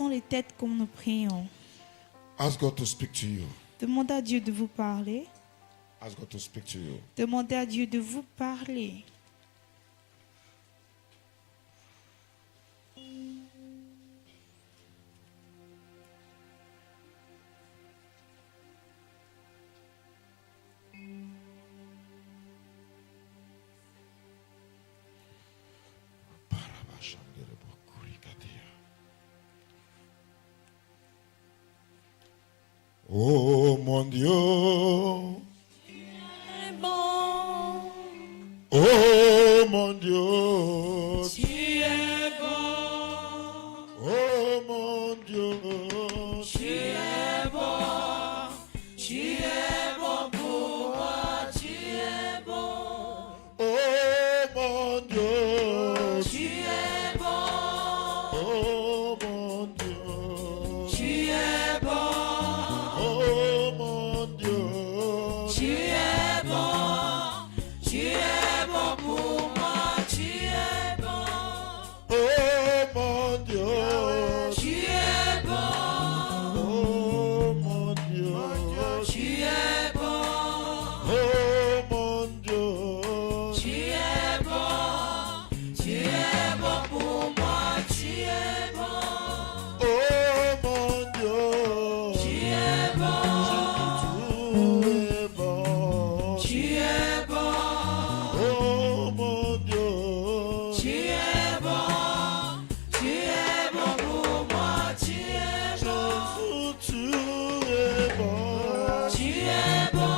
Baissons les têtes comme nous prions. Ask God to speak to you. Demandez à Dieu de vous parler. Ask God to speak to you. Demandez à Dieu de vous parler. Oh mon Dieu, Tu es bon. oh mon Dieu, Tu es bon. oh mon Dieu, Tu es bon. Tu es bon pour moi. Tu es bon. oh mon Dieu, Tu es bon. oh mon Dieu, Tu es bon. oh mon Dieu, Tu es bon. Tu es bon pour moi. Tu es bon. oh mon Dieu, Tu es bon. oh mon Dieu, Tu es bon. oh mon Dieu, Tu es bon. Tu es bon pour moi. Tu es bon. oh mon Dieu, Tu es bon. tu es bon, Tu es bon. oh mon Dieu, Tu es bon. Tu es bon pour moi. Tu es bon. Jésus, tu es bon, Tu es bon.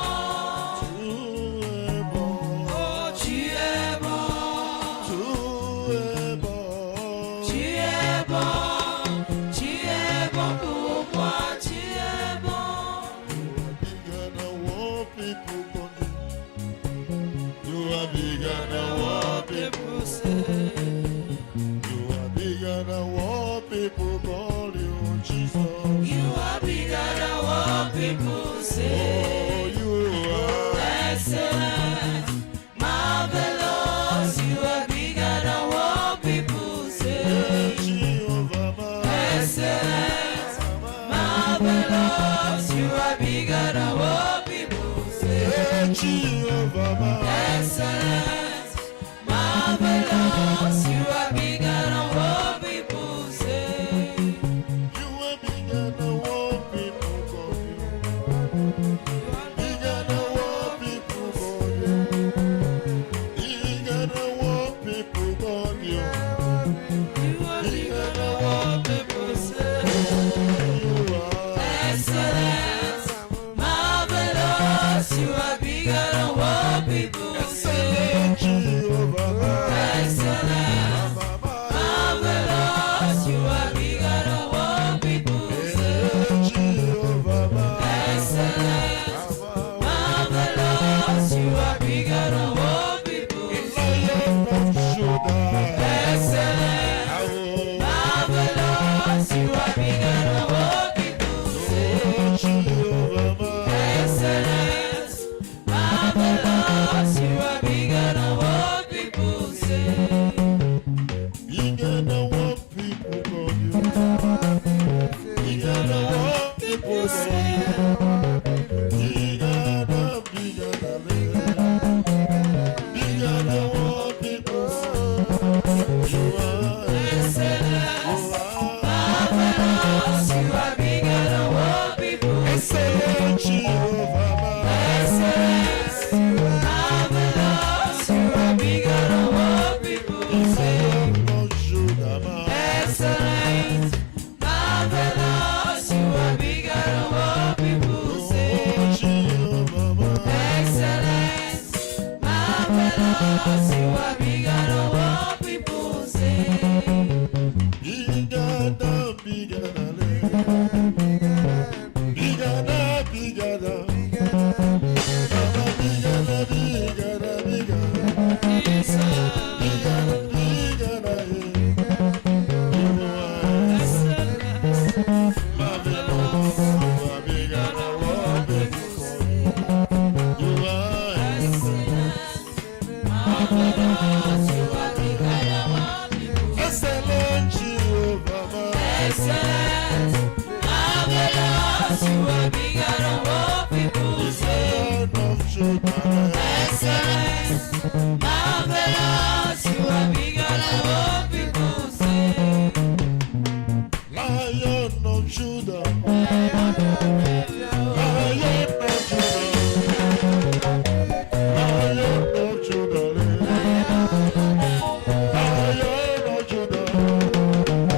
tu es bon, Oh, tu es bon. tu es bon, Tu es bon. Tu es bon pour moi. Tu es bon. You are bigger than what people say. You are bigger than what people call you, Jesus. You are bigger than what people say. Oh, you are Excellent, marvelous. You are bigger than what people say. Jehovah. Excellent, marvelous. You are bigger than what people say. Jehovah. Excellent, marvelous. You are bigger than what people say. You are bigger than what people call you. Bigger than what people call you. Bigger than what people call you. You are bigger than what people say. You are Excellent, marvelous. You are bigger than what people say. Jehovah. Excellent, marvelous. You are bigger than what people say. Jehovah. Excellent, marvelous. You are bigger than what people say. Lion of Judah. Excellent, marvelous. You are bigger than what people say. Jehovah. Excellent, marvelous. You are bigger than what people say. Bigger than what people call you. Bigger than what people say. Bigger than, bigger than, bigger than what people say. You are Excellent, marvelous. you are bigger than what people say. Excellent Jehovah. Excellent, marvelous. You are bigger than what people say. Lion of Judah. Excellent, marvelous. You are bigger than what people say. Jehovah. Excellent, marvelous. You are bigger than what people say. Bigger than, bigger than, bigger than, bigger than, bigger than, bigger than, bigger than, Jesus. bigger than, bigger than, you are Excellent, marvelous. You are bigger than what people call you. You are excellent, marvelous. You are bigger than what people say. excellent Jehovah. Excellent, Lion of Judah. Lion of Judah. Lion of Judah. Lion of Judah.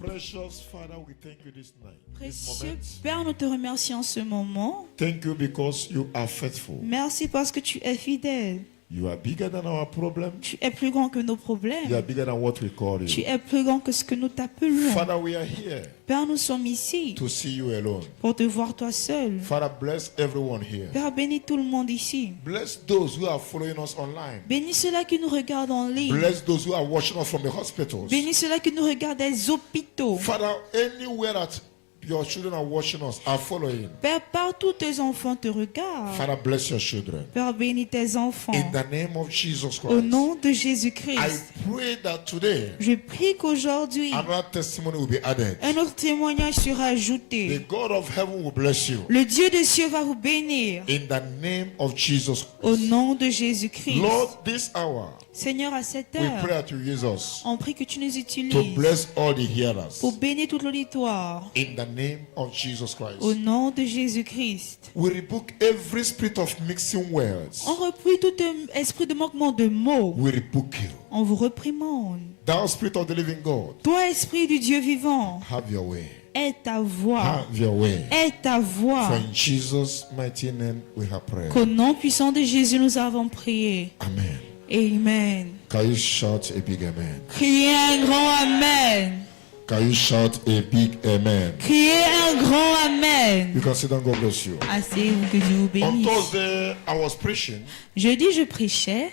Precious Father, we thank you this night. Précieux Père, nous te remercions en ce moment. Thank you because you are faithful. Merci parce que tu es fidèle. You are bigger than our problem. Tu es plus grand que nos You problèmes. are bigger than what we call Tu you. es plus grand que ce que nous t'appelons. Father, we are here Père, nous sommes ici to see you alone. pour te voir toi seul. Father, bless everyone here. Père, bénis tout le monde ici. Bless those who are following us online. Bénis ceux-là qui nous regardent en ligne. Bless those who are watching us from the hospitals. Bénis ceux-là qui nous regardent des hôpitaux. Father, anywhere that your children are watching us, are following. Père, partout tes enfants te regardent. Father, bless your children. Père, bénis tes enfants. In the name of Jesus Au Christ. nom de I Jésus-Christ, pray that today je prie qu'aujourd'hui, another testimony will be added. un autre témoignage sera The ajouté. God of heaven will bless you. Le Dieu des cieux va vous bénir. In the name of Jesus Au Christ. nom de Jésus-Christ. Lord, this hour, Seigneur, à cette we pray heure, that you use us on prie que tu nous to utilises bless all the hearers. pour bénir tout l'auditoire. In the name of Jesus Christ. Au nom de Jésus-Christ. We rebuke every spirit of mixing words. On reprit tout esprit de manquement de mots. We rebuke you. On vous reprimande. Thou spirit of the living God, Toi, esprit du Dieu vivant, have your way. aie ta voix. Have your way. Aie ta voix. For in Jesus' mighty name we have prayed. Qu'au nom puissant de Jésus, nous avons prié. Amen. Amen. Can you shout a big amen? Criez un grand Amen. Can you shout a big amen? Criez un grand Amen. You can sit down, God bless you. Asseyez-vous, que Dieu vous On bénisse. Thursday, I was preaching Jeudi, je prêchais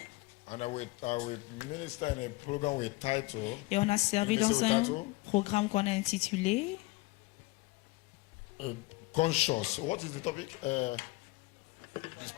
and I would minister in a program with title et on a servi Laissez dans au un tatou. programme qu'on a intitulé Conscious. What is the topic?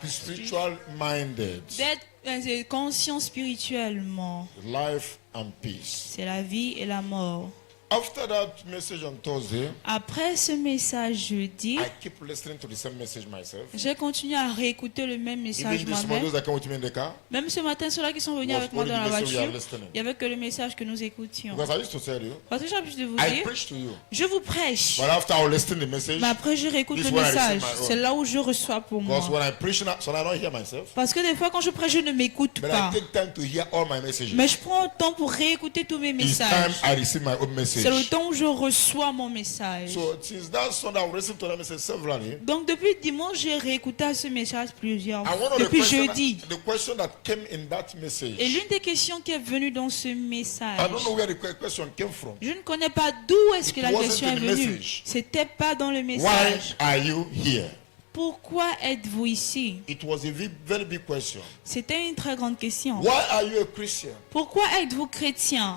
Spiritual minded. d'être conscient spirituellement. Life and peace. C'est la vie et la mort. After that message on Thursday, Après ce message jeudi, I keep listening to the same message myself. j'ai continué à réécouter le même message Even this morning, moi-même. those that come with me in the car, Même ce matin, ceux-là qui sont venus was avec moi only dans the la message we are voiture, listening. il n'y avait que le message que nous écoutions. Because I used to tell you, Parce que j'ai l'habitude de vous I dire, preach to you. je vous prêche. But after I will listen to the message, Mais après, je réécoute This le is where I receive message. my own. C'est là où je reçois pour moi. because when I preach, so I don't hear myself, Parce que des fois, quand je prêche, je ne m'écoute but pas. I take time to hear all my messages. Mais je prends le temps pour réécouter tous mes It's time messages. I receive my own message. C'est le temps où je reçois mon message. So since that Sunday, I listened to that message severally. Donc depuis dimanche, j'ai réécouté ce message plusieurs And one fois. of Depuis jeudi. the question that came in that message, Et l'une des questions qui est venue dans ce message, I don't know where the question came from. je ne connais pas d'où est-ce que la wasn't question in est the venue. message. C'était pas dans le Why message. are you here? Pourquoi êtes-vous ici? It was a very big question. C'était une très grande question. Why are you a Christian? Pourquoi êtes-vous chrétien?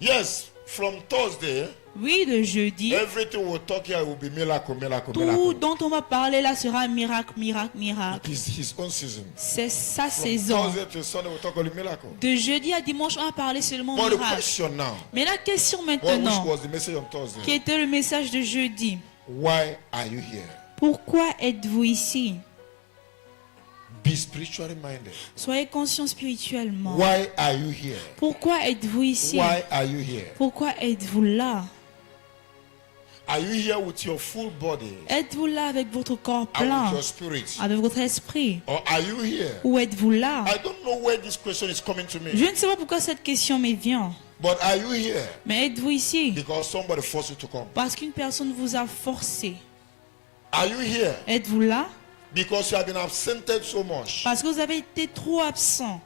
Yes, from Thursday, Oui, le jeudi. Everything we'll talk here will be miracle, miracle, Tout miracle. dont on va parler là sera miracle, miracle, miracle. It's his own season. C'est sa From saison. Thursday to Sunday, we'll talk only miracle. De jeudi à dimanche, on va parler seulement But the miracle. question now, Mais la question which maintenant, was the message on Thursday? qui était le message de jeudi? Why are you here? Pourquoi êtes-vous ici? Be spiritually minded. Soyez conscient spirituellement. Why are you here? Pourquoi êtes-vous ici? Why are you here? Pourquoi êtes-vous là? Are you here with your full body Êtes-vous là avec votre corps and with plein, your spirit? avec votre esprit? Or are you here? Ou êtes-vous là? I don't know where this question is coming to me. Je ne sais pas pourquoi cette question me vient. But are you here? Mais êtes-vous ici? Because somebody forced you to come. Parce qu'une personne vous a forcé. Are you here? Êtes-vous là? Because you have been absented so much. Parce que vous avez été trop absent.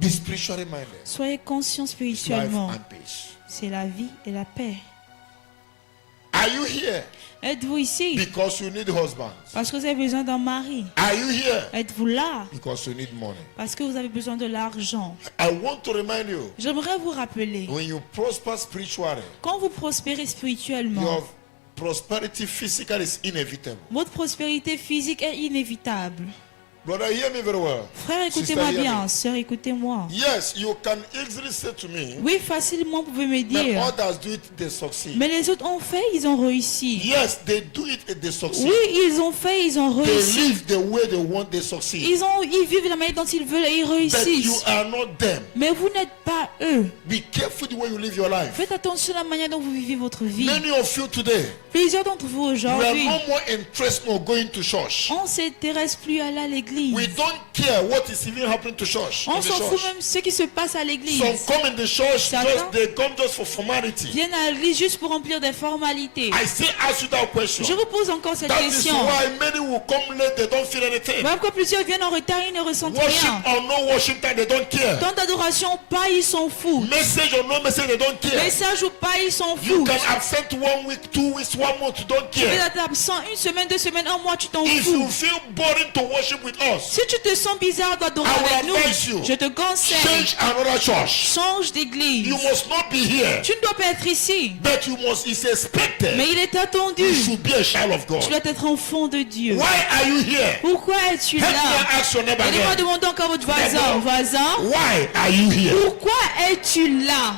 Be spiritually minded. Soyez conscient Life spirituellement. and peace. C'est la vie et la paix. Are you here? Êtes-vous ici? Because you need husband. Parce que vous avez besoin d'un mari. Are you here? Êtes-vous là? Because you need money. Parce que vous avez besoin de l'argent. I want to remind you, J'aimerais vous rappeler, when you prosper spiritually, quand vous prospérez spirituellement, your prosperity physical is inevitable. votre prospérité physique est inévitable. Brother, hear me very well. Frère, écoutez-moi Sister, hear bien. me. Sœur, écoutez-moi. Yes, you can easily say to me, Oui, facilement, vous pouvez me when dire. others do it, they succeed. Mais les autres ont fait, ils ont réussi. Yes, they do it and they succeed. Oui, ils ont fait, ils ont They réussi. live the way they want, they succeed. Ils vivent la manière dont ils veulent et ils But you réussissent. are not them. Mais vous n'êtes pas eux. Be careful the way you live your life. Faites attention à la manière dont vous vivez votre vie. Many of you today, Plusieurs d'entre vous you are aujourd'hui, no more interested in going to church. on ne s'intéresse plus à aller à l'église. We don't care what is even happening to church. On In the s'en fout church. même ce qui se passe à l'église. Some come in the church, Certains they come just for formality. viennent à l'église juste pour remplir des formalités. I still ask you that question. Je vous pose encore cette That is question. why many will come late, they don't feel anything. Voilà pourquoi plusieurs viennent en retard, ils ne ressentent Worship rien. or no worship time, they don't care. Tant d'adoration, pas, ils s'en foutent. Message or no message, they don't care. Message ou pas, ils s'en You foutent. can absent 1 week, 2 weeks, 1 month, you don't Tu peux care. être absent une semaine, 2 semaines, un mois, tu t'en If you fous. feel boring to worship with us, Si tu te sens bizarre d'adorer I will avec nous, advise you. je te conseille, change another church. change d'église. You must not be here, Tu ne dois pas être ici, but you must, it's expected. mais il est attendu. You should be a child of Tu God. dois être enfant de Dieu. Why are you here? Pourquoi es-tu Help là? me ask your neighbor Allez-moi again. demander encore à votre voisin. Neighbor. Voisin, Why are you here? pourquoi es-tu là?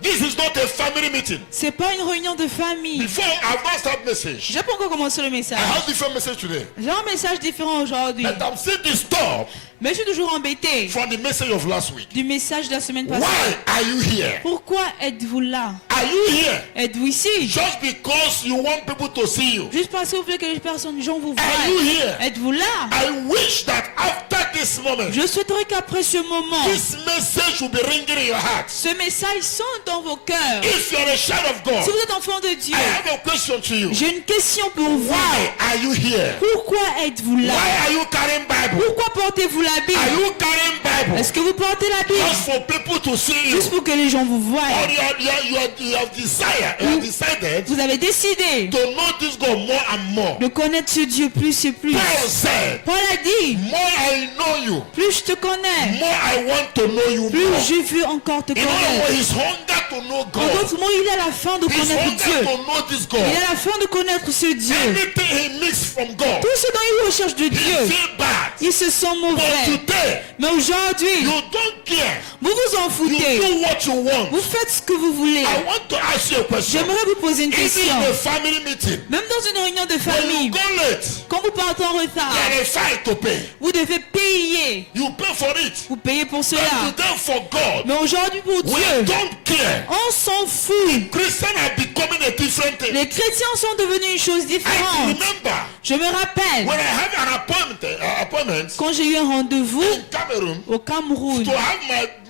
This is not a family meeting. C'est pas une réunion de famille. Before I've not started message. J'ai pas encore commencé le I message. have different message today. J'ai un message différent aujourd'hui. But I'm still disturbed Mais je suis toujours embêté from the message of last week. du message de la semaine passée. Why are you here? Pourquoi êtes-vous là? Are you here Êtes-vous ici? just because you want people to see you? Juste parce que vous voulez que les personnes, les gens vous Are you voient. here? Êtes-vous là? I wish that after this moment, Je souhaiterais qu'après ce moment, this message will be ringing in your heart. ce message sonne dans vos cœurs. If you're a child of God, Si vous êtes enfant de Dieu, I have a question to you. j'ai une question pour vous. Why are you here? Pourquoi êtes-vous là? Why are you carrying Bible? Pourquoi portez-vous la Are Bible? you carrying Bible Est-ce que vous portez la Bible just for people to see you? juste pour que les gens vous voient? Or you have decided Vous avez décidé to know this God more and more. de connaître ce Dieu plus et plus. Paul said, Paul a dit, more I know you, plus je te connais, more I want to know you plus more. je veux encore te In other words, connaître. his hunger to know En God, d'autres mots, il est à la fin de his connaître hunger Dieu. to know this Il est God. à la fin de connaître ce Dieu. Anything he missed from God, Tout ce dont il recherche de he Dieu, feel bad. il se sent But mauvais. today, Mais aujourd'hui, you don't care. vous vous en You foutez. do what you want. Vous faites ce que vous voulez. I want to ask you a question. J'aimerais vous poser une Even question. in a family meeting, Même dans une réunion de when you famille, go late, quand vous partez en retard, there is a fine to pay. vous devez payer. You pay for it. Vous payez pour But cela. today for God, Mais aujourd'hui, pour we Dieu, don't care. on s'en fout. Christians are becoming a different thing. Les chrétiens sont devenus une chose I différente. remember Je me rappelle, when I had an appointment quand j'ai eu un rendez-vous in Cameroon au Cameroun to have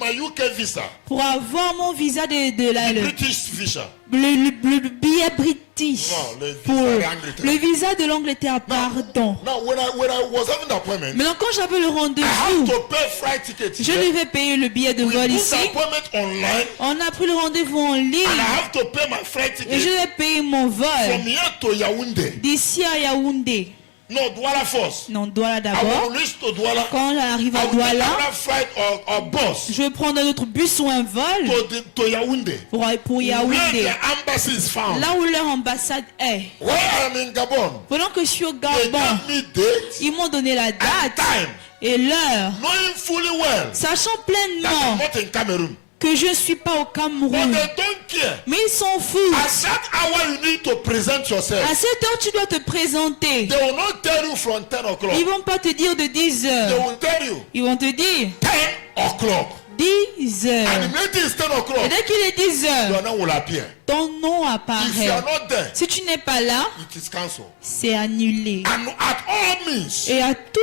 my UK visa, pour avoir mon visa le British visa. billet british. No, le visa Pour d'Angleterre. le visa de l'Angleterre, pardon. Now, when I was having the appointment, Maintenant, quand j'avais le I had rendez-vous, to pay flight ticket. je devais payer le billet de We vol booked ici. the appointment online, On a pris le rendez-vous en and I ligne have to pay my flight et je ticket devais payer mon from vol here to Yaoundé. d'ici à Yaoundé. No, Douala first. Non, Douala I d'abord. will reach to Douala. Quand j'arrive à I will take Douala, another flight or bus je vais prendre un autre bus ou un vol to Yaoundé. pour Where Yaoundé, the embassy is found. là où leur ambassade est. While I'm in Gabon, Pendant que je suis au they Gabon, gave me date ils m'ont donné la and date time, et l'heure, knowing fully well sachant that pleinement I'm not in Cameroon. que je ne suis pas au But Cameroun. they don't care. Mais ils s'en foutent. At that hour, you need to present yourself. À cette heure, tu dois te présenter. They will not tell you from 10 o'clock. Ils vont pas te dire de 10 They heures. will tell you Ils vont te dire 10 o'clock. 10 heures. And immediately it's 10 Et o'clock, dès qu'il est 10 heures, your name will appear. ton nom If you are apparaît. not there, Si tu n'es pas là, it is cancelled. c'est annulé. And at all means, Et à tout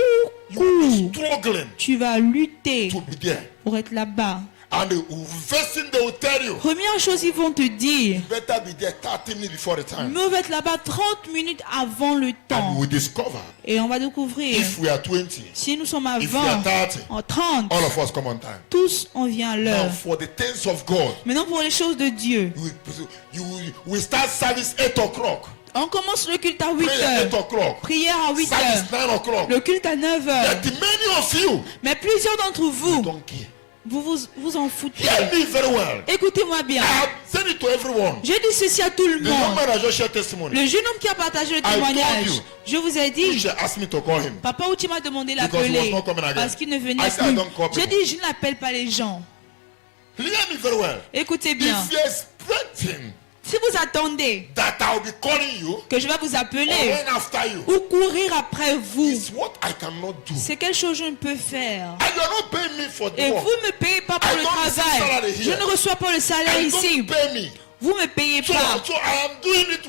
you will be coup, struggling tu vas lutter to be there. pour être là-bas. And the first thing they will tell you, Première chose, ils vont te dire, better be there 30 minutes before the time. nous on va être là-bas 30 minutes avant le And temps. we discover Et on va découvrir, if we are 20, si nous sommes à if we are 20, 30, en 30, all of us come on time. tous on vient à Now, l'heure. for the things of God, Maintenant pour les choses de Dieu, we start service 8 o'clock. on commence le culte à 8 Prayer 8 heures, o'clock. prière à 8 Service heures, 9 o'clock. le culte à 9 heures. Yet many of you Mais plusieurs d'entre vous, don't care. vous en foutez. Hear me very well. Écoutez-moi bien. I have said it to everyone. J'ai dit ceci à tout le The young monde. man has just shared testimony. Le jeune homme qui a partagé le told témoignage, you. je vous ai dit, Teacher asked me to call him. papa, où tu m'as demandé Because he l'appeler was not coming again. parce qu'il ne venait I said, I plus. don't call J'ai people. dit, je n'appelle pas les gens. Hear me very well. Écoutez bien. If you're expecting Si vous attendez that I'll be calling you que je vais vous or appeler run after you, ou courir après vous, it's what I cannot do. c'est quelque chose que je ne peux faire. And you're not paying me for the Et work. vous ne me payez pas pour I le don't receive salary travail. here. Je ne reçois pas le salaire And ici. don't pay me. Vous ne me payez So, pas. so I am doing it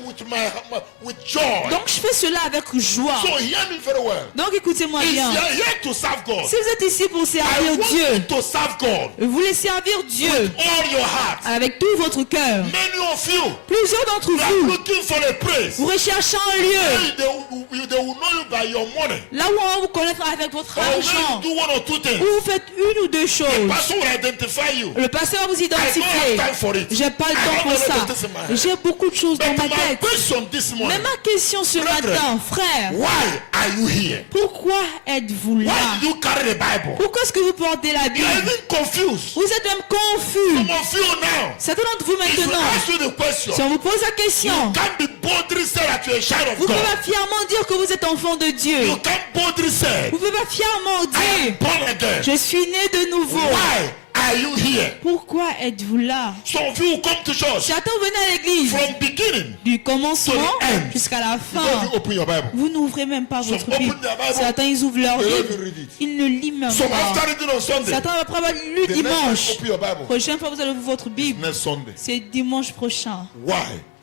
with joy. Donc je fais cela avec joie. So hear me very well. Donc écoutez-moi If bien. you are here to serve God, Si vous êtes ici pour I servir want Dieu, you to serve God vous voulez servir Dieu all your heart. avec tout votre cœur. Many of you Plusieurs d'entre are vous, looking for a place. vous recherchez un lieu They will know you by your money. là où on va vous connaître avec votre Or when argent, you do one or two things, où vous faites une ou deux the choses. pastor will identify you. Le pasteur va vous I don't have identifier. time for it. J'ai pas le I temps have pour a lot ça. of things in my head. J'ai beaucoup de choses dans But ma my tête. question this Mais morning, ma question ce Brethren, matin, frère, why are you here? pourquoi êtes-vous là? Why do you carry the Bible? Pourquoi est-ce que vous portez la You Bible? are even confused. Vous êtes même confus. Some of you now, Certains d'entre vous if you maintenant, ask you the question, si on vous pose la you question, can't be boldly say that you're a child of vous pouvez God. pas fièrement dire que vous êtes enfant de Dieu. You can't boldly say, Vous pouvez pas fièrement I am dire, born again. je suis né de nouveau. Why are you here? Pourquoi êtes-vous là? Some of you come to church Certains venaient à l'église from beginning. du commencement To the end. jusqu'à la You fin. don't even open your Bible. Vous n'ouvrez même pas Some votre open Bible. their Bible. Certains, ils ouvrent leur They don't Bible. even read it. Ils ne lisent même Some pas. after reading on Sunday, Certains, après avoir lu the next time dimanche, you open your Bible, prochaine fois vous allez ouvrir votre Bible, next Sunday. c'est dimanche prochain. Why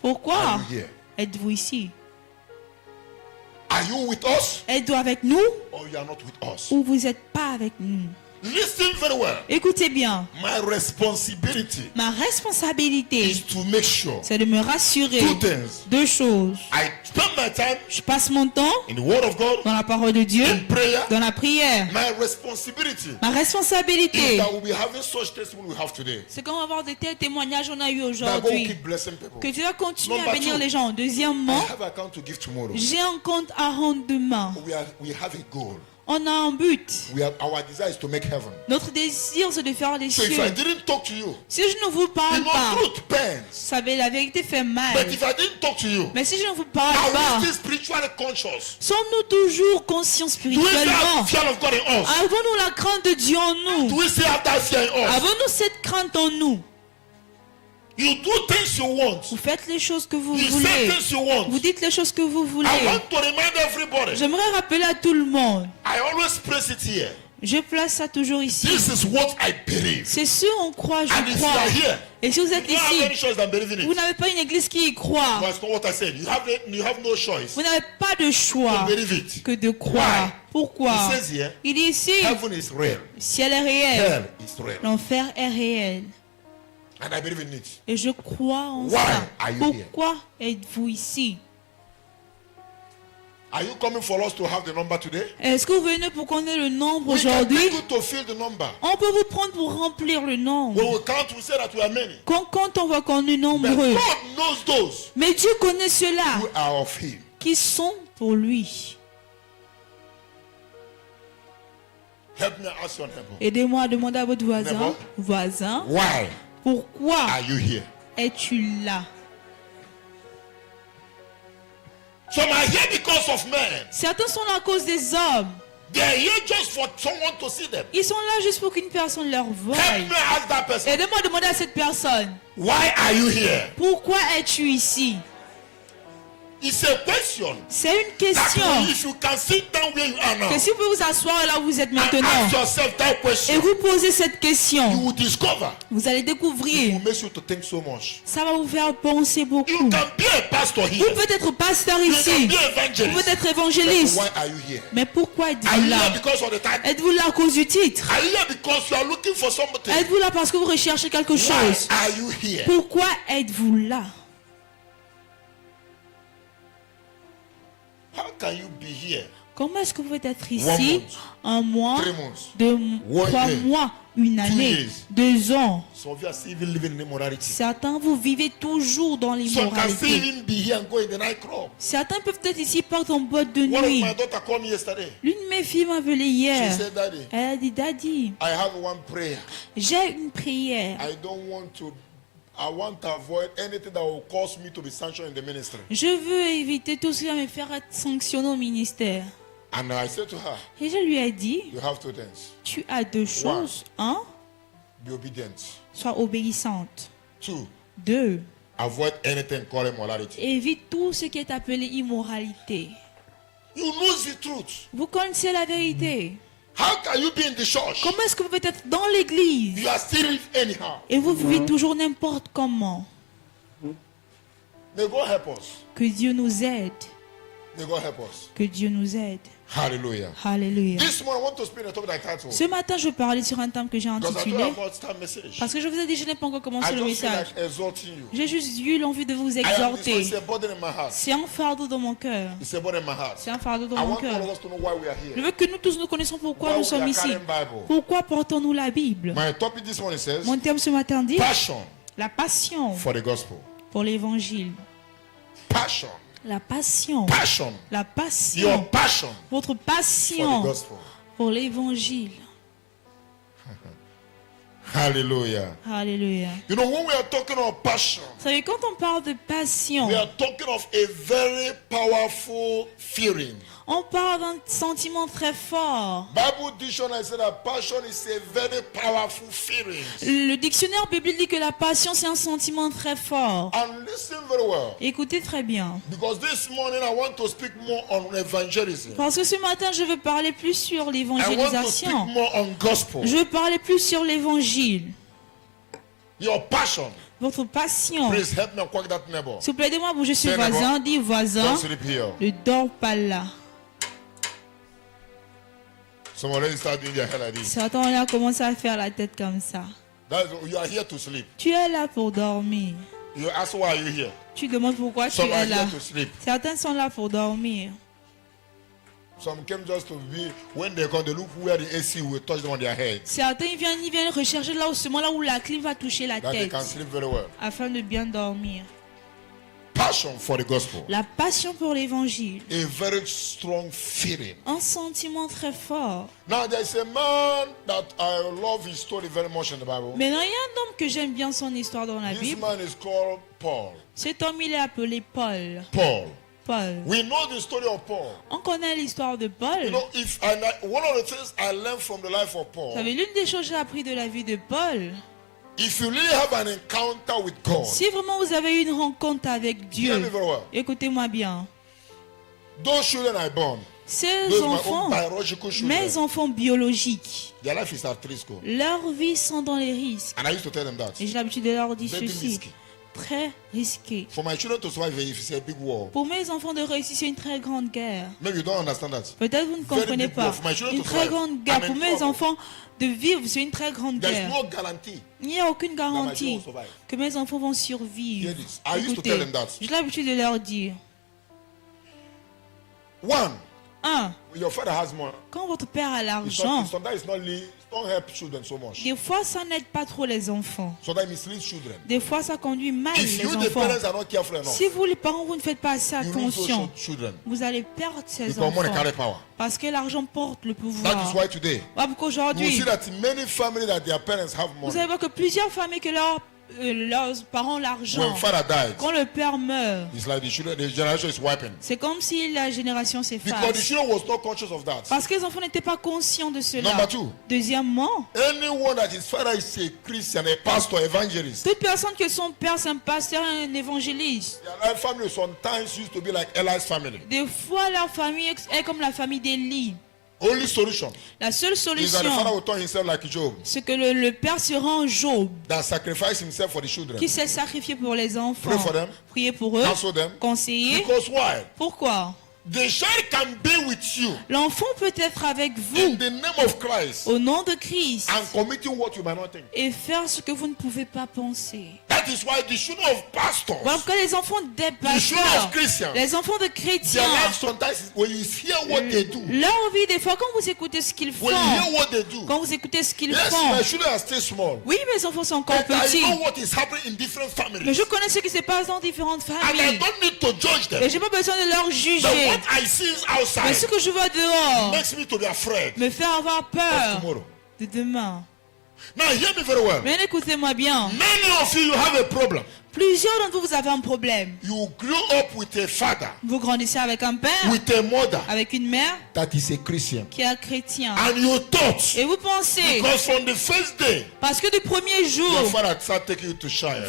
Pourquoi are you here? êtes-vous ici? Are you with us Êtes-vous avec nous or you are not with us? ou vous n'êtes pas avec nous? Listen very well. Écoutez bien, My responsibility ma responsabilité, is to make sure c'est de me rassurer two things. deux choses. I spend my time Je passe mon temps in the Word of God, dans la parole de Dieu, in prayer. dans la prière. My responsibility Ma is responsabilité, that we'll be having such testimony we have today. c'est qu'on va avoir de tels témoignages qu'on a eu That God will aujourd'hui. keep blessing people. Que tu vas continuer à Number bénir two, les gens. I Deuxièmement, have an account to give tomorrow. j'ai un compte à rendre demain. We have a goal. On a un but. Our desire is to make heaven. Notre désir, c'est de faire les So if I cieux. didn't talk to you, Si je ne vous parle you pas, know, truth pains. vous savez, la vérité fait mal. But if I didn't talk to you, Mais si je ne vous parle are pas, we still spiritually conscious? sommes-nous toujours conscients Do we still spirituellement? have fear of God in us? Avons-nous la crainte de Dieu en Do nous? we still have that fear in us? Avons-nous cette crainte en nous? You do things you want. Vous faites les choses que vous You say voulez. things you want. Vous dites les choses que vous voulez. I want to remind everybody. J'aimerais rappeler à tout le monde. I always place it here. Je place ça toujours ici. This is what I believe. C'est ce en quoi And je if you crois. are here, Et si vous êtes you don't have any ici, choice than believing vous it. n'avez pas une église qui y croit. That's not what I said. You have no choice Vous n'avez pas de choix to believe it. que de croire. Why? Pourquoi? It says here, Il dit ici, heaven is real. le ciel est réel, Hell is real. l'enfer est réel. And I believe in it. Et je crois en Why ça. are you here? Pourquoi êtes-vous ici? Are you coming for us to have the number today? Est-ce que vous venez pour qu'on ait le nombre We can aujourd'hui? take you to fill the number. On peut vous prendre pour remplir le nombre. When we count, we say that we are many. Quand on voit qu'on est But nombreux. God knows those Mais Dieu connaît ceux-là who are of Him. qui sont pour lui. Help me ask your neighbor. Aidez-moi à demander à votre voisin. Neighbor. Voisin, Why pourquoi are you here? es-tu là? Some are here because of men. Certains sont là à cause des hommes. They are here just for someone to see them. Ils sont là juste pour qu'une personne leur voie. Help me ask that person. Aidez-moi à demander à cette personne. Why are you here? Pourquoi es-tu ici? It's a question. C'est une That question. if you can sit down where you are now Que si vous pouvez vous asseoir là où vous êtes and maintenant ask yourself that et question, vous posez cette you question, will discover vous allez it découvrir. will make you to think so much. Ça va vous faire penser beaucoup. You can be a pastor Vous here. pouvez être pasteur You can ici. be Vous evangelist. pouvez être But évangéliste. why are you here? Mais pourquoi Are êtes-vous you là? here because of the title? Êtes-vous là à cause du titre? Are you here because you are looking for something? Êtes-vous là parce que vous recherchez quelque Why chose? are you here? Pourquoi êtes-vous là? How can you be here? Comment est-ce que vous pouvez être 1 ici month, un mois, 3 months. 3 day, mois, une année, years. 2 ans? Some of you are still even living in immorality. Certains, vous vivez toujours dans Some can still l'immoralité. even be here and go in the nightclub. Certains peuvent être ici, partent en boîte de One of nuit. my daughter called me yesterday. L'une de mes filles m'a appelé She hier. said, Daddy, Elle a dit, Daddy, I have one prayer. j'ai une prière. I want to avoid anything that will cause me to be sanctioned in the ministry. Je veux éviter tout ce qui va me faire être sanctionné au ministère. And I said to her, Et je lui ai dit, you have two things. tu as deux choses. Un, Be obedient. sois obéissante. 2, 2, avoid anything called immorality. évite tout ce qui est appelé immoralité. You know the truth. Vous connaissez la vérité. How can you be in the church? Comment est-ce que vous pouvez être dans l'église You are still live anyhow. et vous vivez toujours n'importe comment? May God help us. Que Dieu nous aide. May God help us. Que Dieu nous aide. Hallelujah. Alléluia. This morning I want to speak on the topic that I titled. Ce matin, je parlais sur un thème que j'ai Because I intitulé, don't have much time message. parce que je vous ai dit, je n'ai pas encore I commencé le just feel message. like exalting you. J'ai juste eu l'envie de vous I am this one. exhorter. It's a burden in my heart. C'est un fardeau dans mon cœur. It's a burden in my heart. C'est un fardeau I dans mon want all cœur. of us to know why we are Je here. veux que nous tous nous connaissons pourquoi Why nous we sommes are ici. carrying Bible. Pourquoi portons-nous la Bible? My topic this morning says Mon thème ce matin dit passion la passion for the gospel. pour l'évangile. Passion. La passion. Passion. La Your passion. passion Votre for the passion gospel. pour l'évangile. Hallelujah. Alléluia. You know, when we are talking of passion, Vous savez, quand on parle de passion, we are talking of a very powerful feeling. on parle d'un sentiment très fort. Bible dictionary said that passion is a very powerful feeling. Le dictionnaire biblique dit que la passion, c'est un sentiment très fort. And listen very well, Écoutez très bien. because this morning I want to speak more on evangelism. Parce que ce matin, je veux parler plus sur I want to speak l'évangélisation. more on gospel. Je veux parler plus sur l'évangile. Your passion. Votre passion. Please help me quack that neighbor. S'il vous plaît, aidez-moi à bouger ce Say neighbor. voisin. Dis voisin, Don't sleep here. ne dors pas là. Some already start doing their hair like this. Certains là commencent à faire la tête comme ça. You are here to sleep. Tu es là pour dormir. You ask why are you here. Tu demandes pourquoi tu Some are es là. here to sleep. Certains sont là pour dormir. Some came just to be, when they come, they look where the AC will touch them on their head. Certains ils viennent rechercher là où ce moment là où la clim va toucher la That they tête can sleep very well. afin de bien dormir. Passion for the gospel. La passion pour l'évangile. A very strong feeling. Un sentiment très fort. Now there is a man that I love his story very much in the Bible. Maintenant, il y a un homme que j'aime bien son histoire dans la This Bible. man is called Paul. Cet homme, il est appelé Paul. Paul. Paul. We know the story of Paul. On connaît l'histoire de Paul. You know, one of the things I learned from the life of Vous Paul, savez, l'une des choses que j'ai appris de la vie de Paul, if you really have an encounter with God, si vraiment vous avez eu une rencontre avec hear Dieu, me very well. écoutez-moi bien, Those children I born, ces those my enfants, own biological children, mes enfants biologiques, their life is at risk. leur vie sont dans les risques. And I used to tell them that. Et j'ai l'habitude de leur dire Very ceci, risky. très risqué. For my children to survive, it's a big war. Pour mes enfants de réussir, c'est une très grande guerre. Maybe you don't understand that. Peut-être vous ne Very comprenez big pas. war. For my children Une to très survive, grande guerre. I'm in Pour mes trouble. enfants de vivre, c'est une très grande There's guerre. no guarantee. Il n'y a aucune children garantie will survive. que mes enfants vont survivre. Hear this. I used to Écoutez, tell them that. j'ai l'habitude de leur dire, One, un, your father has more. quand votre père a l'argent, Sometimes it's not don't help children so much. Des fois, ça n'aide pas trop les enfants. So that misleads children. Des fois, ça conduit mal If les you, the enfants. parents, are not careful enough, Si vous, les parents, vous ne faites pas assez you lose attention, those children. vous allez perdre ces Because money enfants. carry power. Parce que l'argent porte le That is pouvoir. why today, Voilà you pourquoi will aujourd'hui, see that in many families that their parents have vous money. allez voir que plusieurs familles que leurs parents ont l'argent. When father died, Quand le père meurt, it's like the children, the generation is wiping. c'est comme si la génération Because the s'efface. children was not conscious of that. Parce que les enfants n'étaient pas conscients de cela. Number two. Deuxièmement, Anyone that his father is a Christian, a pastor, evangelist, toute personne que son père c'est un pasteur, un évangéliste, their family sometimes used to be like Eli's family. des fois leur famille est comme la famille d'Élie. Only solution La seule is that the father solution, will turn himself like Job, c'est que le père se rend Job, that sacrificed himself for the children. qui s'est sacrifié pour les enfants. Pray for them. Prier pour eux, Counsel them. conseiller. Because why? Pourquoi? The child can be with you L'enfant peut être avec in vous the name of Christ au nom de Christ and committing what you might not think. et faire ce que vous ne pouvez pas penser. That is why the children of pastors, Voilà pourquoi les enfants des the children pasteurs, of Christians, les enfants de their chrétiens, life sometimes is when you hear what they do, leur vie, des fois, quand vous écoutez ce qu'ils when you font, hear what they do, quand vous écoutez ce qu'ils yes, font, my children are still small, oui, mes enfants sont encore but I petits, know what is happening in different mais families, je connais ce qui se passe dans différentes and I familles. don't need to judge Et them. j'ai pas besoin de leur But juger. what I see Mais outside ce que je vois dehors makes me to be afraid me fait avoir of peur tomorrow. de demain. Now hear me very well. Mais écoutez-moi bien. Many of you have a problem. Plusieurs d'entre vous, vous avez un problème. You grew up with a father, Vous grandissez avec un père, with a mother avec une mère that is a Christian, qui est chrétien. and you thought, Et vous pensez, because from the first day, parce que du premier your jour, father started taking you to church,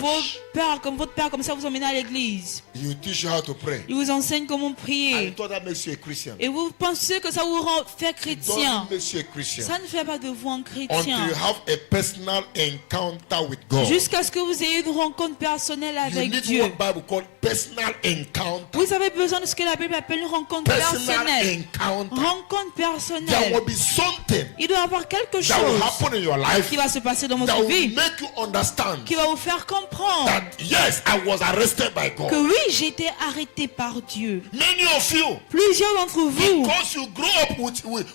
votre père comme ça vous emmène à l'église. you teach you how to pray, Il vous enseigne comment and you prier. thought that makes you a Christian. Et vous pensez que ça vous rend fait It chrétien. doesn't make you a Christian Ça ne fait pas de vous un until chrétien. you have a personal encounter with God. Jusqu'à ce que vous ayez une rencontre personnelle You avec need Dieu. what Bible called personal encounter. Vous avez besoin de ce que la Bible appelle une rencontre Personal personnelle. encounter. Rencontre There personnelle. will be something Il doit y avoir quelque that will chose happen in your life qui va se passer dans that votre will vie, make you understand qui va vous faire comprendre that yes, I was arrested by que God. oui, j'ai été arrêté par Dieu. Many of you, Plusieurs d'entre vous, because you grew up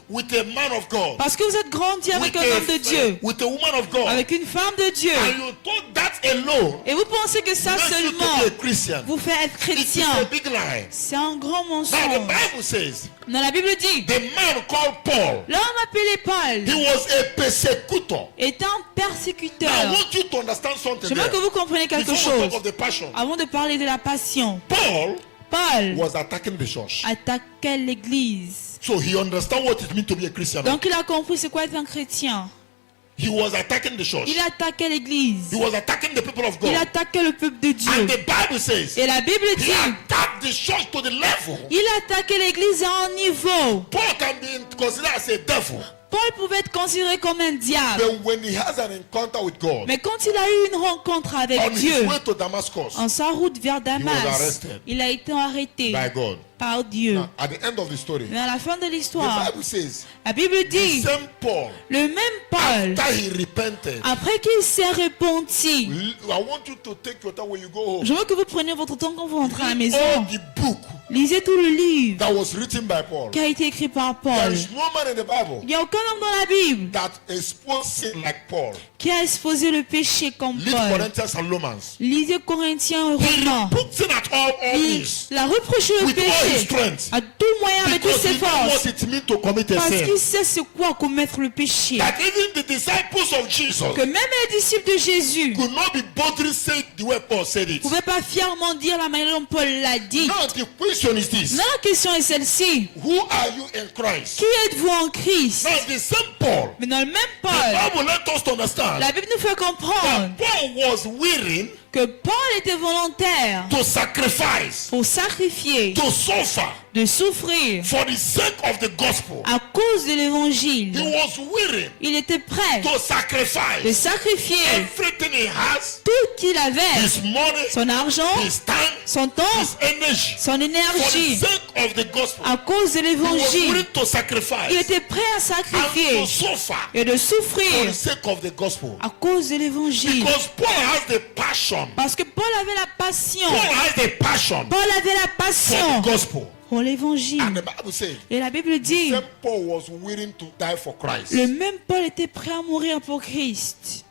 with a man of God, parce que vous êtes grandi avec un homme de Dieu, with a woman of God, avec une femme de Dieu, and you thought that alone et vous pensez que ça makes you to seulement be a Christian. vous fait être It is chrétien, a big lie. c'est un grand Now the mensonge. Bible says Dans la Bible dit, the man called Paul, l'homme appelé he Paul was a persecutor. est un Now I persécuteur. want you to understand something J'aimerais que there. vous compreniez quelque Before we chose. talk of the passion, Avant de parler de la passion, Paul Paul was attacking the church. attaquait l'église. So he understand what it means to be a Christian. Donc il a compris c'est quoi être un chrétien. He was attacking the church. Il attaquait l'église. He was attacking the people of Il God. attaquait le peuple de And Dieu. the Bible says Et la Bible he dit, attacked the church to the level. il attaquait l'église à un niveau. Paul can be considered as a devil. Paul pouvait être considéré comme un diable. But when he has an encounter with God, Mais quand il a eu une rencontre avec on his Dieu, way to Damascus, en sa route vers Damas, arrested il a été arrêté by God. par Dieu. Now, at the end of the story, Mais à la fin de the l'histoire, Bible says la Bible the dit, same Paul, le même Paul, after he repented, après qu'il s'est repenti, I want you to take your time when you go home. je veux que vous preniez votre temps quand vous rentrez à la Read maison. all the book Lisez tout le livre that was written by Paul. qui a été écrit par There Paul. is no man in the Bible Il n'y a aucun homme dans la Bible that exposed sin like Paul. qui a exposé le péché comme Read Paul. Corinthians and Romans. Lisez Corinthiens et He Romains. rebuked sin at all Il means a reproché le with all his péché strength à tout moyen, avec toutes because ses he knew what forces. it means to commit a Parce sin. qu'il sait c'est quoi commettre le péché. That even the disciples of Jesus Que même les disciples de Jésus ne could not be boldly say it the way Paul said it. pouvaient pas fièrement dire la manière dont Paul l'a dit. Now the question is this: Non, la question est celle-ci. who are you in Christ? Qui êtes-vous en Christ? Now the same Paul. Mais dans le même The Paul, Bible let us to understand la Bible nous fait comprendre that Paul was willing que Paul était volontaire to sacrifice, pour sacrifier, to suffer de souffrir for the sake of the gospel. à cause de He l'évangile. was willing Il était prêt to de sacrifice sacrifier everything he has, tout qu'il avait, his money, son argent, his time, son temps, his energy, son for the énergie, sake of the gospel. à cause de He was willing l'évangile. to Il sacrifice était prêt à and sacrifier to suffer et de for souffrir the sake of the gospel. à cause de l'évangile. Because Paul has the passion. Parce que Paul avait la passion. Paul has the passion Paul avait la for passion the gospel. pour l'évangile. And the Bible says, Et la Bible dit, St. Paul was willing to die for Christ. le même Paul était prêt à mourir pour Christ.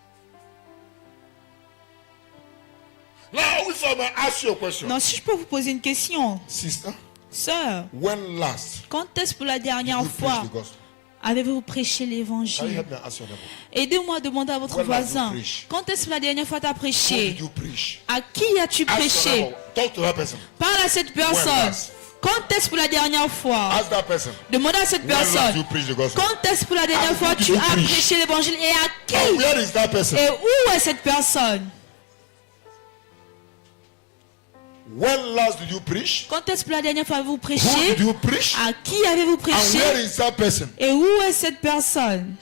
Now, if I may ask you a question, Non, si je peux vous poser une question, sister, sœur, when last quand est-ce pour la did dernière you preach fois the gospel? avez-vous prêché Can you l'évangile? help me ask your neighbor? Aidez-moi à demander à votre When last voisin, you preach? quand est-ce que la dernière fois tu as Who prêché? did you preach? À qui as-tu Ask your prêché? neighbor. Talk to that person. Parle à cette personne. last? Quand est-ce pour la dernière fois? Ask that person. Demandez à cette When last personne. you preach the gospel? Quand est-ce pour la dernière And fois who did tu you as preach? prêché l'évangile et à And qui? where is that person? Et où est cette personne? When last did you preach? Quand est-ce pour la dernière fois avez-vous Who prêché? did you preach? À qui avez-vous And prêché? where is that person? Et où est cette personne?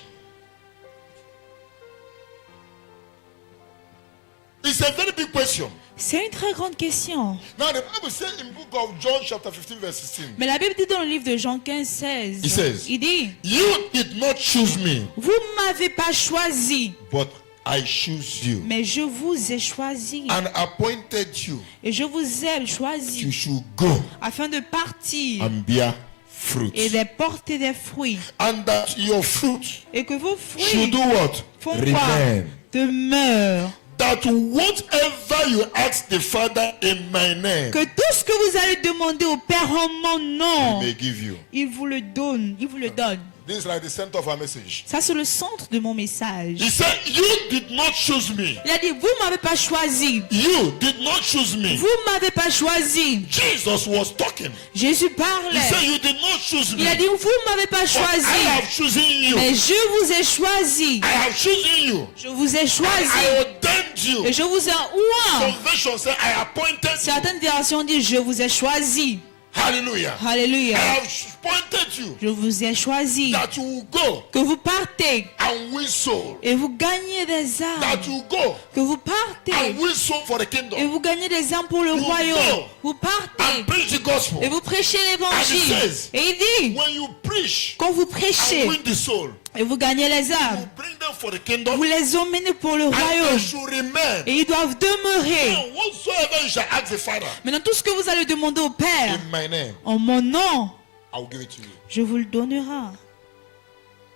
It's a very big question. C'est une très grande question. Now the Bible says in book of John chapter 15 verse 16. Mais la Bible dit dans le livre de Jean 15, 16, It says, il dit, You did not choose me, vous m'avez pas choisi, but I choose you mais je vous ai choisi. and appointed you Et je vous ai you choisi should go afin de partir and bear fruit. et de porter des fruits. And that your fruit Et que vos should fruits do what? font quoi? Demeurent. That whatever you ask the Father in my name, Que tout ce que vous allez demander au Père en mon He nom, may give you. il vous le donne. Il vous le donne. This is like the center of our message. Ça, c'est le centre de mon message. He said, You did not choose me. Il a dit, vous m'avez pas choisi. You did not choose me. Vous m'avez pas choisi. Jesus was talking. Jésus He parlait. said, You did not choose me. Il a dit, vous m'avez pas But I choisi. have chosen you. Mais je vous ai choisi. I have chosen you. Je vous ai I choisi. ordained you. Et je vous ai oint. Some versions say, I appointed you. Certaines versions disent, je vous ai choisi. Hallelujah. I Alléluia. have appointed you Je vous ai choisi. that you will go Que vous partez and win soul. et vous gagnez des That âmes. you go Que vous partez and win soul for the et kingdom. vous gagnez des âmes pour le You royaume. go Vous partez And preach the gospel. et vous prêchez And it l'évangile. says, Et il dit, when you preach quand vous and prêchez win the soul, et vous gagnez les you âmes, bring them for the kingdom. vous les emmenez pour le And they royaume. should remain. Et ils doivent demeurer. And whatsoever you shall ask the Father Maintenant, tout ce que vous allez demander au Père, in my name, en mon nom, I will give it to you. je vous le donnerai.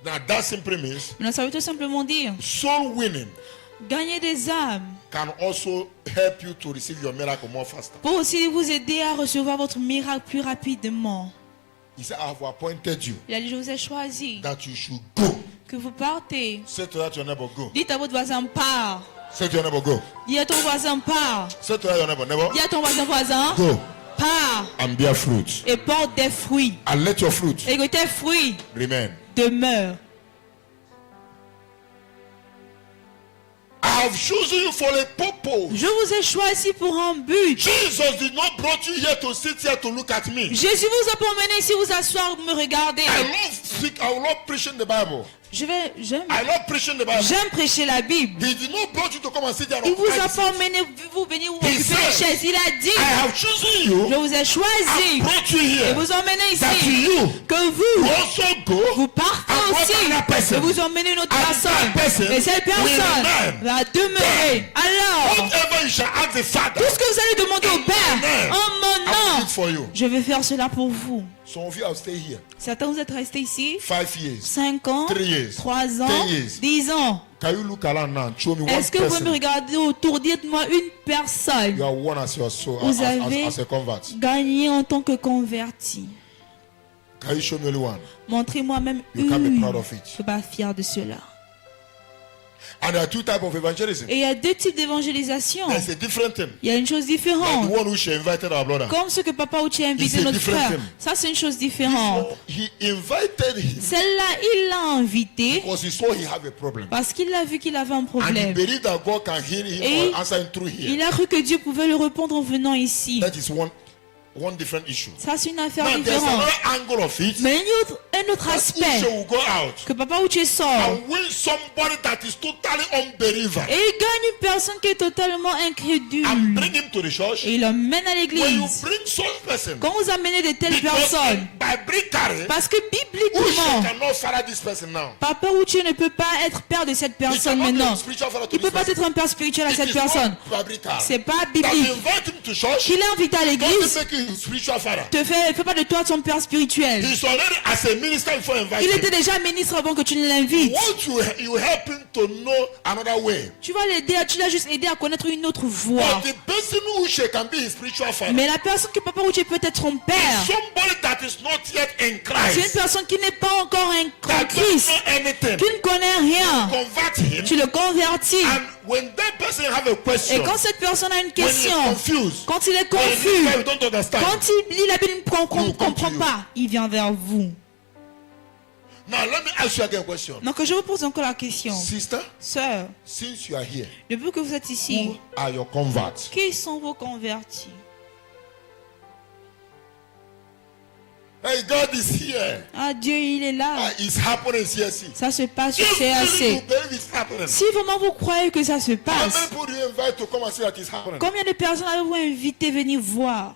Now that simply means Maintenant, ça veut tout simplement dire, soul winning gagner des âmes can also help you to receive your miracle more faster. pour aussi vous aider à recevoir votre miracle plus rapidement. He said, I have appointed you Il a dit, je vous ai choisi. that you should go. Que vous partez. Say to that your neighbor, go. Dites à votre voisin, pars. Say to your neighbor, go. Dis à ton voisin, pars. Say to that your neighbor, Dis à ton voisin, go pars and bear fruit. et porte des fruits. And let your fruit Et que tes fruits remain. demeurent. I have chosen you for a purpose. Je vous ai choisi pour un but. Jesus did not brought you here to sit here to look at me. Jésus vous a pas emmené ici vous asseoir, me regarder. I love preaching the Bible. J'aime I love preaching the Bible. prêcher la Bible. He did not brought you to come and sit there. Il and vous a fight. pas emmené vous venir vous He occuper said, les chaises. Il a dit, I have chosen you. je vous ai I choisi brought you et here. vous emmenez That ici. you Que vous also go. vous partez And what aussi another person? et vous emmenez une autre And personne. that person Et cette will personne remain. va demeurer. Alors, Whatever you shall ask the Father, tout ce que vous allez demander au Père, Amen. en I mon will do nom, it for you. je vais faire cela pour vous. Some of you have stayed here Certains vous êtes restés ici 5 years. 5 ans, 3 years, 3 ans, 10 years. 10 ans. Can you look around now and show me one Est-ce que vous me person regardez autour? Dites-moi une personne you are one as your soul, Vous as avez a convert? gagné en tant que converti. Can you show me only one? Montrez-moi même You can be une. proud Je of it. ne suis pas fier de cela. And there are two types of evangelism. Et il y a deux types d'évangélisation. There's a different thing. Il y a une chose Like différente. the one which she invited our brother. Comme ce que papa Uchi a invité It's a notre different frère. thing. Ça, c'est une chose différente. So he invited him Celle-là, il l'a invité because he saw he had a problem. parce qu'il a vu qu'il avait un And he problème. believed that God can heal him Et or answer him through here. il a cru que Dieu pouvait le répondre en venant ici. That is one different issue. Ça, c'est une affaire Now there's différente. another angle of it. Mais un autre that aspect, Uche will go out que Papa Uche sort and win somebody that is totally unbeliever et il gagne une personne qui est totalement incrédule and bring him to the church. et il l'emmène à When you l'église. bring such person, Quand vous amenez de telles because personnes, biblically, parce que Uche bibliquement, cannot father this person now. Papa Uche ne peut pas être père de cette He personne cannot be maintenant. a spiritual father to Il ne peut this pas person. être un père spirituel à It cette is personne. not biblical. C'est pas That you biblique. invite him to church, Qu'il est invité à doesn't l'église, make you his spiritual father. fais pas de toi ton père spirituel. He's already as a minister before Il inviting. était déjà ministre avant que tu ne l'invites. Once you help him to know another way. Tu vas l'aider, tu l'as juste aidé à connaître une autre voie. But the person who she can be his spiritual father Mais la personne que Papa Uche peut être son père, is somebody that is not yet in c'est une Christ. personne qui n'est pas encore en That doesn't Christ, know anything. qui ne connaît rien. Convert him. Tu le convertis. And when that person have a Et question, quand cette personne a une when he's question, confused, quand il est when confus, you don't understand, quand il lit la Bible, il ne come to comprend you. pas, il vient vers vous. now let me ask you again a question. Donc je vous pose encore la question. Sister, Sœur, since you are here, depuis que vous êtes ici, who are your converts? qui sont vos convertis? Hey, God is here. Ah, Dieu, il est là. It's happening in CSC. Ça se passe au If really you CAC. believe it's happening, Si vraiment vous croyez que ça se how many passe, people do you invite to come and see that it's happening? combien de personnes avez-vous invité à venir voir?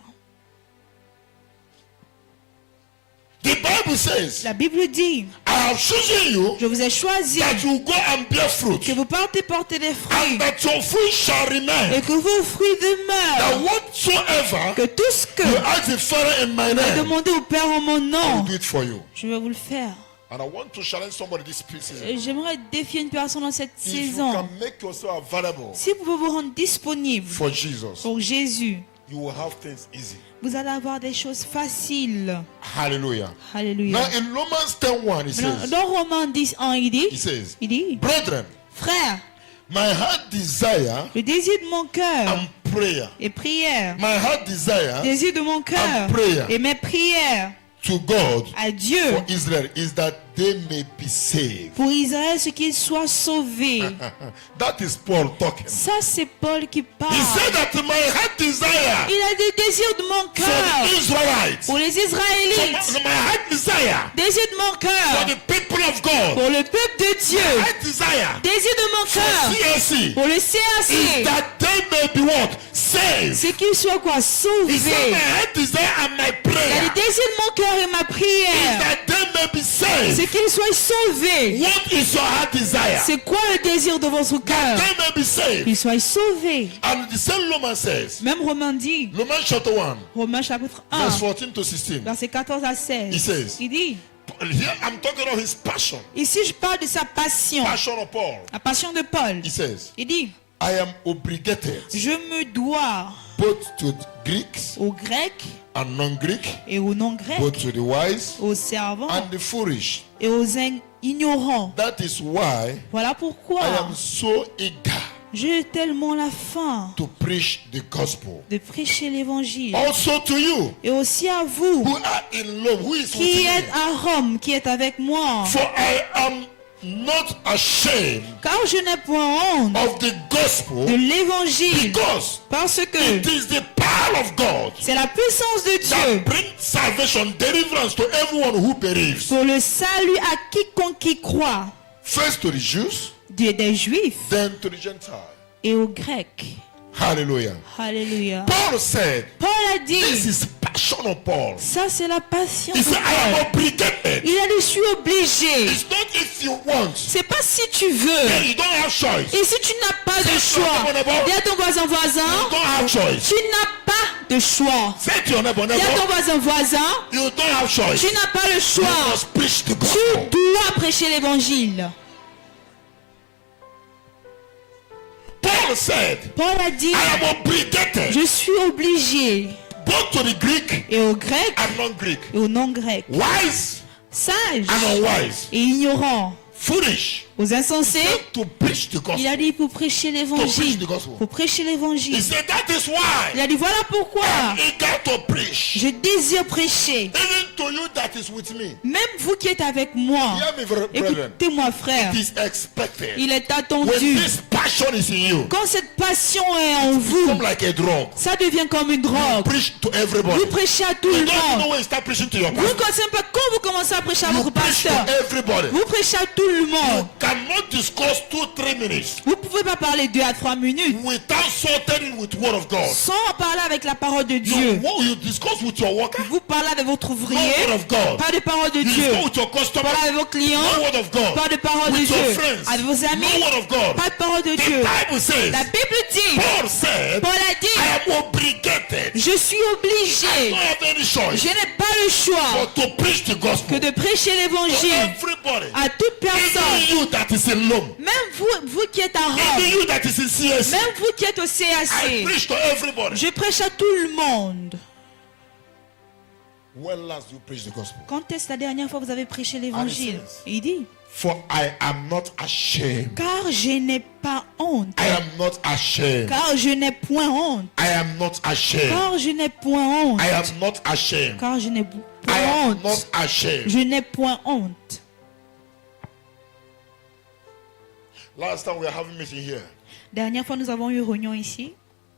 The Bible says, La Bible dit, I have chosen you je vous ai choisi that you go and bear fruit, que vous partez porter des fruits and that your fruit shall remain. et que vos fruits That demeurent. whatsoever Que tout ce que you ask the Father in my vous name, demandez au Père en mon I will nom, do it for you. je vais vous le faire. And I want to challenge somebody this season. Et j'aimerais défier une personne dans cette If you saison. can make yourself available Si vous pouvez vous rendre disponible for Jesus, pour Jésus, you will have things easy. vous allez avoir des choses faciles. Hallelujah. Now Alléluia. in Romans 10:1 it says, Dans Romains 10:1, il dit, Brethren, frère, my heart desire le désir de mon cœur and prayer. et prière, My heart desire désir de mon cœur and prayer. et mes prières to God à Dieu for Israel is that they may be saved. pour Israël, ce qu'il soit sauvé. That is Paul talking. Ça, c'est Paul qui parle. He said that my heart desire Il a des désirs de mon for cœur the Israelites, pour les Israélites. for my heart desire Désir de mon for cœur the people of God, pour le peuple de Dieu. heart desire Désir de mon for cœur CSC pour le is CAC. that they may be what? Saved. C'est qu'il soit quoi? He said Sauvé. my heart desire and my Il a prayer le désir de mon cœur et ma is prière. that they may be saved. C'est qu'il soit sauvé. What is your heart desire? C'est quoi le désir de votre cœur? They may be saved. Qu'il soit sauvé. And the same Romans says, Même Romains dit, Romans chapter 1, Romains chapitre 1, verse 14 to 16. verset 14 à 16. He says, Il dit, Here I'm talking about his passion. ici je parle de sa passion. Passion of Paul. La passion de Paul. He says, Il dit, I am obligated je me dois both to Greeks aux Grecs and non-Greek, et aux both non-Grecs, to the wise aux servants and the foolish. et aux ignorants. That is why Voilà pourquoi I am so eager j'ai tellement la faim to preach the gospel. de prêcher l'évangile. Also to you Et aussi à vous who are in love, who is with qui me. êtes à Rome, qui êtes avec moi. For I am not ashamed Car je n'ai point honte of the de gospel, l'évangile. because Parce it que is the power of God c'est la puissance de that Dieu brings salvation, deliverance to everyone who believes. pour le salut à quiconque qui croit. First to the Jews, Des Juifs then to the Gentiles. et aux Grecs. Hallelujah. Alléluia. Paul said, Paul a this dit, is passion of Paul. ça c'est la passion He de said, I am Paul. obligated. Il a dit, je suis obligé. It's not if you want, C'est pas si tu then veux. you don't have choice. Et si tu n'as pas de choix, dis à ton voisin You voisin, don't have choice. tu n'as pas de choix. Say to your neighbor, Dis à ton neighbor, voisin, you don't have choice. tu n'as pas le You choix. must preach the Tu gospel. dois prêcher l'évangile. Paul said, Paul a dit, I am obligated je suis obligé. both to the Greek Et aux Grecs and non-Greek, et aux non-Grecs, wise sages and unwise, et ignorants, foolish, aux insensés, to preach the il gospel. a dit pour prêcher l'évangile. Pour prêcher He l'évangile. said, that is Il why a dit voilà pourquoi I'm eager to preach. je désire prêcher. Even to you that is with me. Même vous qui êtes avec moi, Hear me, brethren. écoutez-moi frère, It is expected. il est When attendu. this passion passion is in you, Quand cette passion est en vous, come like a drug. ça devient comme une drogue. Preach to everybody. Vous prêchez à tout You le don't even know monde. when you start preaching to your Vous ne pastor. connaissez pas quand vous commencez à prêcher à You votre preach to pasteur. everybody. Vous prêchez à tout le You monde. cannot discuss 2-3 minutes Vous ne pouvez pas parler 2 à 3 minutes without sorting with word of God. sans parler avec la parole de Dieu. You discuss with your worker, Vous parlez avec votre no ouvrier, word of God. pas de parole de You Dieu. discuss with your customer, Parlez avec vos clients, no word of God. pas de parole de With your Dieu. friends, Avec vos no amis, word of God. pas de parole de The Dieu. Bible says, La Bible dit, Paul said, Paul a dit, I am obligated. je suis I obligé, don't have any choice je n'ai pas le choix but to preach the que gospel de prêcher to l'évangile everybody. à toute personne. Even you that is in Rome, Même vous qui êtes à even Rome, you that is in CSC, même vous qui êtes au I CAC, preach to everybody. je prêche à tout le monde. When last you preach the gospel? Quand est-ce la dernière fois que vous avez prêché l'évangile? says, Il dit, For I am not ashamed. car je n'ai pas honte. I am not ashamed. Car je n'ai point honte. I am not ashamed. Car je n'ai point honte. I am not ashamed. Car je n'ai I point am honte. not ashamed. Je n'ai point honte. Last time we were having meeting here, Dernière fois, nous avons eu une réunion ici.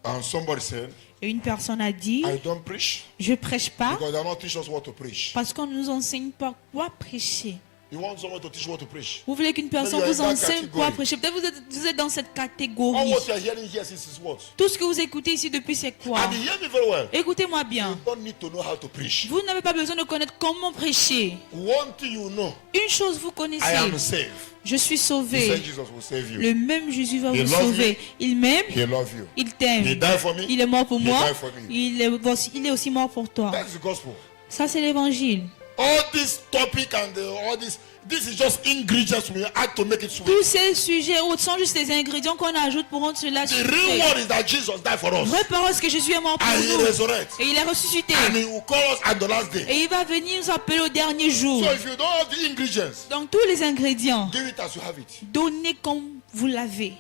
and somebody said, Et une personne a dit, I don't preach je prêche pas because they are not teach us what to preach. parce qu'on ne nous enseigne pas quoi prêcher. You want someone to teach what to preach? Vous voulez qu'une personne Maybe vous you are in that enseigne quoi category. prêcher. Peut-être vous êtes dans cette All catégorie. what you are hearing here is what? Tout ce que vous écoutez ici depuis, c'est quoi? And you hear me very well. Écoutez-moi bien. You don't need to know how to preach. Vous n'avez pas besoin de connaître comment prêcher. One thing you know, Une chose vous I connaissez. am saved. Je suis He sauvé. said Jesus will save you. Le même Jésus va He vous loves sauver. Il m'aime, He loves you. il He t'aime. died for me. Il est mort pour He moi. died for me. Il est aussi mort pour toi. That's the gospel. Ça, c'est l'évangile. All this topic and all this is just ingredients we add to make it sweet. Tous ces sujets autres sont juste des ingrédients qu'on ajoute pour rendre cela The real sucré. word is that Jesus died for us. Vraie parole, c'est que Jésus est mort pour And he nous. resurrects. Et il est ressuscité. And he will call us at the last day. Et il va venir nous appeler au dernier jour. So if you don't have the ingredients, Donc tous les ingrédients, give it as you have it. donnez comme vous l'avez.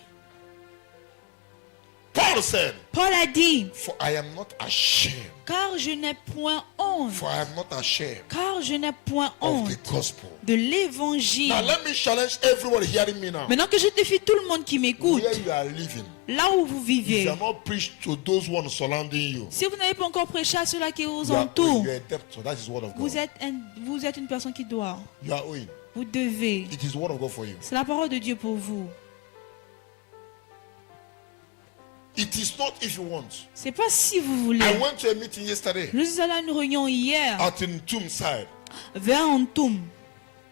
Paul said, Paul a dit, For I am not ashamed. car je n'ai point honte. For I am not ashamed Car je n'ai point of honte the gospel. de l'évangile. Now let me challenge everyone hearing me now. Maintenant que je défie tout le monde qui m'écoute, Where you are living, là où vous if you vivez, are not preached to those ones surrounding you, si vous n'avez pas encore prêché à ceux-là qui vous you are entourent, a debtor. That is the word of vous God. êtes une personne qui doit. You are owing. Vous devez. It is the word of God for you. C'est la parole de Dieu pour vous. It is not if you want. C'est pas si vous voulez. I went to a meeting yesterday Je suis allé à une réunion hier at Ntum side. vers Antoum.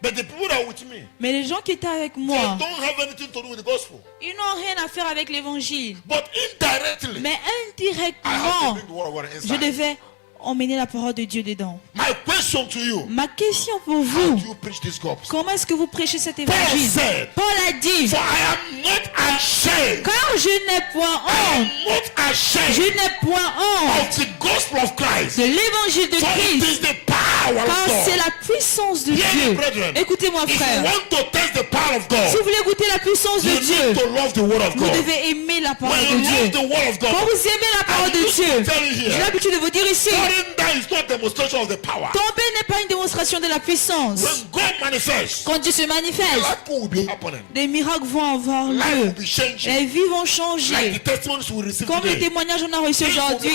But the people that are with me, Mais les gens qui étaient avec they moi, don't have anything to do with the gospel. ils n'ont rien à faire avec l'évangile. But indirectly, Mais I have to indirectement, bring the word of God je inside. devais emmener la parole de Dieu dedans. My question to you, Ma question pour how vous, do you preach this gospel? comment est-ce que vous prêchez cet Paul évangile? said, Paul a dit, For I am not ashamed. car je n'ai point I honte, am not je ashamed n'ai point honte of the gospel of Christ. de l'évangile de For it Christ, is the power car of c'est God. la puissance de Hear me, Dieu. brethren. Écoutez-moi, If you frère. want to test the power of Si God, vous voulez goûter la puissance de you Dieu, need to love the word of vous God. devez aimer la parole When de you love Dieu. the word of Quand God, vous aimez la parole de Dieu, j'ai l'habitude de vous dire ici, falling down is not demonstration of the power. tomber n'est pas une démonstration de la puissance. When God manifests, Quand Dieu se manifeste, miracle will be happening. des miracles vont avoir Life will lieu. be changing. Les vies vont Like changer. the testimonies we receive Comme les today. témoignages qu'on a reçus aujourd'hui,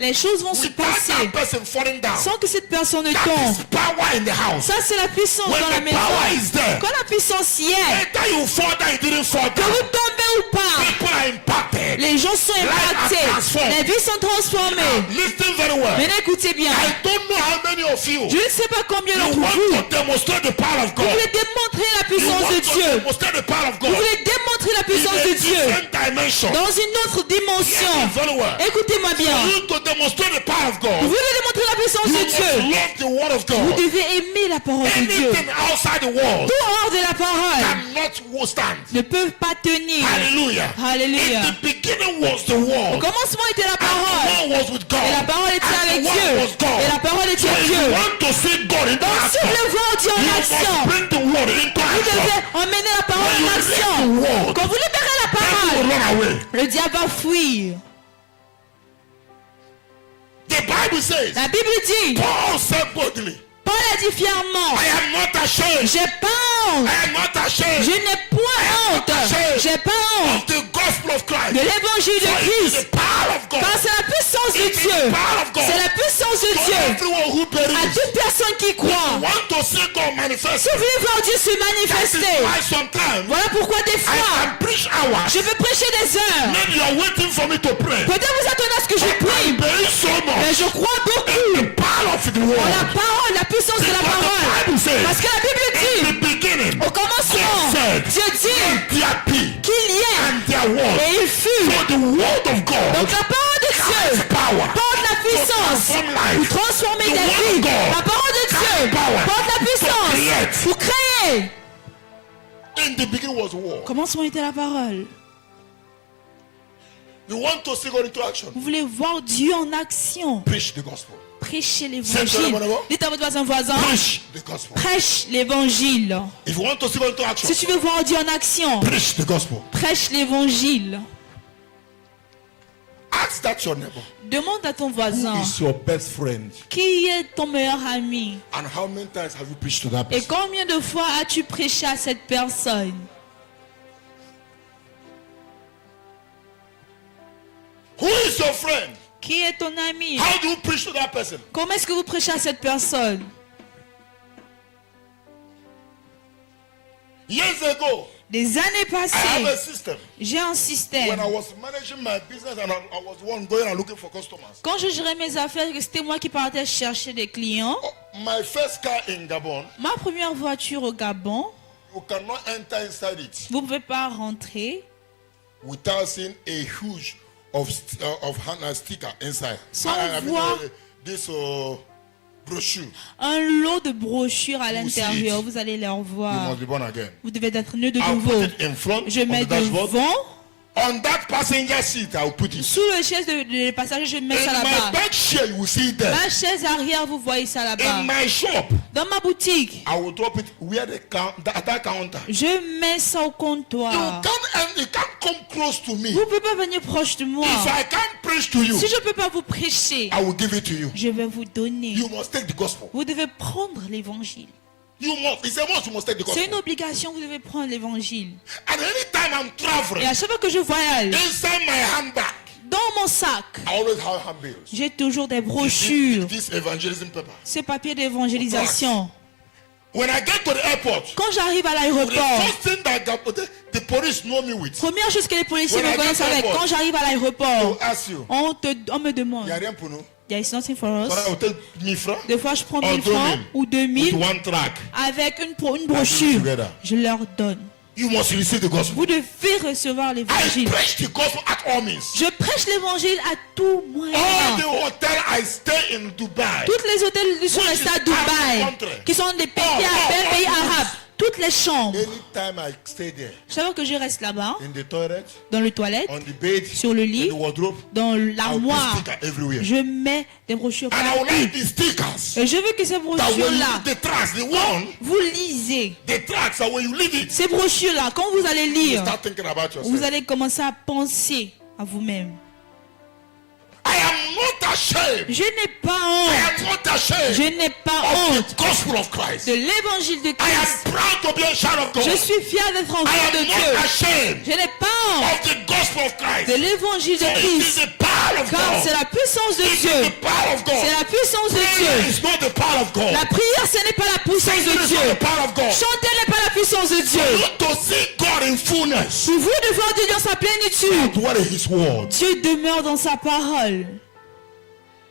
les choses vont se Without passer that person falling down, sans que cette personne ne that tombe. is power in the house. Ça, c'est la puissance When dans la the power is maison. there, Quand la puissance y est, either you fall down, you didn't fall que down. vous tombez ou pas, People are impacted. les gens sont impactés. Les vies sont transformées. Listen very well. Mais écoutez bien, I don't know how many of you je ne sais pas combien you d'entre want vous, to demonstrate the power of vous God. voulez démontrer la You puissance want de to Dieu. demonstrate the power of Vous God voulez démontrer la in puissance a de Dieu different dimension. dans une autre dimension. Yes, very well. Écoutez-moi bien. For you to demonstrate the power of Vous God, voulez démontrer la puissance you de must Dieu. love the word of Vous God. devez aimer la parole de Dieu. Anything outside the world Tout hors de la parole cannot withstand. ne peuvent pas tenir. Hallelujah. Alléluia. In the beginning was the Au word. commencement était la And the parole. word was with God. Et la parole était And avec the Dieu. word was God. Et la parole So était if Dieu. you want to see God in Donc si action, vous voulez voir Dieu you en must action, bring the word into vous action. devez emmener la parole When you en read action. the word, Quand vous libérez la devil will parole, run away. le diable va fuir. The Bible says, La Bible dit, Paul said boldly, Paul a dit fièrement, I am not ashamed. j'ai pas honte. I am not ashamed Je n'ai point honte. J'ai pas honte of the gospel of Christ. de l'évangile de For it is Christ. the power of God. Car c'est la puissance de It is Dieu. the power of God. C'est la puissance de To Dieu. everyone who À believes. toute personne qui croit. Want to see God manifest. Si vous voulez voir Dieu se That is manifester, why sometimes voilà pourquoi des I fois, can preach hours. je peux prêcher des heures. Maybe you are waiting for me to pray. Peut-être vous attendez à ce que je I prie. believe so Mais much je crois in beaucoup the power of the en word. la parole, la puissance de la Because the parole. Bible says, Parce que la Bible in dit, the beginning, au commencement, God said, Dieu dit there be qu'il y ait and there was. et il fut. So the word of God Donc la parole de Dieu has power. porte la puissance transform life. pour transformer The des word of vies. God La parole de Dieu has power porte la to puissance create. pour créer. In the beginning was word. Commencement était la parole. You want to see God into action? Vous voulez voir Dieu en action. Preach the gospel. Prêchez C'est l'évangile. bon, bon. Dites à votre voisin, Preach the gospel. prêche l'évangile. If you want to see God into action, Si tu veux voir Dieu en action, preach the gospel. prêche l'évangile. Ask that your neighbor. Demande à ton Who voisin, is your best friend? qui est ton meilleur ami? And how many times have you preached to that Et person? combien de fois as-tu prêché à cette personne? Who is your friend? Qui est ton ami? How do you preach to that person? Comment est-ce que vous prêchez à cette personne? Years ago, Des années I have a passées, system. j'ai un When système. I was managing my business and I was the one going and looking for customers. Quand je gérais mes affaires, que c'était moi qui partais chercher des clients. Oh, my first car in Gabon, Ma première voiture au Gabon, you cannot enter inside it vous ne pouvez pas rentrer without seeing a huge of sticker inside. Sans I mean, voir this brochure. un lot de brochures à see l'intérieur. it. Vous allez les You revoir. must be born again. Vous devez être né de I'll nouveau. put it in front Je on mets the dashboard. devant. On that passenger seat, I'll put it. Sous le chaise de passagers, je mets ça In my là-bas. back chair, you will see it there. Ma chaise arrière, vous voyez ça là-bas. In my shop, Dans ma boutique, I will drop it where at that counter. je mets ça au comptoir. You can't come close to me. Vous ne pouvez pas venir proche de moi. If I can't preach to you, Si je ne peux pas vous prêcher, I will give it to you. je vais vous donner. You must take the gospel. Vous devez prendre l'évangile. You must. It's a must. You must take the C'est une gospel. obligation, vous devez prendre l'évangile. And anytime I'm Et traveling, à chaque fois que je voyage, inside my handbag, dans mon sac, I always have handbills. j'ai toujours des brochures, This evangelism paper. ce papier d'évangélisation. When I get to the airport, Quand j'arrive à the l'aéroport, first thing that the police know me with, première chose que les policiers When I me connaissent get to avec, airport, quand j'arrive à they'll l'aéroport, ask you, on me demande, il n'y a rien pour nous. there is nothing for us. So I'll take 1000 francs Des fois, je prends or 1000 francs 2000 ou with 2000 one track. avec une brochure. together. Je leur donne. You must receive the gospel. Vous devez recevoir I l'évangile. preach the gospel at all means. Je prêche l'évangile à tout moyen. All the hotels I stay in Dubai, Toutes les hôtels sont Which restés is à Dubaï, Arab country. qui sont des pays, Oh, pays oh, arabes. Toutes les chambres. anytime I stay there, Chaque fois que je reste là-bas, in the toilet, dans le toilette, on the bed, sur le in lit, the wardrobe, dans I'll put l'armoire, sticker everywhere. je mets des brochures And I will partout. like the stickers. Et je veux que ces That when you brochures-là, read the tracks, the one, vous lisez. the tracks, that when you read it, Ces brochures-là, quand vous allez you lire, start thinking about vous yourself. allez commencer à penser à vous-même. I am not ashamed. Je n'ai pas I honte. am not ashamed Je n'ai pas of honte the gospel of Christ. de l'évangile de I Christ. am proud to be a child of God. Je suis fier d'être I enfant de am Dieu. not ashamed Je n'ai pas honte of the gospel of de Christ. l'évangile de It is Christ. the power of Car c'est God. la puissance de It is Dieu. the power of C'est God. la puissance de Prayer Dieu. is not the power of God. La prière, ce n'est pas la puissance Singing de is Dieu. not the power of God. Chanter n'est pas la puissance de Dieu. For you to see God in fullness, Pour vous de voir Dieu dans sa plénitude. dwell in His word. Dieu demeure dans sa parole.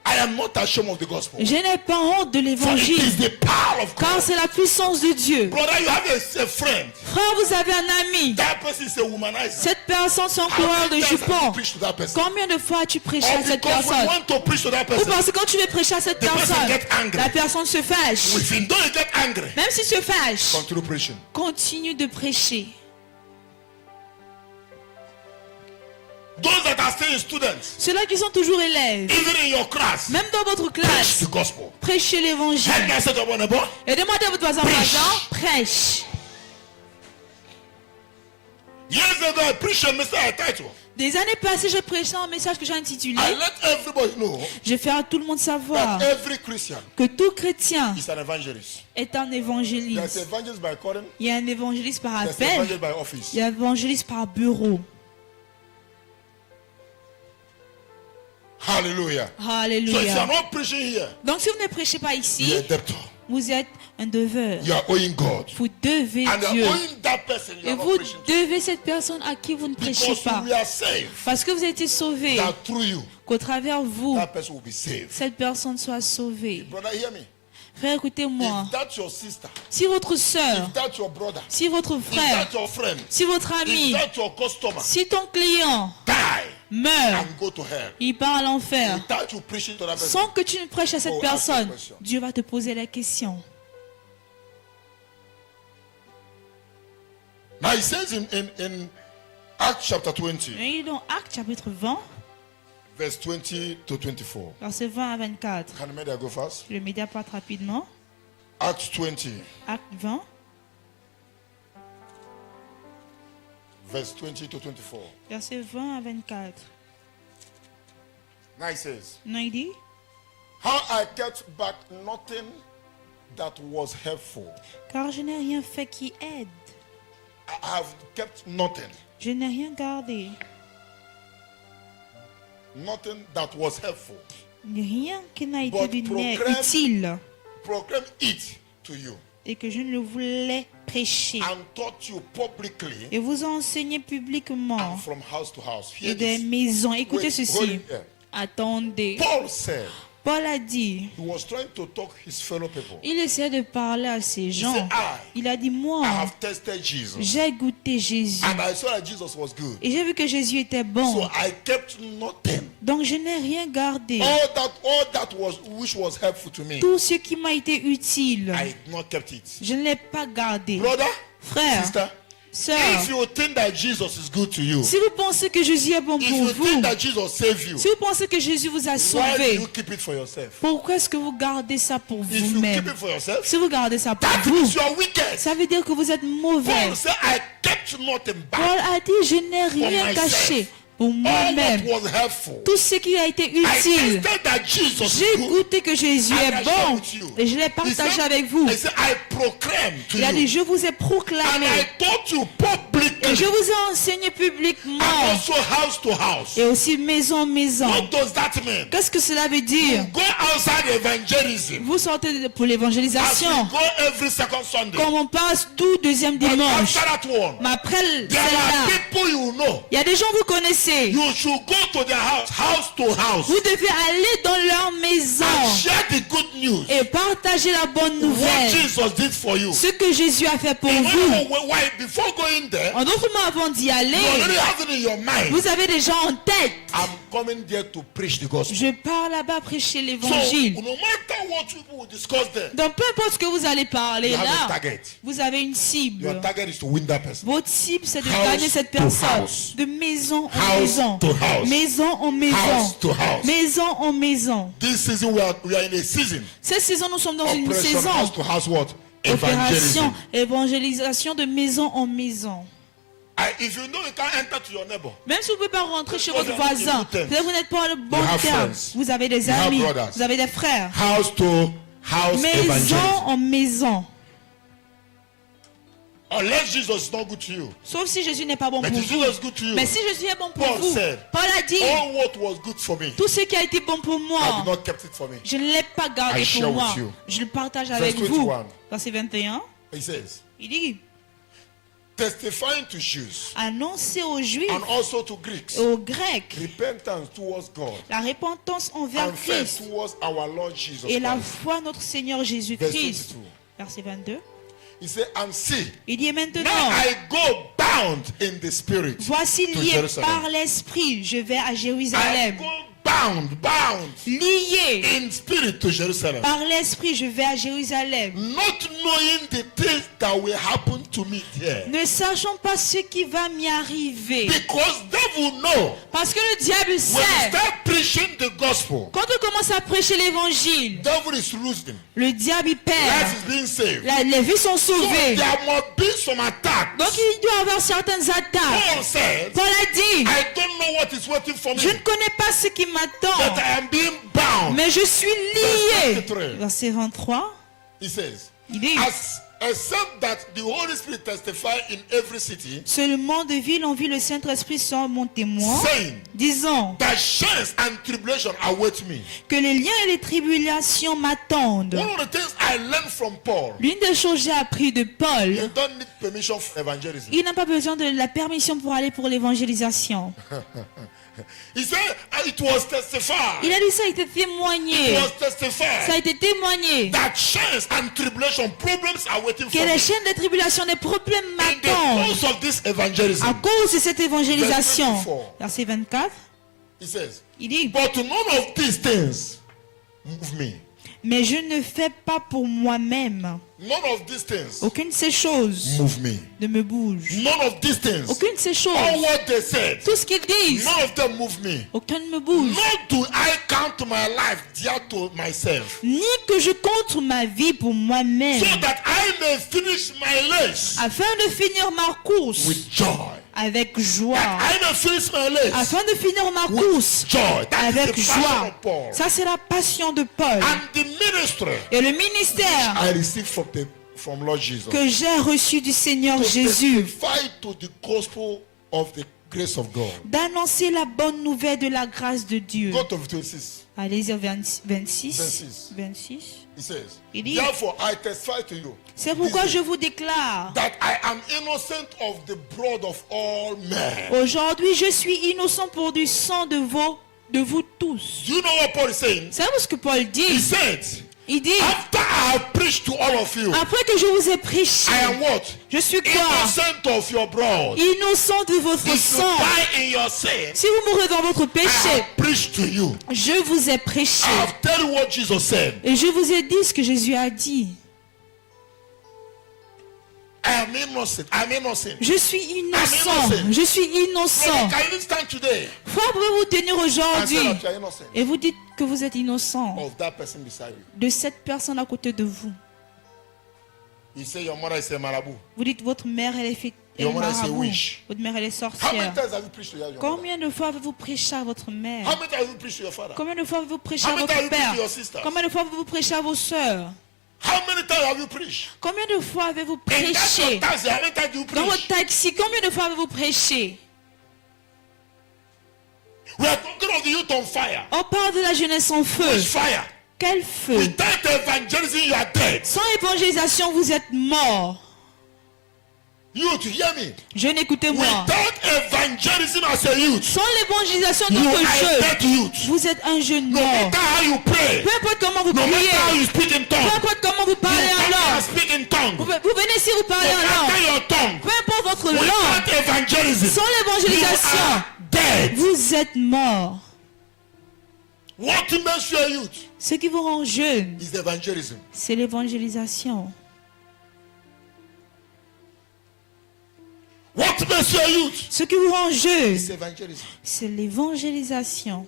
I am not ashamed of the gospel. Je n'ai pas honte de For it l'évangile. is the power of Car God. c'est la puissance de Dieu. Brother, you have a friend. Frère, vous avez un ami. That person is a womanizer. Cette personne, c'est un How coureur many de times have you jupons. preached to that person? Combien de fois as-tu prêché Or à cette because we personne? want to preach to that Ou person, parce que quand tu veux prêcher à cette The person personne, get angry. la personne se fâche. if you don't get angry, Même s'il se fâche, continue preaching. continue de prêcher. Those that are still students, Ceux-là qui sont toujours élèves, even in your class, même dans votre preach classe, the gospel. prêchez l'évangile. Help me say to one neighbor, Et demandez à votre voisin, prêche. years ago I preached a message title. Des années passées, j'ai prêché un message que j'ai intitulé I let everybody know Je fais à tout le monde savoir that every Christian que tout chrétien is an evangelist. est un There's évangéliste. evangelist by calling, Il y a un évangéliste par there's appel, evangelist by office. il y a un évangéliste par bureau. Hallelujah. So if you are Alléluia. not preaching here, Donc si vous ne prêchez pas ici, you're a debtor. vous êtes un deveur. You are owing God. Vous devez And Dieu. you're owing that person you Et are not vous preaching to. devez cette personne à qui vous ne prêchez Because pas. we are saved. Parce que vous avez été sauvé. That through you, Qu'au travers vous, that person will be saved. cette personne soit sauvée. Brother, hear me. Frère, écoutez-moi. If that's your sister, Si votre soeur, if that's your brother, si votre if frère, that's your friend, si votre if ami, that's your customer, si ton client die meurt, and go to hell. il part à l'enfer, Without you preaching to that person. sans que tu ne prêches à cette Oh, ask personne, the question. Dieu va te poser la question. Now it says in Acts chapter 20, Et dans Actes chapitre 20, verse 20 to 24. versets 20 à 24. Can the media go fast? Le média part rapidement. Acts 20, Acte 20, verse 20 to 24. versets 20 à 24. Now it says, Non, il dit, how I kept back nothing that was helpful. car je n'ai rien fait qui aide. I have kept nothing. Je n'ai rien gardé. Nothing that was helpful. Rien qui n'a été But d'une aide proclaim- utile. Proclaim it to you Et que je ne le voulais prêcher. and taught you publicly Et vous enseignez publiquement. and from house to house. Hear Et des this. maisons. Écoutez Wait, ceci. hold it here. Attendez. Paul said Paul a dit, he was trying to talk his fellow people. il essaie de parler à ces gens. said, Il a dit, moi, I have tested Jesus j'ai goûté Jésus. and I saw that Jesus was good. Et j'ai vu que Jésus était So bon. I kept nothing. Donc je n'ai rien gardé. All that was which was helpful to me. Tout ce qui m'a été utile, I not kept it. je ne l'ai pas gardé. Brother, Frère, sister, sœur, if you think that Jesus is good to you, si vous pensez que Jésus est bon if pour you vous, think that Jesus saved you, si vous pensez que Jésus vous a why do sauvé, you keep it for yourself? pourquoi est-ce que vous gardez ça pour If you keep vous-même? it for yourself, Si vous gardez ça pour that vous, means you are wicked. ça veut dire que vous êtes mauvais. Paul said, I kept nothing Paul back. a dit, je n'ai rien myself. caché pour All moi-même. what was helpful. Tout ce qui a été I utile, tasted that Jesus j'ai is good. goûté que Jésus And I est shared bon with you. et je l'ai He partagé said- avec vous. He said, I proclaim to Il a dit, you. je vous ai And proclamé I taught you et publicly. je vous ai enseigné publiquement And also house to house. et aussi maison en maison. What does that mean? Qu'est-ce que cela veut dire? Go outside evangelism. Vous sortez pour As we l'évangélisation, go every second Sunday. comme on passe tout deuxième But dimanche. after that one, Mais après there are celle-là, people you know. il y a des gens que vous connaissez. You should go to their house, house to house, Vous devez aller dans leur maison and share the good news. et partager la bonne What nouvelle. Jesus did for you. Ce que Jésus a fait pour You vous. know why? Before going there, En d'autres mots, avant d'y you aller, already have it in your mind. vous avez des gens en tête. I'm coming there to preach the gospel. Je pars là-bas prêcher So, l'évangile. no matter what people will discuss there, Donc peu importe ce que vous allez parler you have a là, target. vous avez une cible. Your target is to win that person. Votre cible, c'est de House gagner cette to personne. house. De maison en House maison. to house. Maison en maison. House to house. Maison en maison. This season we are in a season. Cette saison, nous sommes dans une Operation saison. house to house what? Opération, Evangelism. évangélisation de maison en maison. If you know you can't enter to your neighbor, Même si vous ne pouvez pas rentrer chez Because votre you are not in voisin, good terms. peut-être vous n'êtes pas en bon You have terme. friends. Vous avez des You have amis, brothers. vous avez des frères. house to house Maison evangelism. en maison. Unless Jesus is not good to you. Sauf si Jésus n'est pas bon But pour if vous. Jesus is good to you, Mais si Jésus est bon pour Paul vous, said, Paul a dit, all what was good for me, tout ce qui a été bon pour I did moi, not kept it for me. je ne l'ai pas gardé I share pour moi. with you. Je le partage avec Verse vous. 21. Verset 21, He says, il dit, testifying to Jews annoncez aux Juifs and also to Greeks et aux Grecs repentance towards God la repentance envers and faith Christ towards our Lord Jesus et la Christ. foi en notre Seigneur Verse Jésus-Christ. 22. Verset 22. He said, and see, Il dit now maintenant, I go bound in the spirit voici to lié Jerusalem. par l'Esprit, je vais à I Jérusalem. go bound Lié in spirit to Jerusalem. par l'Esprit, je vais à Jérusalem. Not knowing the things that will happen to me there. Ne sachant pas ce qui va m'y arriver. Because devil know Parce que le diable when you sait, start preaching the gospel, quand on commence à prêcher l'évangile, devil is losing. le diable il perd. Life is being saved. Les vies sont So sauvées. there must be some attacks. Donc il doit y avoir certaines attaques. Paul said, Paul a dit, I don't know what is waiting for me, je ne connais pas ce qui but m'attend, I am being bound. mais je suis lié. Verse 23. Verset 23, He says, il dit, as except that the Holy Spirit testify in every city, Seulement de ville en ville, le Saint-Esprit sera mon témoin, saying disant that chains and tribulation await me. que les liens et les tribulations m'attendent. One of the things I learned from Paul, L'une des choses que j'ai appris de you Paul, don't need permission for evangelism. il n'a pas besoin de la permission pour aller pour l'évangélisation. He said it was testified. Il a dit ça, il a été It témoigné. was Ça a testified été témoigné that chains and tribulation problems are waiting que for les me. chaînes de tribulation, des problèmes In the m'attendent course of this evangelism, à cause de cette évangélisation. Verse 24. Verset 24, he says, il dit, but none of these things move me. mais je ne fais pas pour moi-même. None of these things Aucune de ces choses move me. ne me bouge. None of these things, Aucune de ces all choses, what they said, tout ce qu'ils disent, none of them move me. aucun ne me bouge. Nor do I count my life dear to myself, Ni que je compte ma vie pour moi-même, so that I may finish my race afin de finir ma course with joy. avec joie. I may finish my race Afin de finir ma with course joy. That is avec the passion joie. of Paul. Ça, c'est la passion de Paul. And the ministry Et le ministère I received from Lord Jesus que j'ai reçu du Seigneur to Jésus, testify to the gospel of the grace of God. d'annoncer la bonne nouvelle de la grâce de Dieu. Go to 26. Allez-y, 26. 26. He says, Il dit, therefore I testify to you c'est pourquoi je vous déclare, that I am innocent of the blood of all men. aujourd'hui je suis innocent pour du sang de vous tous. Do you know what Paul is saying? Savez-vous ce que Paul He dit? said, Il dit, after I have preached to all of you, après que je vous ai prêché, I am what? je suis quoi? Innocent of your blood. Innocent de votre If you sang. die in your sin, Si vous mourrez dans votre I péché, have preached to you. je vous ai prêché. I have tell you what Jesus said. Et je vous ai dit ce que Jésus a dit. I am innocent. I'm innocent. Je suis innocent. Je suis innocent. Brother, can you stand today Frère, pouvez-vous tenir and say aujourd'hui that you are innocent et vous dites que vous êtes innocent of that person beside you? de cette personne à côté de vous? You say your mother is a marabout. Vous dites votre mère, elle est Your mother is a marabout. witch. Votre mère, elle est How many sorcière. times have you preached to your mother? Combien de fois avez-vous prêché à votre mère? How many times have you preached to your father? Combien de fois avez-vous prêché How à many times votre have you père? preached to your sisters? Combien de fois avez-vous prêché à vos sœurs? How many times have you preached? Combien de fois avez-vous In that prêché? taxi, how many times do you Dans votre preach? taxi, combien de fois avez-vous prêché? We are talking of the youth on fire. On parle de la jeunesse en feu. Which fire? Quel feu? Without evangelism, you are dead. Sans évangélisation, vous êtes mort. Youth, hear me. Jeune, écoutez-moi. Without evangelism as a youth, Sans l'évangélisation you de are a jeune, dead youth. vous êtes un jeune No mort. matter how you pray, Peu importe comment vous no matter how priez, you speak in peu tongues, importe comment vous you parlez en cannot langue, speak in tongues. vous venez ici, vous No parlez en matter langue. your tongue, Peu importe votre langue, without evangelism, sans you l'évangélisation, are dead. vous êtes mort. What makes you a youth Ce qui vous rend jeune, is evangelism. c'est l'évangélisation. What makes you a youth Ce qui vous rend jeune, is evangelism. c'est l'évangélisation.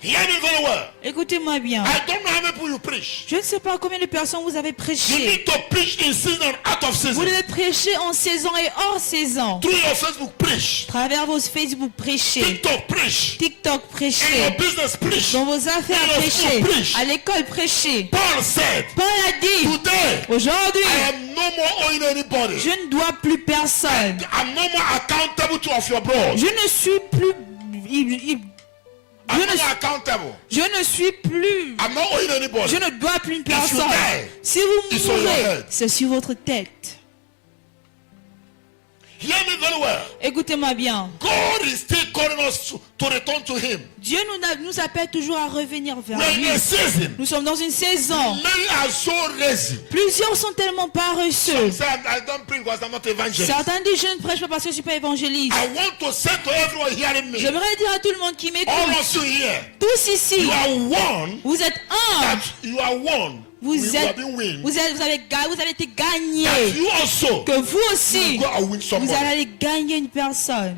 Hear me very well. Écoutez-moi bien. I don't know how many people you preach. Je ne sais pas combien de personnes vous avez You prêché. need to preach in season and out of Vous season. devez prêcher en saison et hors saison. Through your Facebook, preach. À travers vos Facebook, prêchez. TikTok, preach. TikTok, In prêchez. your business, preach. Dans vos affaires, In your prêchez. school, preach. À l'école, prêchez. Paul said, Paul a dit, today, aujourd'hui, I am no more owing anybody. je ne dois plus personne. I'm no more accountable to of your blood. Je ne suis plus... I'm Je no ne, more accountable. je ne suis plus... I'm not owing anybody. Je ne dois plus une personne. die, Si vous it's on your mourrez, head. c'est sur votre tête. Hear me very well. Écoutez-moi bien. God is still calling us to return to Him. Dieu nous appelle toujours à revenir vers We're in lui. a season. Nous sommes dans une saison. Many are so lazy. Plusieurs sont tellement paresseux. Say, I don't preach because I'm not evangelist. Certains disent, je ne prêche pas parce que je ne suis pas évangéliste. I want to say to everyone hearing me, J'aimerais dire à tout le monde qui all m'écoute, of you here, tous ici, you are one. vous êtes un. That you are one. Vous have êtes, been win. vous avez été gagné. That you also Que vous aussi, go and win vous somebody. allez aller gagner une personne.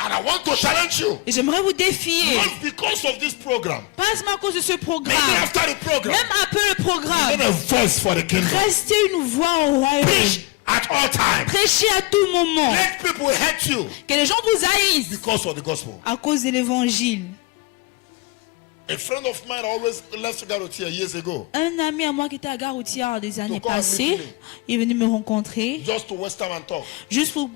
And I want to challenge you. Et j'aimerais vous défier. Not because of this program. Pas seulement à cause de ce programme. Maybe after the program. Même après le programme. Then a voice for the kingdom. Restez une voix au royaume. Preach at all times. Prêchez à tout moment. Let people hate you Que les gens vous haïssent because of the gospel. à cause de l'évangile. A friend of mine always left Garotia years ago. Un ami à moi qui était à Gare Routière des années Pourquoi passées amener-tu-les? est venu me rencontrer Just to waste time and talk. juste pour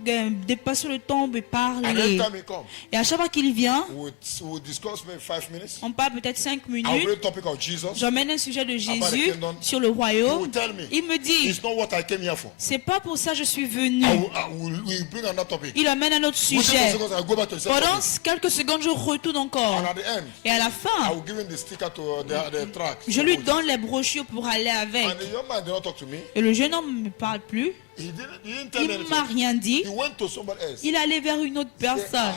dépasser le temps de And parler. every time he comes, Et à chaque fois qu'il vient, we'll discuss maybe 5 minutes. on parle peut-être 5 I'll minutes. bring the topic of Jesus. J'emmène un sujet de About the Jésus kingdom. sur le He royaume. will tell me, Il me dit, it's not what I came here for. c'est pas pour ça que je suis venu. We'll bring another topic. Il amène un autre Within sujet. 2 seconds, I'll go back to the same Pendant topic. quelques secondes, je retourne encore. And at the end, Et à la I fin, will give him the sticker to the track. je lui donne les brochures pour aller avec. And the young man did not talk to me. Et le jeune homme ne me parle plus. He didn't tell me Il ne m'a anything. rien dit. He went to somebody else. Il allait vers une autre He said, personne.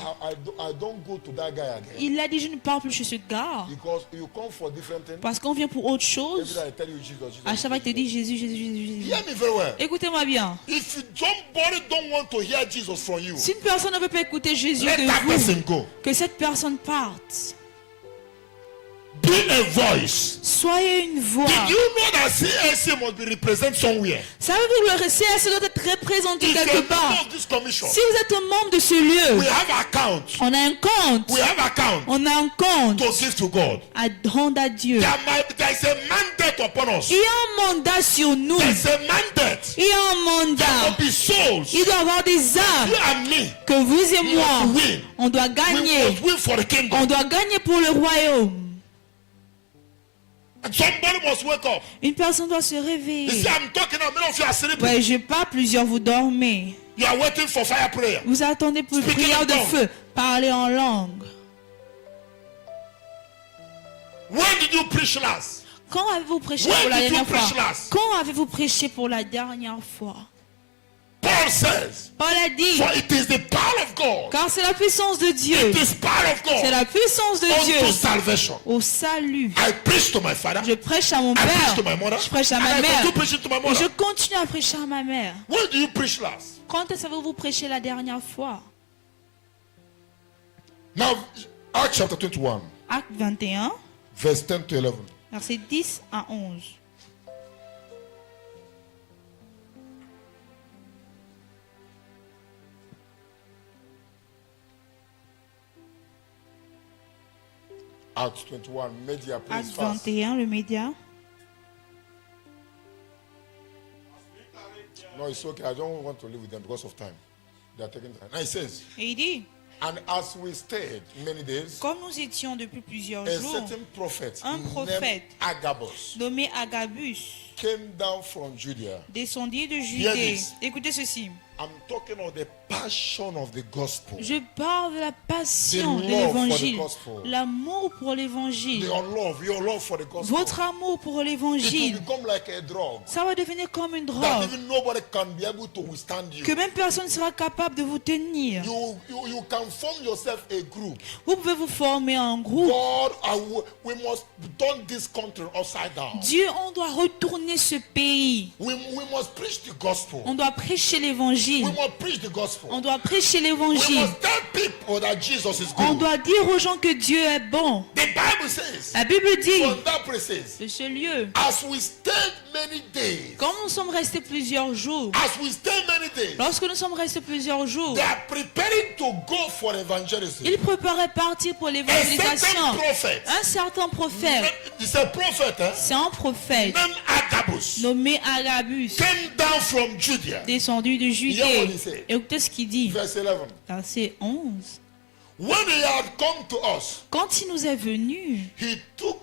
I don't go to that guy again. Il a dit, je ne parle plus chez ce gars. Because you come for different things. Parce qu'on vient pour autre Every chose. day I tell you Jesus, À chaque fois, il te Jesus. dit Jésus, Jésus, Jésus, Jésus. Hear me very well. Écoutez-moi bien. If somebody don't want to hear Jesus from you, Si une personne ne veut pas écouter Jésus let that de person vous, go. que cette personne parte. Be a voice. Soyez une voix. Did you know that CSC must be represented somewhere? Savez-vous que le CSC doit être représenté If quelque you're part? member of this commission, Si vous êtes un membre de ce lieu, we have account. on a un compte. We have account On a un compte to give to God. à rendre à Dieu. There is a mandate upon us. Il y a un mandat sur nous. There's a mandate. Il y a un There mandat. will be souls. Il doit y avoir des âmes You and me. que vous et We moi, must win. on doit We gagner. must win for the kingdom. On doit gagner pour le royaume. And somebody must wake up. Une personne doit se You réveiller. see, I'm talking now. Many of you are sleeping. Ouais, je parle, plusieurs vous dormez. You are waiting for fire prayer. Vous attendez pour une Speaking prière in de tongues. feu. Parler en langue. When did you preach last? Quand avez-vous prêché When pour la did you dernière preach fois? last? Quand avez-vous prêché pour la dernière fois? Paul says, Paul a dit, for it is the power of God. car c'est la puissance de Dieu. It is power of C'est God la puissance de unto Dieu salvation. au salut. I preach to my father. Je prêche à mon I preach père. to my mother. Je prêche à And ma I mère. continue preaching to my Et je mother. continue à prêcher à ma mère. When do you preach last? Quand est-ce que vous prêchez la dernière fois? Now, Acts chapter 21, Acte 21, verse 10 to 11. versets 10 à 11. Acts 21, media, please Acte fast. 21, le média. No, it's okay. I don't want to live with them because of time. They are taking time. Now it says, Et il dit, and as we stayed many days, comme nous étions depuis plusieurs a jours, certain prophet un named prophète Agabus nommé Agabus came down from Judea. descendit de Hear Judée. this. Écoutez ceci. I'm talking of the passion of the gospel. Je parle de la passion The de love for the l'évangile. gospel. L'amour pour l'évangile. Your love for the gospel. Votre amour pour It will l'évangile. become like a drug Ça va devenir comme une that drogue. even nobody can be able to withstand you. Que même personne ne sera capable de vous tenir. You can form yourself a group. Vous pouvez vous former en groupe. God, we must turn this country upside down. Dieu, on doit retourner ce pays. We must preach the gospel. On doit prêcher We l'évangile. must preach the gospel. On doit prêcher We l'évangile. must tell people that Jesus is On good. doit dire aux gens que Dieu est bon. The Bible says, La Bible dit from that places, de ce lieu, as we stayed many days, quand nous sommes restés plusieurs jours, as we stayed many days, lorsque nous sommes restés plusieurs jours, they are preparing to go for evangelism. ils préparaient partir pour A l'évangélisation. certain prophet, Un certain prophète, it's a prophet, c'est un prophète named Agabus, nommé Agabus, came down from Judea. descendu de Hear what Judée. he said. Écoutez ce qu'il dit, Verse 11. verset 11. When he had come to us, Quand il nous est venu, he took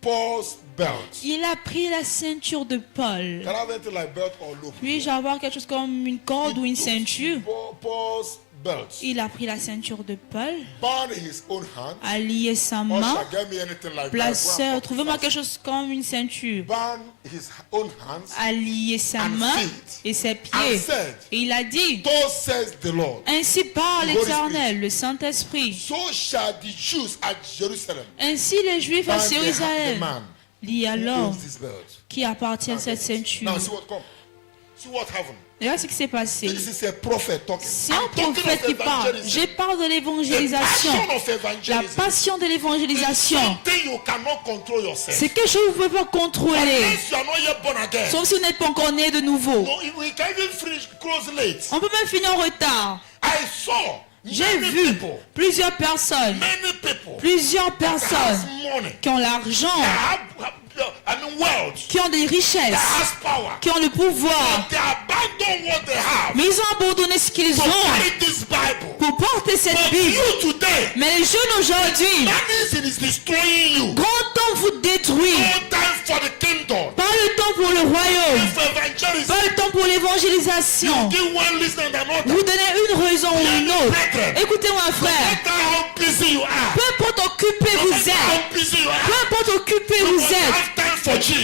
Paul's belt. il a pris la ceinture de Paul. Can I have anything like belt or loop? Puis-je avoir quelque chose comme une corde ou une ceinture? Paul's belt. Il a pris la ceinture de Paul, Bound his own hand. a lié sa main. Usher, get me anything like that. Placeur, trouvez-moi quelque chose comme une ceinture. Bound his own hands. A lié sa And main feet. et ses And pieds. said, Et il a dit, thus says the Lord, ainsi parle The Holy l'Éternel, le Saint-Esprit. so shall the Jews at Jerusalem Ainsi les Juifs à bind the Jérusalem man lient who l'homme owns this belt. qui appartient à cette ceinture. Now see what come. See what happened. Et là, ce qui s'est passé. This is a prophet talking. C'est I'm un talking prophète of qui parle. evangelism. Je parle de The l'évangélisation. passion of La evangelism. passion de It's l'évangélisation. something you cannot control yourself. C'est quelque chose que vous ne pouvez pas contrôler. Unless you are not yet born again. Sauf si vous n'êtes pas encore né de nouveau. No, we can even finish close late. On peut même finir en retard. I saw J'ai vu plusieurs personnes qui ont l'argent, qui ont des richesses, qui ont le pouvoir, mais ils ont abandonné ce qu'ils ont pour porter cette Bible. Mais les jeunes aujourd'hui, grand temps vous détruit. Pas le temps pour le royaume, pas le temps pour l'évangélisation. Vous donnez une raison ou une autre. Écoutez-moi, frère. Peu importe occupé vous êtes, peu importe occupé vous êtes,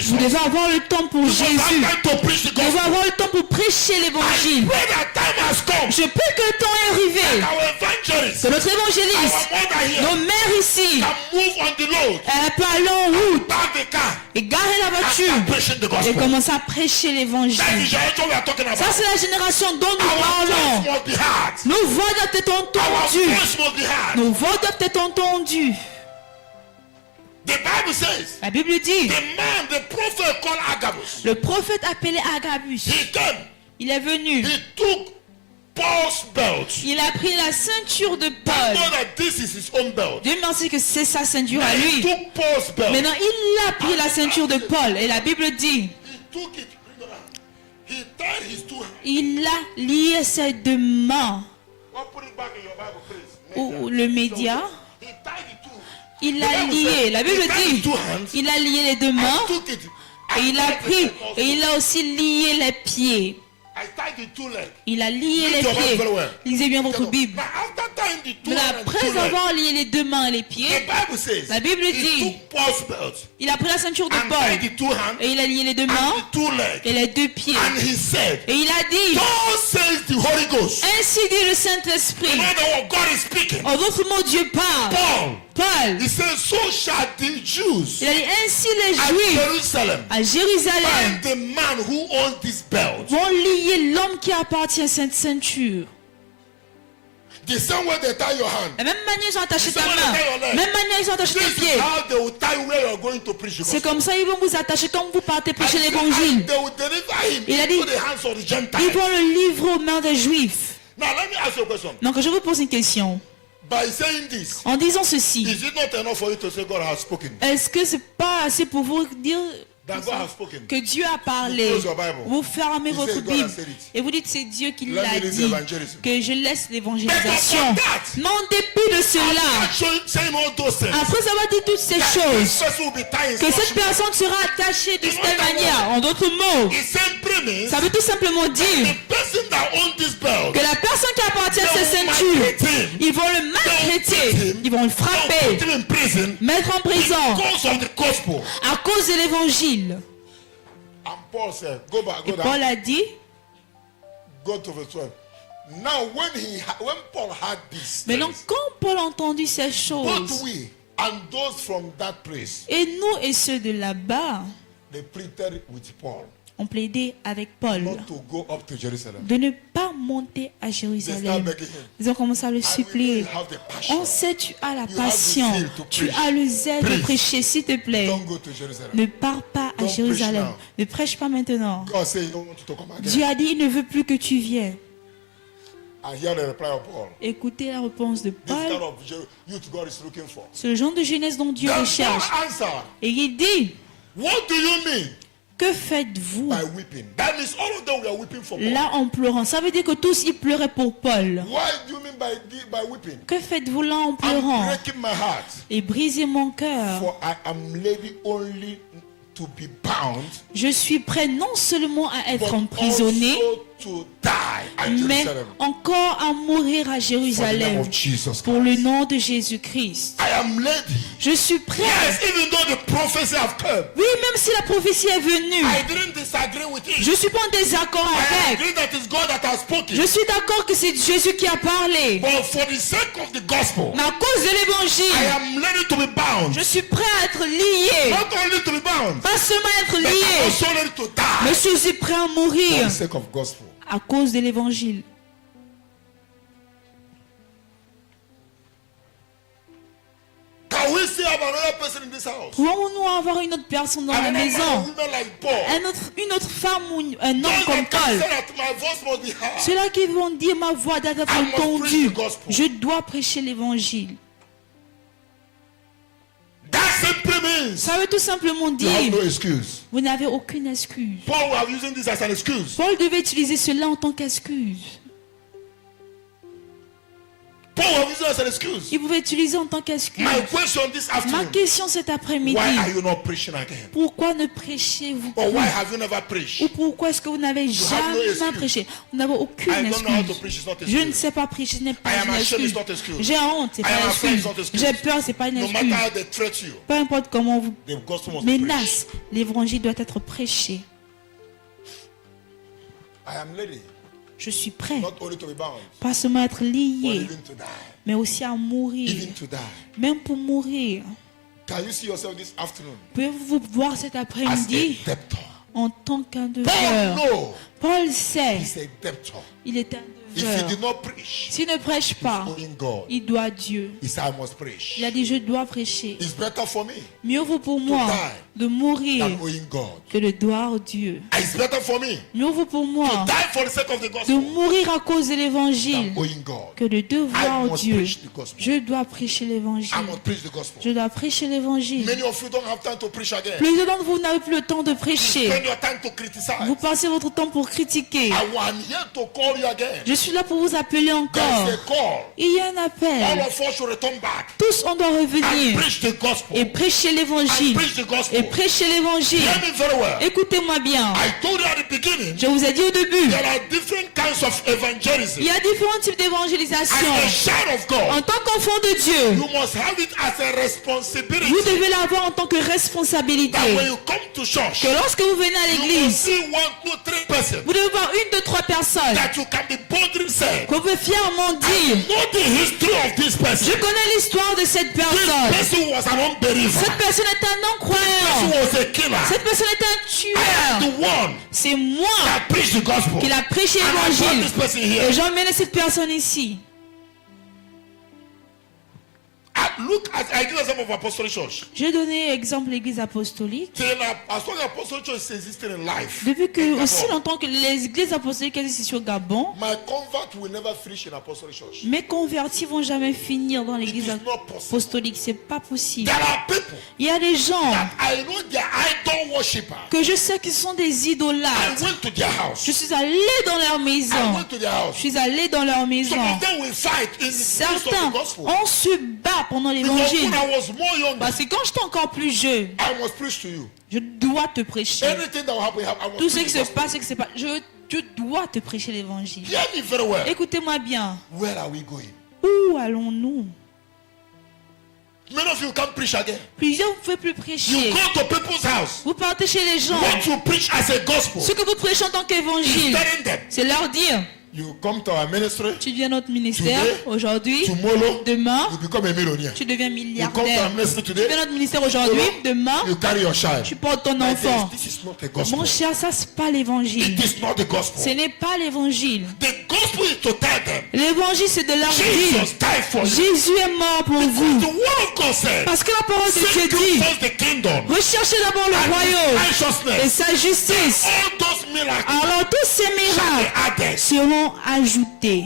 vous devez avoir le temps pour Jésus. Vous devez avoir le temps pour prêcher l'évangile. Je prie que le temps est arrivé, que notre évangéliste, nos mères ici, elle peut aller en route et garer la voiture et commencer à prêcher l'évangile. Ça, c'est la génération dont nous parlons. Nos voix doivent être entendues. Nos voix doivent être entendues. La Bible dit, le prophète appelé Agabus, il est venu. Il a pris la ceinture de Paul. Dieu merci que c'est sa ceinture à lui. Maintenant, il a pris la ceinture de Paul. Et la Bible dit, il a lié ses deux mains. Ou le média. Il a lié. La Bible dit, il a lié les deux mains. Et il a pris. Et il a aussi lié les pieds. Il a lié les pieds. Lisez bien votre Bible. Mais après avoir lié les deux mains et les pieds, la Bible dit, il a pris la ceinture de Paul et il a lié les deux mains et les deux pieds. Et il a dit, ainsi dit le Saint-Esprit. En d'autres mots, Dieu parle. Paul, il a dit, ainsi les Juifs à Jérusalem vont lier l'homme qui appartient à cette ceinture. La même manière ils ont attaché ta main, même manière ils ont attaché tes pieds. C'est comme ça ils vont vous attacher quand vous partez prêcher l'évangile. Il a dit, ils vont le livrer aux mains des Juifs. Donc je vous pose une question. En disant ceci, est-ce que c'est pas assez pour vous dire que Dieu a parlé? Vous fermez votre Bible et vous dites c'est Dieu qui l'a dit, que je laisse l'évangélisation. Mais en dépit de cela, après avoir dit toutes ces choses, que cette personne sera attachée de telle manière, en d'autres mots, ça veut tout simplement dire que la personne qui appartient à cette ceinture, ils vont le maltraiter, ils vont le frapper, mettre en prison à cause de l'évangile. Et Paul a dit, maintenant quand Paul a entendu ces choses, et nous et ceux de là-bas, ont plaidé avec Paul de ne pas monter à Jérusalem. Ils ont commencé à le supplier. On sait tu as la passion, tu as le zèle de prêcher, s'il te plaît. Ne pars pas à Jérusalem. Ne prêche pas maintenant. Dieu a dit, il ne veut plus que tu viennes. Écoutez la réponse de Paul. C'est le genre de jeunesse dont Dieu recherche. Et il dit, que faites-vous? Là en pleurant. Ça veut dire que tous ils pleuraient pour Paul. Que faites-vous là en pleurant? Et brisez mon cœur. Je suis prêt non seulement à être emprisonné, mais encore à mourir à Jérusalem pour le nom de Jésus-Christ. Je suis prêt. Oui, même si la prophétie est venue, je ne suis pas en désaccord avec. Je suis d'accord que c'est Jésus qui a parlé. Mais à cause de l'évangile, je suis prêt à être lié. Pas seulement être lié, mais je suis prêt à mourir à cause de l'évangile. this house. Pouvons-nous avoir une autre personne dans la Another man maison? or woman like Paul. Une autre femme ou un homme Those comme that can Paul? say that my voice must be heard. Ceux-là qui vont dire ma voix doit être I must entendue. preach the gospel. Je dois prêcher l'évangile. That simply means Ça veut tout simplement you have dire no excuse. vous n'avez aucune excuse. Paul was using this as an excuse. Paul devait utiliser cela en tant qu'excuse. Paul was using it as an excuse. Il pouvait utiliser en tant qu'excuse. My question this Ma afternoon, question cet après-midi, why are you not preaching again? pourquoi ne prêchez-vous Or why plus? have you never Ou preached? pourquoi est-ce que vous n'avez have no jamais excuse. prêché? Vous n'avez aucune I don't know how to excuse. preach, it's not Je ne excuse. sais pas prêcher, ce n'est pas I am une ashamed, excuse. it's not excuse. J'ai honte, c'est I pas am une afraid, excuse. it's not excuse. J'ai peur, c'est pas une No matter excuse. how they threat you, Peu importe comment vous the gospel must be preached. menace, l'évangile doit être prêché. I am ready, Je suis prêt, not only to be bound, pas seulement à être but lié, even to die. mais aussi à mourir, Even to die. même pour mourir. Can you see yourself this afternoon Pouvez-vous vous voir cet as après-midi a debtor? en tant qu'un Paul deveur? know Paul sait, he's a debtor. il est un If he deveur. did not preach, S'il ne prêche pas, owing God, il doit à Dieu. he said, I must preach. Il a dit, je dois prêcher. It's better for me Mieux vaut pour moi de mourir than owing God. que de devoir Dieu. It's better for me Mieux vaut pour to moi die for the sake of the de gospel mourir à cause de l'évangile than owing God. que de devoir I must Dieu. preach the gospel. Je dois prêcher I l'évangile. must preach the gospel. Je dois prêcher l'évangile. Many of you don't have time to preach again. Plusieurs d'entre vous n'avez plus le temps de You prêcher. spend your time to criticize. Vous passez votre temps pour critiquer. I am here to call you again. Je suis là pour vous appeler encore. There's a call. Il y a un All appel. of us should return back Tous, on doit and revenir preach the gospel. et prêcher And l'évangile. preach the Et gospel. prêcher l'évangile. Hear me very well. Écoutez-moi bien. I told you at the beginning, Je vous ai dit au début, there are different kinds of evangelism. il y a différents types As d'évangélisation. a child of En God, tant qu'enfant de Dieu, you must have it as a responsibility vous devez l'avoir en tant que responsabilité. that when you come to church, Que lorsque vous venez à you must l'église, see 1, 2, 3 persons vous devez voir une, deux, trois personnes that you can be boldly say, qu'on peut fièrement dire, know the history of this person. je connais l'histoire de cette This personne. person was an unbeliever. Cette personne est un This non-croyant. was a killer. Cette personne est un I am tueur. the one C'est moi that preached the gospel. qui a prêché And I brought l'évangile. this person Et here. j'ai emmené cette personne ici. Look at I give example of Apostolic Church. J'ai donné exemple l'église apostolique. Till as long as Apostolic Church is existing in life, Depuis in que, Gabon, aussi longtemps que les églises apostoliques existent ici au Gabon, my convert will never finish in Apostolic Church. mes convertis vont jamais finir dans It l'église is not possible. apostolique. C'est pas possible. There are people Il y a des gens that I know they are idol worshippers. que je sais qu'ils sont des I idolâtres. went to their house. Je suis allé dans leur I maison. went to their Je house. suis allé dans leur maison. Some of them will fight in the midst of Certains, the gospel. on se bat pendant Because l'évangile. when I was more younger, Parce que quand j'étais encore plus jeune, I must preach to you. je dois te prêcher. Anything that will happen, I must Tout ce preach qui the se gospel. passe, ce qui se passe, je dois te prêcher l'évangile. Hear me very well. Écoutez-moi bien. Where are we going? Où allons-nous? Many of you can't preach again. Plusieurs ne pouvez plus You prêcher. go to people's house. Vous partez chez les gens. What you preach as a gospel Ce que vous prêchez en tant is qu'évangile, telling them. c'est leur dire, You come to our ministry. tu viens à notre ministère Today, aujourd'hui, Tomorrow, demain, you become a millionaire. tu deviens You come to our milliardaire. ministry Tu viens today. à notre ministère aujourd'hui, demain, You carry your child. tu portes ton My enfant. friends, this is not a gospel. Mon cher, ça c'est pas l'évangile. It is not the Ce gospel. n'est pas l'évangile. The gospel is to tell them L'évangile c'est de leur dire, Jesus died for you. Jésus est mort pour The vous. word of God said, Parce que la parole de seek Dieu you dit, first the kingdom recherchez d'abord le and his royaume et righteousness. sa justice. All those miracles Alors tous ces shall be miracles added. seront ajoutés.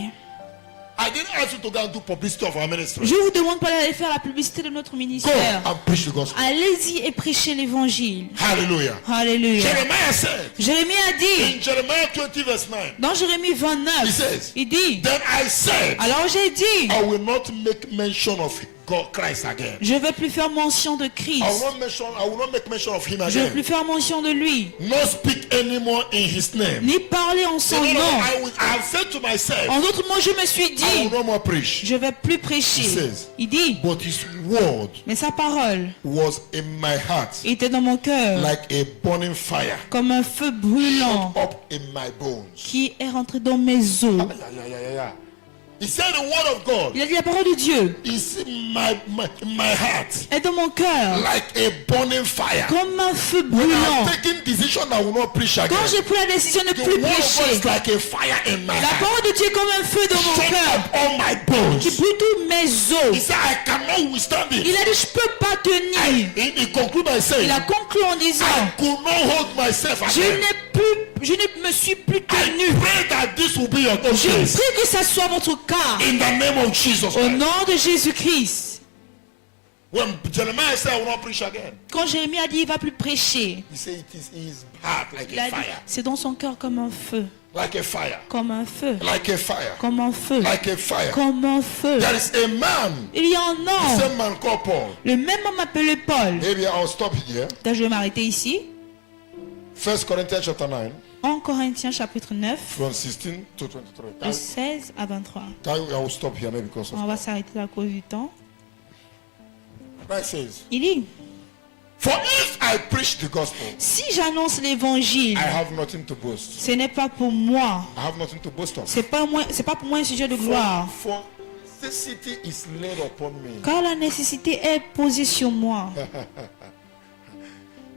I didn't ask you to go and do publicity of our ministry. Je vous demande pas d'aller faire la publicité de notre Go ministère. and preach the gospel. Allez-y et prêchez l'évangile. Hallelujah. Alléluia. Jeremiah said Jérémie a dit, in Jeremiah 20 verse 9, dans Jérémie he 29, says, il dit, then I said, alors j'ai dit, I will not make mention of God, Christ again. je ne vais plus faire mention de I Christ. will not make mention of him Je ne vais again. plus faire mention de lui, Not speak anymore in his name. ni parler en So, son no, no, nom. I have said to myself, En d'autres mots, je me suis I will dit, no more preach. je ne vais plus prêcher. He says, Il dit, But his word mais sa parole was in my heart était dans mon cœur like a burning fire comme un feu brûlant up in my bones. qui est rentré dans mes os. Yeah. He said the word of God Il a dit la parole de Dieu is in my heart est dans mon cœur like a burning fire. comme un feu When I'm brûlant. taking decision I will not preach again, Quand j'ai pris la décision de ne the plus word of God prêcher, is like a fire in my la heart. parole de Dieu est comme un feu dans mon Shut cœur up all my bones. qui brûle tous mes He os. said, I cannot withstand Il it. a dit, je peux pas tenir. He concluded by saying, Il a conclu en disant, I could not hold myself again. je ne me suis plus I tenu. pray that this will be your own Je case. prie que ça soit votre cas. In the name of Jesus Au Christ. nom de Jésus-Christ. When Jeremiah said, I will not preach again, Quand Jérémie a dit, il va plus prêcher. he said it is in his heart like Il a a dit, fire. c'est dans son cœur comme un feu. Like a fire. Comme un feu. Like a fire. Comme un feu. Like a fire. Comme un feu. There is a man, Il y a un the homme. same man called Paul. Le même homme appelé Paul. Maybe I'll stop here. Là, je vais m'arrêter ici. 1 Corinthians chapter 9, En Corinthiens chapitre 9, from 16 to 23. de 16 à 23. I will stop here maybe because of On va s'arrêter à cause du temps. that. It says, Il dit, for if I preach the gospel, si j'annonce l'évangile, I have nothing to boast. ce n'est pas pour moi. I have nothing to boast of. C'est pas pour moi un sujet de gloire. For necessity is laid upon me. Car la nécessité est posée sur moi.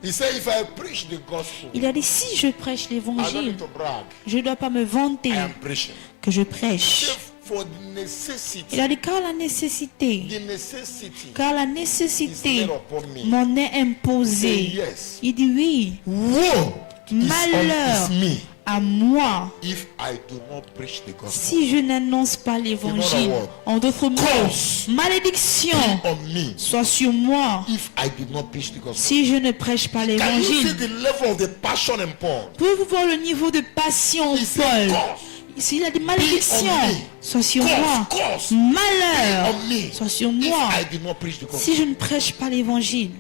He said, if I preach the gospel, Il a dit, si je prêche I don't l'évangile, need to brag. je ne dois pas me vanter I am preaching. que je prêche. If for the necessity, Il a dit, car la nécessité the necessity is nécessité laid upon me. m'en est Say imposée. yes. Il dit oui, Woe is malheur me à moi if I do not preach the gospel. si je n'annonce pas l'évangile. En d'autres mots, Curse malédiction on me soit sur moi if I did not preach the gospel. si je ne prêche pas Can you see l'évangile. the level of the passion in Paul? Pouvez-vous voir le niveau de passion He de said, Paul? curse S'il a dit malédiction me. soit sur Curse, moi, curse malheur on me soit sur if moi I did not preach the gospel. si je ne prêche pas l'évangile.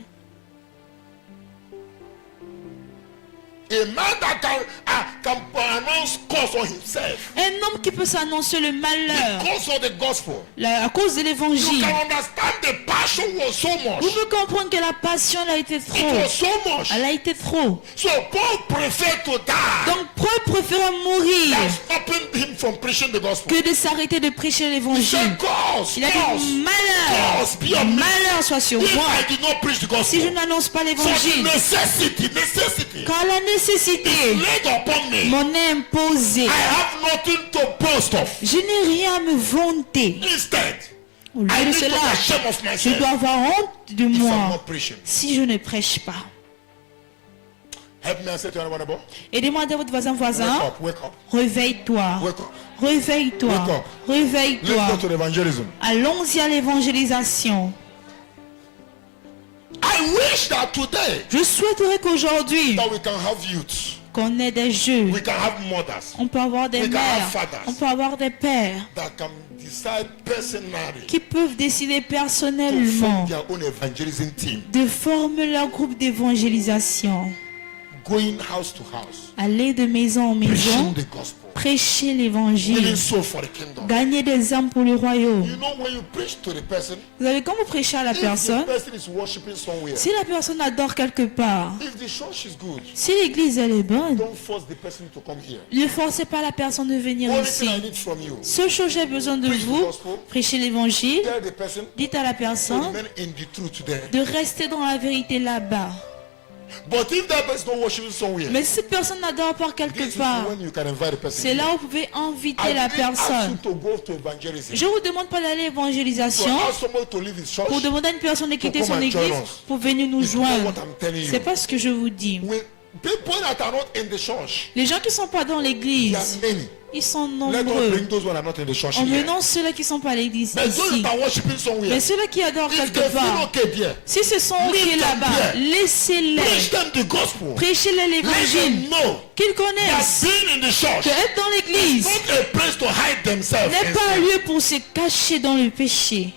A man that can pronounce curse on himself Un homme qui peut s'annoncer le malheur because of the gospel. à cause de You l'évangile. can understand the passion was so much. Vous pouvez comprendre que la passion elle a été It was trop. so much. Elle a été trop. So Paul preferred to die Donc Paul préférait mourir than stopping him from preaching the gospel. que de s'arrêter de prêcher He l'évangile. said, curse, Il a curse, dit malheur, curse be on me malheur soit sur if moi I did not preach the si je gospel. n'annonce pas For the l'évangile. necessity Car la nécessité laid upon me. m'en est imposée. I have nothing to boast of. Je n'ai rien à me vanter. Instead, Au lieu I de need to cela, be ashamed of je myself dois avoir honte de if I'm moi not preaching. si je ne prêche pas. Help me and say to anyone about. Aidez-moi à dire à votre voisin, Wake up. réveille-toi, Wake up. réveille-toi, Wake up. Let's réveille-toi. go to the evangelism. Allons-y à l'évangélisation. I wish that today Je souhaiterais qu'aujourd'hui, that we can have youth. qu'on ait des jeux, We can have mothers on peut avoir des We can have mères, fathers. on peut avoir des pères that can decide personally qui peuvent décider to personnellement form their own evangelism team, de former leur groupe d'évangélisation, going house to house, aller de maison en preaching maison, the gospel, prêcher winning l'évangile, soul for the kingdom. gagner des âmes pour le royaume. You know, when you preach to the person, Vous savez, quand vous prêchez à la if the personne, person is worshiping somewhere, si la personne adore quelque part, if the church is good, si l'église elle est bonne, don't force the person to come here. ne forcez pas la personne de venir Only ici. thing I need from you, Seule chose que j'ai besoin de preach the vous, gospel, prêchez l'évangile, tell the person dites à la to personne remain in the truth today. de rester dans la vérité là-bas. But if that person don't worship somewhere, Mais si cette personne n'adore pas this quelque is part, when you can invite the person. c'est là où vous pouvez inviter I la didn't ask you personne. to go to evangelism. Je vous demande pas d'aller à To l'évangélisation ask somebody to leave his church. pour demander à une personne de quitter come son and église join us. pour venir nous It's not joindre. what I'm telling you. C'est pas ce que je vous dis. When people that are not in the church, Les gens qui sont pas dans there l'église, are many. ils sont Let us nombreux. bring those who are not in the church En here. menant ceux-là qui sont pas à l'église But those ici. that are worshiping somewhere, Mais ceux-là qui adorent if they quelque feel part, okay there, si ce sont ok Leave them là-bas, there. laissez-les. preach them the gospel. Prêchez-les Let them l'évangile. know Qu'ils that connaissent being in the church que être dans is l'église not a place to hide themselves. n'est pas un instead. lieu pour se cacher dans le péché.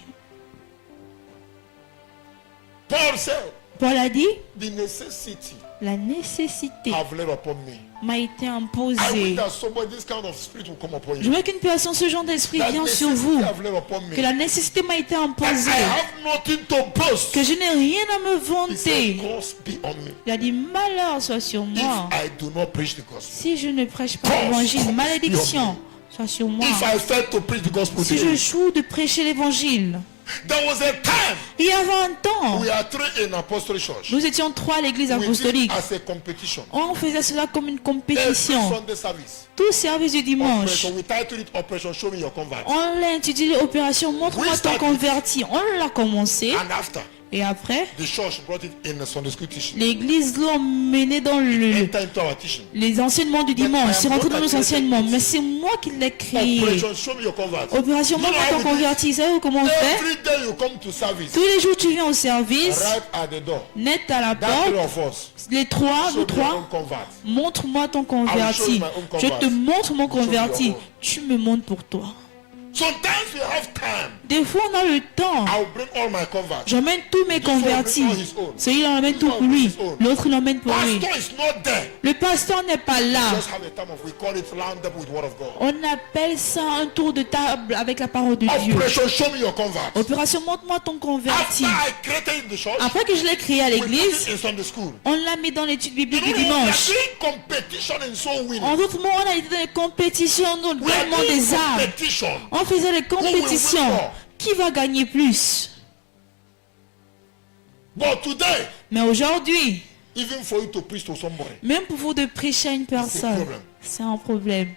Paul said, Paul a dit, the necessity la nécessité have laid upon me. m'a été I imposée. wish that somebody, this kind of spirit will come upon Je you. veux qu'une personne, ce genre d'esprit That vienne sur necessity vous. have laid upon me. Que la nécessité m'a été And imposée. I have nothing to boast. Que je n'ai rien à me He said, vanter. curse be on me. Il a dit, malheur soit sur moi. If I do not preach the gospel. Si je ne prêche pas Curse l'évangile, be malédiction soit sur moi. If I fail to preach the gospel Si je today, joue de prêcher l'évangile, There was a time Il y avait un temps, we are 3 in apostolic church. nous étions 3 à l'église We did apostolique. as a competition. On faisait cela comme une Every compétition. Sunday service. Tout service du dimanche. Operation, we titled it Operation Show Me Your Convert. On l'a intitulé Opération Montre-moi ton converti. On l'a commencé. And after, Et après, the church brought it in the Sunday school teaching. l'église l'a mené dans Enter into our teaching. les enseignements du dimanche. C'est rentré dans nos enseignements. Mais c'est moi qui l'ai créé. Operation Show Me Your Convert. Opération Montre-moi ton converti. Savez-vous comment on fait? Every day you come to service, Tous les jours, tu viens au service. right at the door. Net à la That three porte. of us. Les trois, Show nous me your own trois. convert. Montre-moi ton I will show you converti. my own Je convert. te montre mon You show me converti. your own. Tu me montres pour toi. Sometimes we have time. Des fois, on a le temps. I'll bring all my converts. J'emmène tous mes convertis. Celui-là, il emmène tout pour lui. L'autre, il emmène pour lui. Pastor is not there. Le pasteur n'est pas là. Just have a time of, we call it round up with word of God. On appelle ça un tour de table avec la parole de Dieu. Operation Show Me Your Convert. Opération Montre-moi ton converti. After I created in the church, Après que je l'ai créé à we put l'église, it in Sunday school. on l'a mis dans l'étude biblique du We are dimanche. doing competition in soul winning. En d'autres mots, on a été dans les compétitions, dans le We are gagnement doing des âmes. competition. On faisait les compétitions. Qui va gagner plus? But today, Mais aujourd'hui, even for you to preach to somebody, même pour vous de prêcher à une personne, problem. c'est un problème.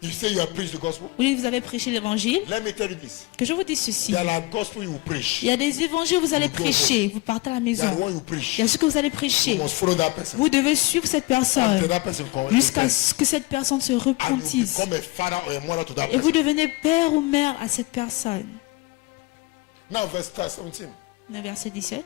you say you have preached the gospel. Vous dites que vous avez prêché l'évangile. Let me tell you this. Que je vous dise ceci. There are gospel you will preach. Il y a des évangiles que vous allez You go prêcher. Vous partez à la There are maison. one you preach. Il y a ce que vous allez You prêcher. must follow that person. Vous devez suivre cette personne Until that person jusqu'à repents. ce que cette personne se And you repentisse. become a father or a mother to that Et vous person. devenez père ou mère à cette personne. Now verse 17. Le verset 17,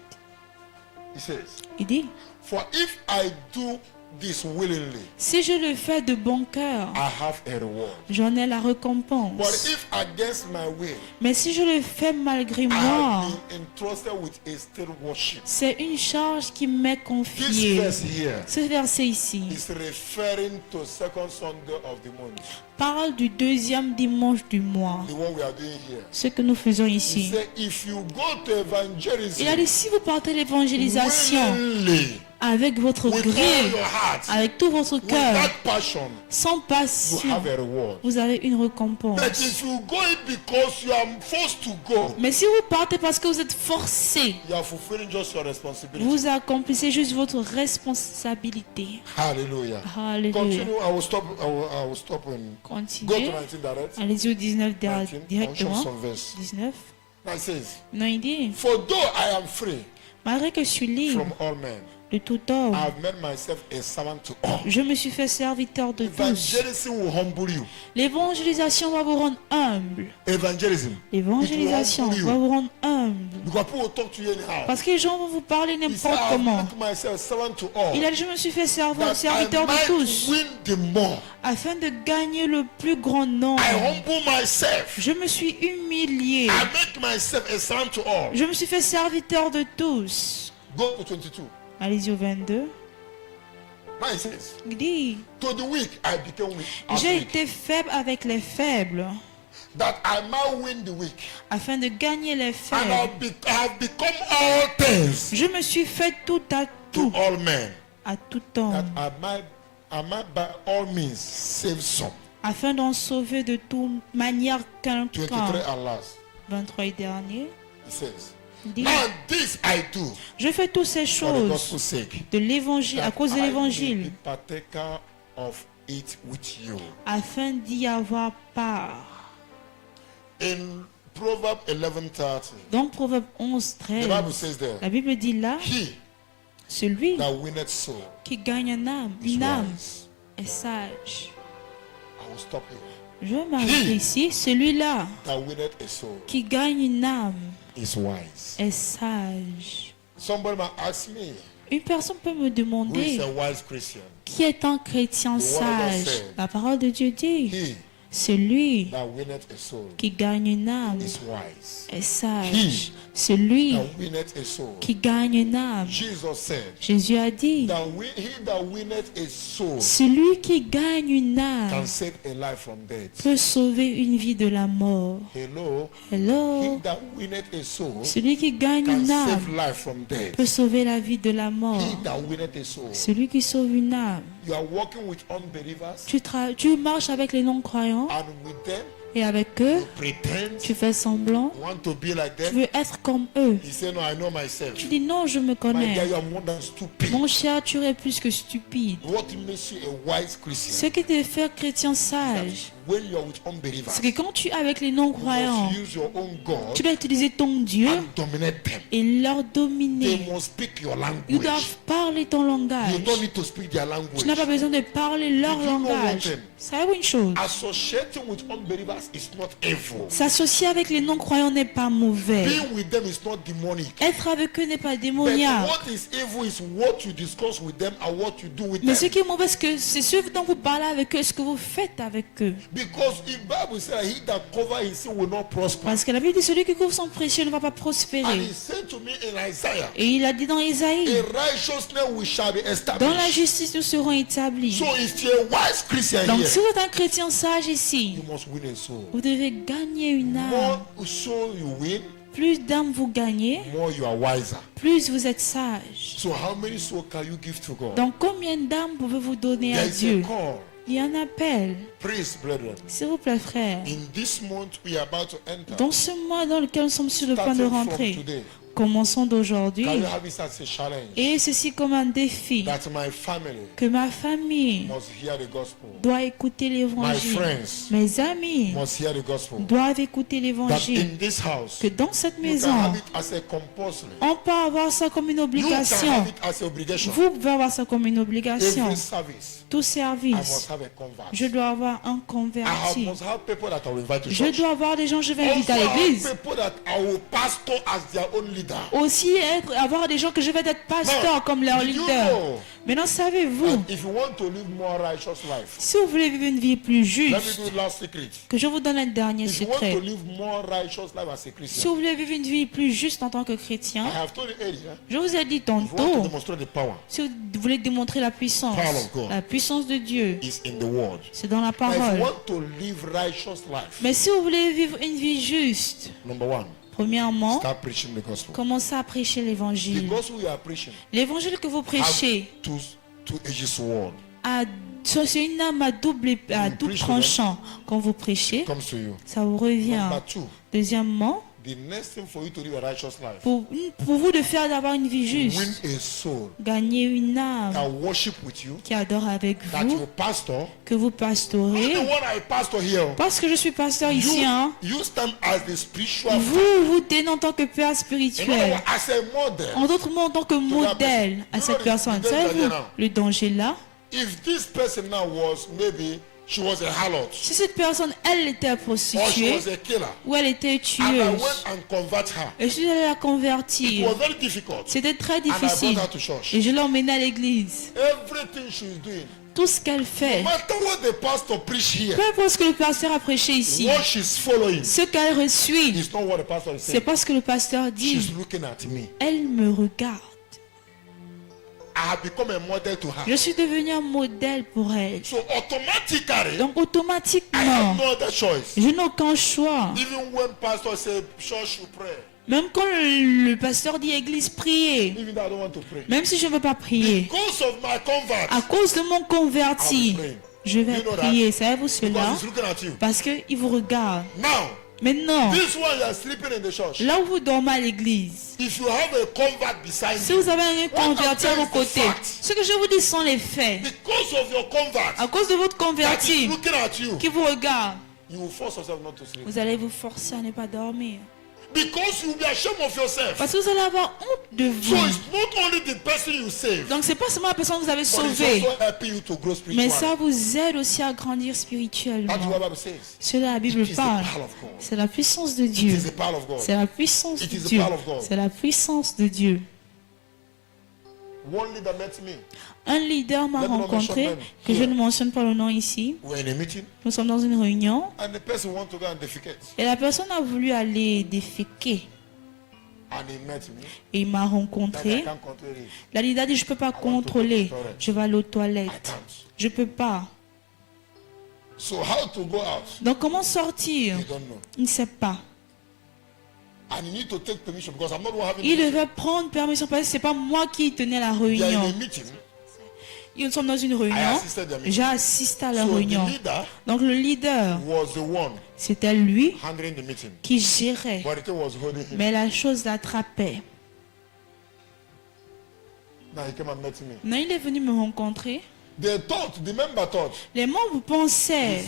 He says, il dit, for if I do this willingly, si je le fais de bon cœur, I have a reward. j'en ai la But récompense. if against my will, Mais si je le fais malgré I moi, have been entrusted with a still worship. c'est une charge qui m'est This confiée. verse here Ce verset ici is referring to second Sunday of the month, parle du deuxième dimanche du mois. the one we are doing here. Ce que nous faisons He ici. said, if you go to evangelism Il a dit, si vous partez l'évangélisation willingly, avec votre with all gré, your heart, avec tout votre with cœur, that passion, sans you passion, have a reward. vous avez une But récompense. if you go it because you are forced to go, Mais si vous partez parce que vous êtes forcé, you are fulfilling just your responsibility. vous accomplissez juste votre responsabilité. Hallelujah. Alléluia. Continue. I will stop. I will stop and go to Continuez. 19 direct. Allez-y au 19 19. I will show directement. some verse. 19. Now it says, Non, il dit, for though I am free malgré que je suis libre from all men, de tout homme, I have made myself a servant to all. je me suis fait serviteur de tous. Evangelism will humble you. L'évangélisation va vous rendre humble. Evangelism. L'évangélisation It will humble va you. vous rendre humble. Because people will talk to you anyhow. Parce que les gens vont vous parler He said, n'importe I have comment. made myself servant to all. Il a dit, je me suis fait That serviteur I de might tous, win the more. afin de gagner le plus grand nombre. I humble myself. Je me suis humilié. I make myself a servant to all. Je me suis fait serviteur de tous. Go to 22. Allez-y au 22. Now it says, Il dit, to the weak I became weak, as j'ai weak, été faible avec les faibles, that I might win the weak. afin de gagner les And faibles. I have become all things Je me suis fait tout à to tout, all men, à tout that homme, I might by all means save some. afin d'en sauver de toute manière 23 quelqu'un. at last. 23 et dernier. He says, Il dit, now this I do je fais toutes ces for the choses gospel's sake, de l'évangile, à that cause de I may l'évangile, be partaker of it with you. afin d'y avoir part. In Proverbs 11:30, Donc Proverbe 11, the 13, Bible says there, la Bible dit là, he celui that winneth soul qui gagne is une âme wise. est sage. I will stop here. Je vais m'arrêter ici. Celui-là That winneth a soul qui gagne une âme is wise. est sage. Somebody might ask me, Une personne peut me who is demander, a wise Christian? qui est un chrétien The word of God sage? said, La parole de Dieu dit, He celui that winneth a soul qui gagne une âme is wise. est sage. He Celui That winneth a soul. qui gagne une âme. Jesus said, Jésus a dit, he that winneth a soul celui qui gagne une can âme save a life from death. peut sauver une vie de la mort. Hello. Hello. He that winneth a soul Celui qui gagne can une save âme life from death. peut sauver la vie de la mort. He that winneth a soul. Celui qui sauve une âme. You are working with unbelievers, Tu marches avec les non-croyants and with them Et avec eux, You pretend. tu fais semblant. You want to be like Tu them. veux être comme eux. He said, no, I know myself. Tu dis non, je me My connais. dear, you are more than stupid. Mon cher, tu es plus que stupide. What makes you a wise Christian? Ce qui te fait chrétien sage, When you are with unbelievers, c'est que quand tu es avec les you non-croyants, must use your own God tu dois utiliser ton Dieu and dominate them. et leur They dominer. must speak your Ils language. doivent parler ton You langage. don't need to speak their Tu n'as pas language. besoin de parler leur Did you know one langage. thing? Savez-vous une chose? Associating with unbelievers is not evil. S'associer avec les non-croyants n'est pas mauvais. Being with them is not demonic. Être avec eux n'est pas But démoniaque. what is evil is what you discuss with them and what you do with Mais ce them. qui est mauvais, c'est ce dont vous parlez avec eux, ce que vous faites avec eux. Because if Bible says he that cover his sin will not prosper. Parce que la Bible dit celui qui couvre son péché ne va pas And prospérer. he said to me in Isaiah, Et il a dit dans Isaïe, a righteousness we shall be dans la established. justice nous serons établis. So if you're a wise Christian Donc here, si vous êtes un chrétien sage ici, you must win a soul. vous devez gagner une âme. More soul you win, Plus d'âmes vous gagnez, more you are wiser. plus vous êtes sage. So how many souls can you give to God? Donc combien d'âmes pouvez-vous donner à There is a Dieu? call. Il y a un appel. Please, brethren. S'il vous plaît, frère. In this month we are about to enter. Dans ce mois dans lequel nous sommes sur le point de Starting from rentrer, today, commençons d'aujourd'hui. can you have it as a challenge Et ceci comme un défi. that my family Que ma famille must hear the gospel, doit écouter my l'évangile. friends Mes amis must hear the gospel, doivent écouter that l'évangile. in this house Que dans cette you can maison, have it as a compulsory. on peut avoir ça comme une You can obligation. have it as an obligation. Vous pouvez avoir ça comme une obligation. Every service, Tout I service, must have a convert. je dois avoir un I converti. must have people that I will invite to Je church. dois avoir des gens que je vais Also inviter à have l'église. people that I will pastor as their own leader. Aussi avoir des gens que je vais être pasteur Now, comme leur did you leader. know Maintenant, savez-vous, that if you want to live more righteous life, si vous voulez vivre une vie plus let me juste, do the last secret. que je vous donne un dernier If you want to secret. live more righteous life as a Si Christian, vous voulez vivre une vie plus juste en tant que chrétien, I have told you earlier, je vous ai dit if you want to tantôt, demonstrate the power, si vous voulez démontrer la puissance de Dieu, is in the word. c'est dans la Now, if you parole. want to live righteous life, Mais si vous voulez vivre une vie juste, number one, premièrement, start preaching the gospel. commencez à prêcher The l'évangile. gospel you are preaching L'évangile que vous has prêchez two edges sword c'est une âme à double tranchant. Quand vous prêchez, comes to you. ça vous revient. Number two, Deuxièmement, the next thing for you to live a righteous life, pour vous de faire d'avoir une vie win juste, a soul gagner une âme that worship with you, qui adore avec that vous, you pastor. que vous I'm pastorez. the one I pastor here. Parce que je suis pasteur ici, hein, You stand as the spiritual vous tenez en tant que père in other spirituel. words, as a model. En d'autres mots, en tant que modèle à cette personne. Savez-vous le danger là? If this person now was maybe she was a harlot Si cette personne, elle était or she prostituée was a killer, ou elle était and I tueuse, went and convert her, et je suis allée la it convertir, was very difficult. c'était très And I difficile. brought her to church. Et je l'ai emmenée à l'église. Everything she's doing, Tout ce qu'elle no fait, matter what the pastor preach here, peu importe ce que le pasteur a prêché ici, what she's following ce qu'elle suit, is not what the pastor is c'est saying. pas ce que le pasteur dit. She's looking at me. Elle me regarde. I have become a model to her. Je suis devenue un modèle pour elle. So automatically, Donc I have automatiquement, no other choice. je n'ai aucun choix. Even when pastor say church should pray, Même quand le pasteur dit église, priez. even though I don't want to pray, Même si je ne veux pas prier, because of my convert, à cause de mon converti, je vais You know that? prier. Savez-vous because cela? he's looking at you. Parce qu'il vous regarde. Now, Maintenant, this one you are sleeping in the church. là où vous dormez à l'église, If you have a convert beside si you, vous avez un converti à vos côtés, ce que je vous dis sont les faits. because of your convert, À cause de votre that is converti looking at you, qui vous regarde, you will force yourself not to sleep. vous allez vous forcer à ne pas dormir. Because you will be ashamed of yourself. Parce que vous allez avoir honte de So vous. it's not only the person you save, Donc c'est pas seulement la personne que vous avez but it's sauvée, also helping you to grow mais spiritually. ça vous aide aussi à grandir That's spirituellement. what the Bible says. Cela la Bible It is the parle. power of God. C'est la puissance de It Dieu. is the power of God. C'est la puissance It de is the Dieu. power of God. C'est la puissance de Dieu. One leader met me. Un leader m'a Let me not rencontré, mention them. que je Here. ne mentionne pas le nom ici. We were in a meeting, Nous sommes dans une réunion and the person wanted to go and defecate. et la personne a voulu aller déféquer. And he met me. Et il m'a That I rencontré. can't control it. La leader dit, je ne peux pas contrôler. Je vais aller aux I toilettes. can't. Je ne peux pas. So how to go out? Donc comment sortir? You don't know. Il ne sait pas. And you need to take permission because I'm not the one having Il the meeting. devait prendre permission parce que ce n'est pas moi qui tenais la They are in réunion. a meeting. Nous sommes dans une réunion. assisted the meeting. J'ai assisté à la So réunion. the leader Donc le leader, was the one c'était lui handling the meeting. qui gérait. But it was holding him. Mais la chose l'attrapait. Now he came and met me. Non, il est venu me rencontrer. The member thought, Les membres pensaient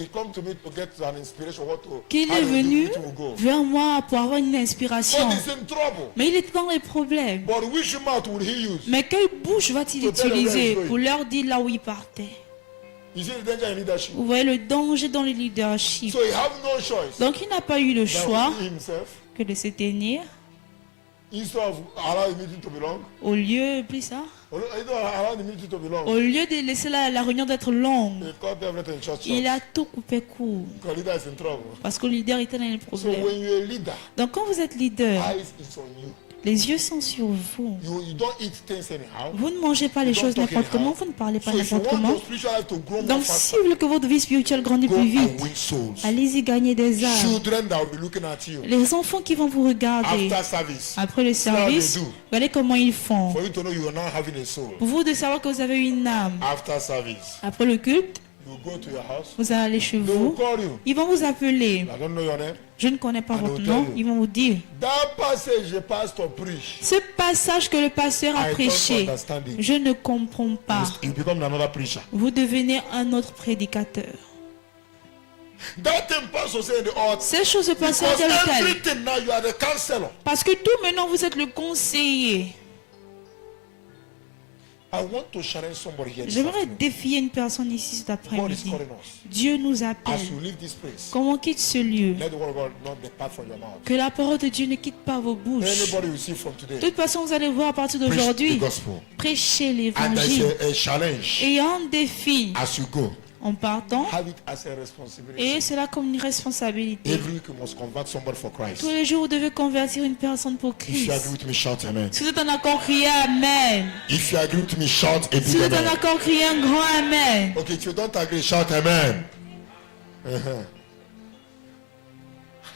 he come to me to get an inspiration what to qu'il how est the venu meeting will go. vers moi pour avoir une inspiration. But he's in trouble. Mais il est dans les problèmes. But which mouth will he use? Mais quelle bouche va-t-il To tell them where utiliser he's going. pour leur dire là où il partait? You see the danger in leadership. Vous voyez le danger dans le leadership. So he have no choice Donc il n'a pas eu le choix than himself que de se tenir instead of allow the meeting to belong. au lieu, plus ça, Allow the meeting to belong. au lieu de laisser la réunion d'être longue, He cut everything short. il a tout coupé court Because leader is in trouble. parce que le leader était dans les So problèmes. when you're a leader, Donc quand vous êtes leader, eyes is on you. les yeux sont sur vous. You don't eat things anyhow. Vous ne mangez pas les You choses don't talk n'importe comment, anyhow. vous ne parlez pas So if you n'importe want comment. your spiritual life to grow more Donc si faster, vous voulez que votre vie spirituelle grandisse go plus vite, and win souls. allez-y gagner des âmes. Children that will be looking at you Les enfants qui vont vous regarder after service. après le See how they service, do. regardez comment ils font. For you to know you are now having a soul. Pour vous de savoir que vous avez une âme. After service, Après le culte, you go to your house. vous allez aller chez They will vous. call you. Ils vont vous appeler. I don't know your name. Je ne connais pas And votre they'll nom. tell you. Ils vont vous dire. That passage the pastor preach. Ce passage que le pasteur a I don't prêché, understand it. je ne comprends pas. You become another preacher. Vous devenez un autre prédicateur. That thing pastor say in the altar. Ces choses se passent Because tel ou tel. everything now you are the counselor. Parce que tout maintenant, vous êtes le conseiller. I want to challenge somebody here. This J'aimerais afternoon. défier une personne ici cet God is après-midi. calling us. Dieu nous As appelle. you leave this place, Quand on quitte ce lieu, let the word of God not depart from your mouth. que la parole de Dieu ne quitte pas vos bouches. Anybody you see from De today, toute façon, vous allez voir à partir preach the d'aujourd'hui, gospel. prêcher And l'évangile. there's a challenge Et un défi as you go. en partant. Have it as a responsibility. Et cela comme une responsabilité. Every week you must convert somebody for Christ. Tous les jours, vous devez convertir une personne pour If you agree Christ. with me, shout amen. Si vous êtes en accord, criez Amen. If you agree with me, shout a Si big vous êtes en amen. accord, criez un grand Amen. Okay, if you don't agree, shout amen.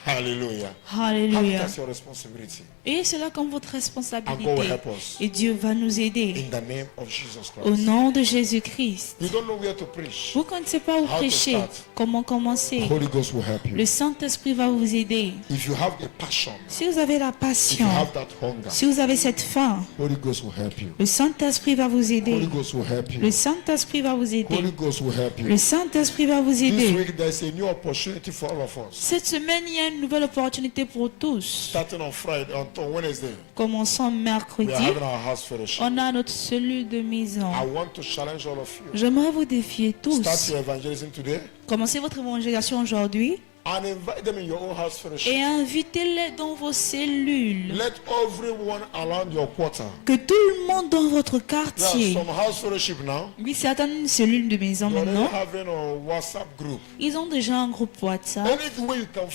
Hallelujah. Have it Alléluia. as your responsibility. Et cela comme votre And God will responsabilité. help us. Et Dieu va nous aider. In the name of Jesus Au Christ. nom de Jésus-Christ. You don't know where to preach. Vous ne connaissez pas où How to prêcher, start. comment commencer. Holy Ghost will help you. Le Saint-Esprit va vous aider. If you have the passion, Si vous avez la if you passion, have that hunger, si vous avez cette faim, Holy Ghost will help you. le Saint-Esprit va vous aider. Holy Ghost will help Le you. Saint-Esprit va vous aider. Holy Ghost will help Le you. Saint-Esprit va vous This aider. week there's a new opportunity for all of us. Cette semaine, il y a une nouvelle opportunité pour tous. Starting on Friday, on Wednesday, Commençons we mercredi. are having our house fellowship. On a notre cellule de maison. I want to challenge all of you. J'aimerais vous défier Start tous. your evangelism today Commencez votre évangélisation aujourd'hui and invite them in your own house fellowship. et invitez-les dans vos cellules. Let everyone around your quarter. Que tout le monde dans votre There are quartier. some house fellowship now. Oui, certains une cellule de maison You're already maintenant. having a WhatsApp group. Ils ont déjà un groupe WhatsApp. Any way you can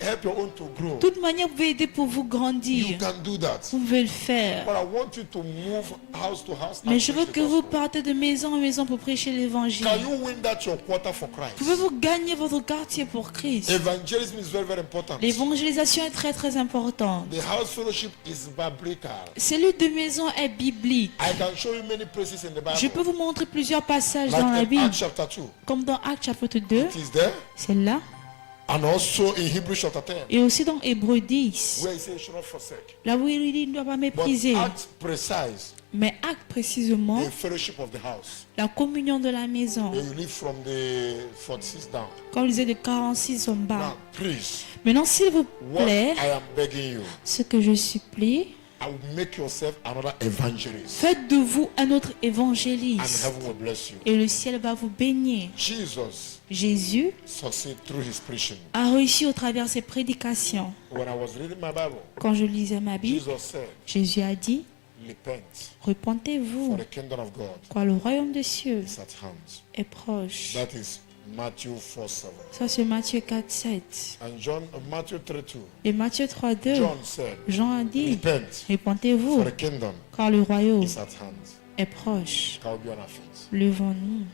help your own to grow. De toute manière, vous pouvez aider pour vous You grandir. can do that. Vous pouvez le faire. But I want you to move house to house. and Mais je veux preach the que vous gospel. partez de maison en maison pour prêcher l'évangile. Can you win that your quarter for Christ? Pouvez-vous gagner votre quartier pour Christ? Evangelism is very, very important. L'évangélisation est très très importante. The house fellowship is biblical. Cellule de maison est biblique. I can show you many places in the Je peux Bible. vous montrer plusieurs passages Like dans la in Bible, Acts chapter 2. comme dans Actes chapitre 2, It is there. c'est là, And also in Hebrews chapter 10. et aussi dans Hébreux 10, Where he says you should not forsake. là où il dit il ne doit pas But mépriser. Acts precise Mais Actes précisément, the fellowship of the house. la communion de la maison, Where you live from the 46 down. comme il disait de 46 en bas. Now, please, Maintenant, s'il vous what plaît, I am begging you, ce que je supplie, I will make yourself another evangelist. faites de vous un autre And évangéliste. heaven will bless you. Et le ciel va vous bénir. Jesus Jésus succeeded through his preaching. a réussi au travers de ses prédications. When I was reading my Bible, Quand je lisais ma Bible, Jesus said, Jésus a dit, repent, repentez-vous, for the kingdom of God car le royaume des cieux is at hand. est proche. That is Matthew 4:7. Ça, c'est Matthieu 4, 7. And Matthew 3:2. Et Matthieu 3, 2, John said, Jean a dit, repent, repentez-vous, for the kingdom car le royaume is at hand. est proche. Can we be on our feet? Levons-nous.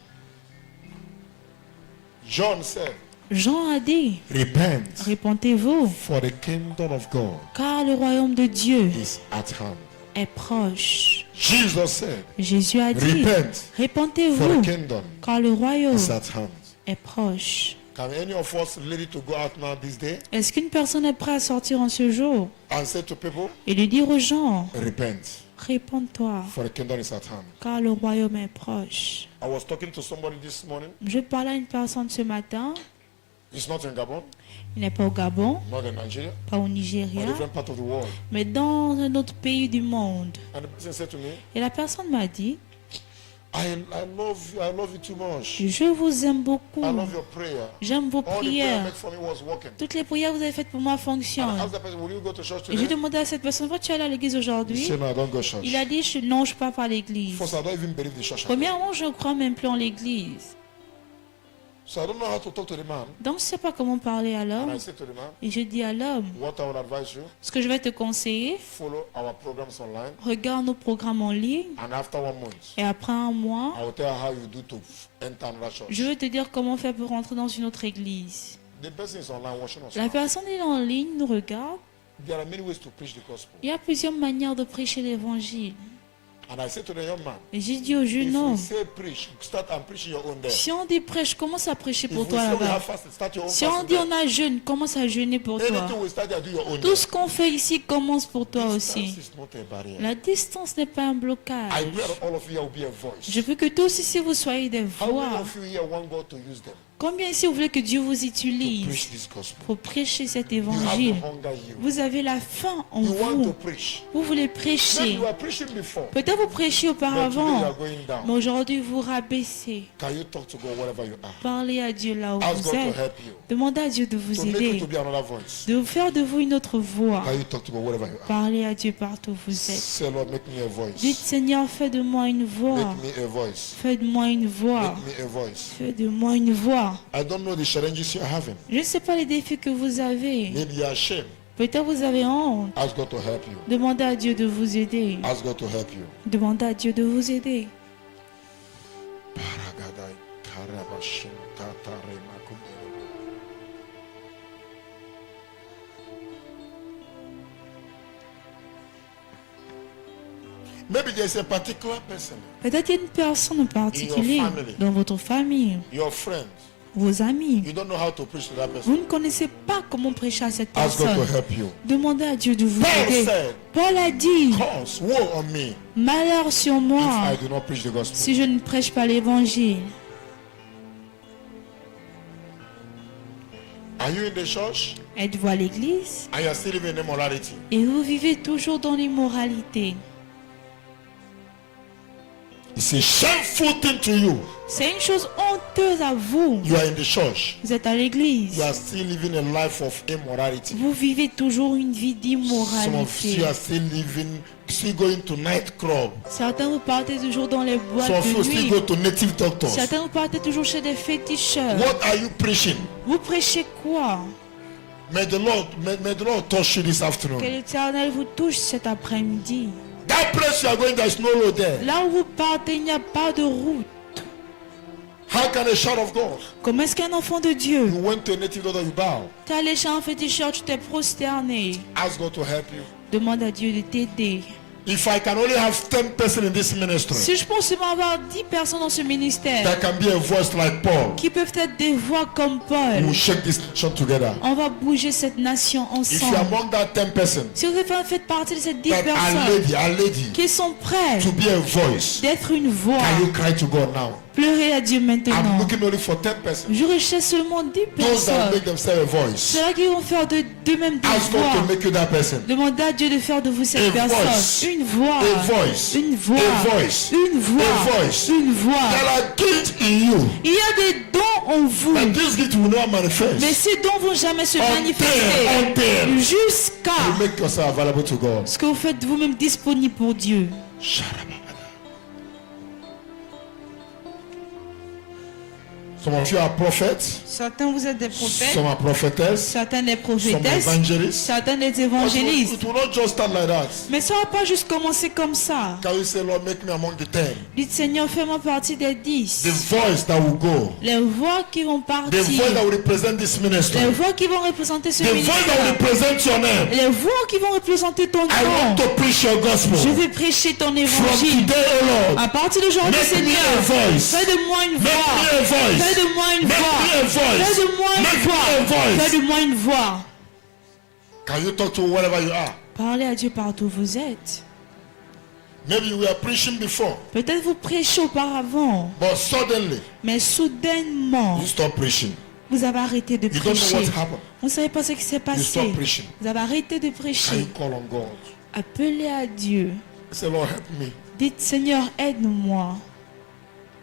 John said, Jean a dit, repent, repentez-vous, for the kingdom of God car le royaume de Dieu is at hand. est proche. Jesus said, Jésus a dit, repent, for the répentez-vous, kingdom car le royaume is at hand. est proche. Can any of us ready to go out now this day Est-ce qu'une personne est prête à sortir en ce jour and say to people, et de dire aux gens, repent, répente-toi, for the kingdom is at hand? car le royaume est proche. I was talking to somebody this morning. Je parlais à une personne ce matin, It's not in Gabon, il n'est pas au Gabon, not in Nigeria, pas au but a Nigeria, different part of the world. mais dans un autre pays du monde. And the person said to me, Et la personne m'a dit, I love you too much. je vous aime beaucoup, I love your prayer. j'aime vos All the prayer prières. made for me was working. Toutes les prières que vous avez faites pour moi And I fonctionnent. asked the person, will you go to church Et j'ai today? demandé à cette personne, tu es allé à l'église He aujourd'hui? said, no, I don't go to church. Il a dit, non, je ne pars pas à l'église. First, I don't even believe the church. Premièrement, je ne crois même plus en l'église. So I don't know how to talk to the man. Donc, je ne sais pas comment parler à And l'homme. I said to the man, Et je dis à l'homme, what I would advise you, ce que je vais te conseiller, follow our programs online. regarde nos programmes en ligne. And after 1 month, Et après un mois, I will tell you how you do to enter another church. je vais te dire comment faire pour rentrer dans une autre église. The person is online watching us. La now. personne est en ligne, nous regarde. There are many ways to preach the gospel. Il y a plusieurs manières de prêcher l'évangile. And I said to the young man, Et j'ai dit au if jeune we homme, say preach, start and preach your own there. si on dit prêche, commence à prêcher If pour we toi say we là-bas. have fast, start your own Si on fasting dit there. on a jeûne, commence à jeûner pour toi. Anything we start there, do your own Tout there. ce qu'on fait ici commence pour toi Distance aussi. is not a barrier. La distance n'est pas un I blocage. pray that all of you will be a voice. Je veux que tous ici vous soyez des How many voix. of you here want God to use them Combien ici vous voulez que Dieu vous to utilise preach this gospel? pour prêcher cet You have évangile? the hunger in you. Vous avez la faim en You want to vous. preach. Vous voulez Maybe prêcher. you are preaching before, Peut-être vous prêchiez but today you auparavant, are going down. mais aujourd'hui vous rabaissez. Can you talk to God wherever you are? Parlez à Dieu là où Ask vous God to êtes. help you. Demandez à Dieu de vous To make you aider, to be another voice. de faire de vous une autre voix. Can you talk to God wherever you are? Parlez à Dieu partout où vous êtes. Say, Lord, make me a Dites, voice. Seigneur, fais de moi une voix. Make me a voice. Fais de moi une voix. Make me a voice. Fais de moi une voix. I don't know the challenges you're having. Je ne sais pas les défis que vous avez. Maybe you're ashamed. Peut-être vous avez honte. Ask God to help you. Demandez à Dieu de vous aider. Ask God to help you. Demandez à Dieu de vous aider. Paragadai, karabashim, tataremakum. Maybe there's a particular person, Peut-être il y a une personne en particulier family. dans votre famille, your friend. vos amis. You don't know how to preach to that Vous person. ne connaissez pas comment prêcher à cette Ask God to personne. help you. Demandez à Dieu de vous Paul aider. said, Paul a dit, cause, woe on me malheur sur if moi I do not preach the gospel. si je ne prêche pas l'évangile. Are you in the church Êtes-vous à l'église and you are still living in immorality? et vous vivez toujours dans l'immoralité? It's a shameful thing to you. C'est une chose honteuse à vous. You are in the church. Vous êtes à l'église. You are still living a life of immorality. Vous vivez toujours une vie Some of d'immoralité. you are still going to night club. Certains vous partez toujours dans les boîtes Some of you de still nuit. go to native doctors. Certains vous partez toujours chez des féticheurs. What are you preaching? Vous prêchez quoi? May the Lord touch you this Que afternoon. l'Éternel vous touche cet après-midi. That place you are going, there is no road there. Là où vous partez, il n'y a pas de route. How can a child of God? Comment est-ce qu'un enfant de Dieu, You went to a native doctor, you bow. t'es allé chez un féticheur, tu t'es prosterné. Ask God to help you. Demande à Dieu de t'aider. If I can only have 10 persons in this ministry Si je pense seulement avoir 10 personnes dans ce ministère that can be a voice like Paul, qui peuvent être des voix comme we Paul, will shake this nation together. on va bouger cette nation If you are ensemble. among that 10 persons Si vous faites partie de ces 10 that personnes are lady qui sont prêtes to be a voice, d'être une voix, can you cry to God now? pleurez à Dieu I'm maintenant. looking only for 10 persons. Je recherche seulement 10 Those that personnes. make themselves a voice. Ceux-là qui vont faire d'eux-mêmes des Ask God to voix. make you that person. Demandez à Dieu de faire de vous A cette voice. personne. Une voix. A voice. Une voix. A voice. Une voix. A voice. Une voix. There are gifts in you, Il y a des dons en vous. and these gifts will not Mais manifest ces dons vont jamais se manifester until jusqu'à you make yourself available to God. ce que vous faites vous-même disponible pour Dieu. Some of you are prophets. Certains vous êtes des prophètes. Some are prophetess. Certains des Some prophétesses. evangelists. Certains des But évangélistes. it will not just start like that. Mais ça va pas juste commencer comme ça. Can you say, Lord, make me among the 10? Dites Seigneur, fais-moi partie des 10. The voice that will go. Les voix qui vont The partir. voice that will represent this ministry. Les voix qui vont représenter ce The voice that will ministère. represent your name. Les voix qui vont représenter ton I want nom. to preach your gospel. Je vais prêcher ton From évangile. today, oh Lord, À partir d'aujourd'hui, make me Seigneur, a voice. fais de moi une Make voix. me a voice. Fais de moi une Make voix. me a voice. Fais de moi une Make me voix. a voice. Fais de moi une voix. Can you talk to wherever you are? Parlez à Dieu partout où vous êtes. Maybe you were preaching before, Peut-être vous prêchez auparavant, but suddenly mais soudainement, you stop preaching. vous avez arrêté de You don't know prêcher. what happened. Vous ne savez pas ce qui s'est You passé. stop preaching. Vous avez arrêté de Can prêcher. you call on God? Appelez à Dieu. Say, Lord, help me. Dites Seigneur, aide-moi.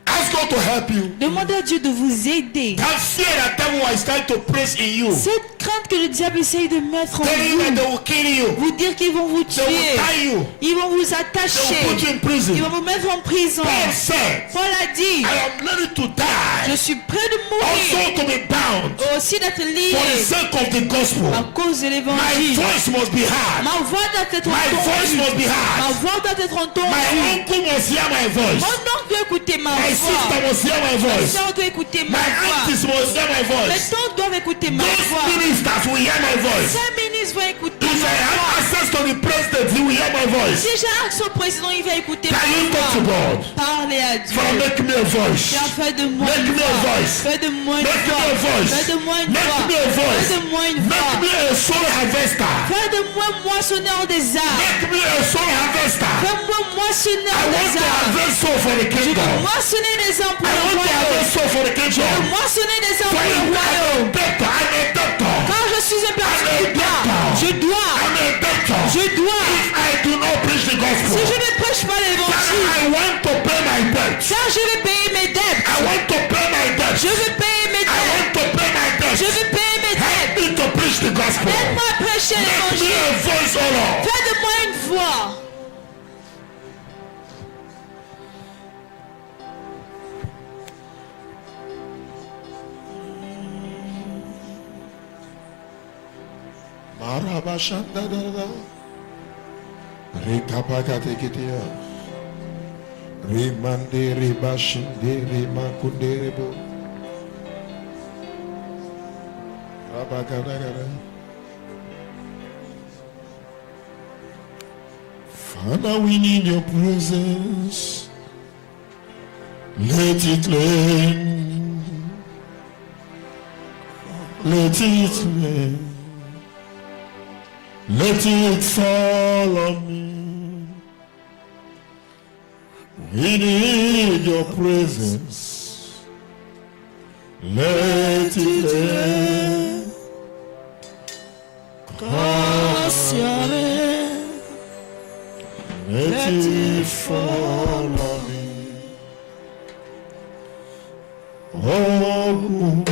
Ask God to help you. Demandez à Dieu de vous aider. That fear that devil is trying to place in you, Cette crainte que le diable essaye de mettre en telling you that vous, they will kill you, vous dire qu'ils vont vous they will tuer, tie you, ils vont vous they will attacher, put you in ils prison. vont vous mettre en prison. Paul said, Paul a dit, I am ready to die, je suis prêt de mourir, also to be bound aussi d'être for the lié sake of the gospel. à cause de My l'évangile. voice must be heard. Ma voix doit être My voice must entendue. be Ma heard. voix doit être My entendue. uncle must hear my voice. Mon oncle doit écouter ma My sister voix. must hear my Ma voice. soeur doit écouter ma My voix. aunties must hear my Mes voice. tantes doivent écouter ma Those voix. ministers will hear my voice. Ces ministres vont écouter If ma I have voix. access to the president, he will hear my voice. Si j'ai accès au président, il va écouter Can you ma talk to voix. God? Parlez à Dieu. Father, make me a voice. Tiens, fais de moi Make une me a voix. voice. Fais de moi une Make me voix. a voice. Fais de moi une Make voix. me a voice. Fais de moi une Make voix. me a soul harvester. Fais de moi moissonneur des arbres. Make me a soul harvester. Fais-moi moissonneur I want des to arbres. harvest soul for the Je veux kingdom. moissonner des arbres pour I le want to royaume. harvest soul for the Je veux kingdom. moissonner des arbres For pour le I'm royaume. a doctor. I'm a doctor. Quand je suis un personne qui doit, je dois, I'm a doctor. je dois. If I do not preach the Si gospel, je ne prêche pas l'évangile, I want to pay my debt. ça je vais payer mes dettes. I want to pay my debt. Je vais payer mes I dettes. want to pay my debt. Je vais payer mes Help dettes. me to preach the gospel. Aide-moi à prêcher Make me l'évangile. a voice, oh Lord. Fais de moi une voix. Marabashandadada. Rekapakateketea. Remande rebashinde remakunderebo. Rabakadagada. Father, we need your presence. Let it rain. Let it rain. Let it fall on me. We need your presence. Let it rain. Let it fall on me. Oh,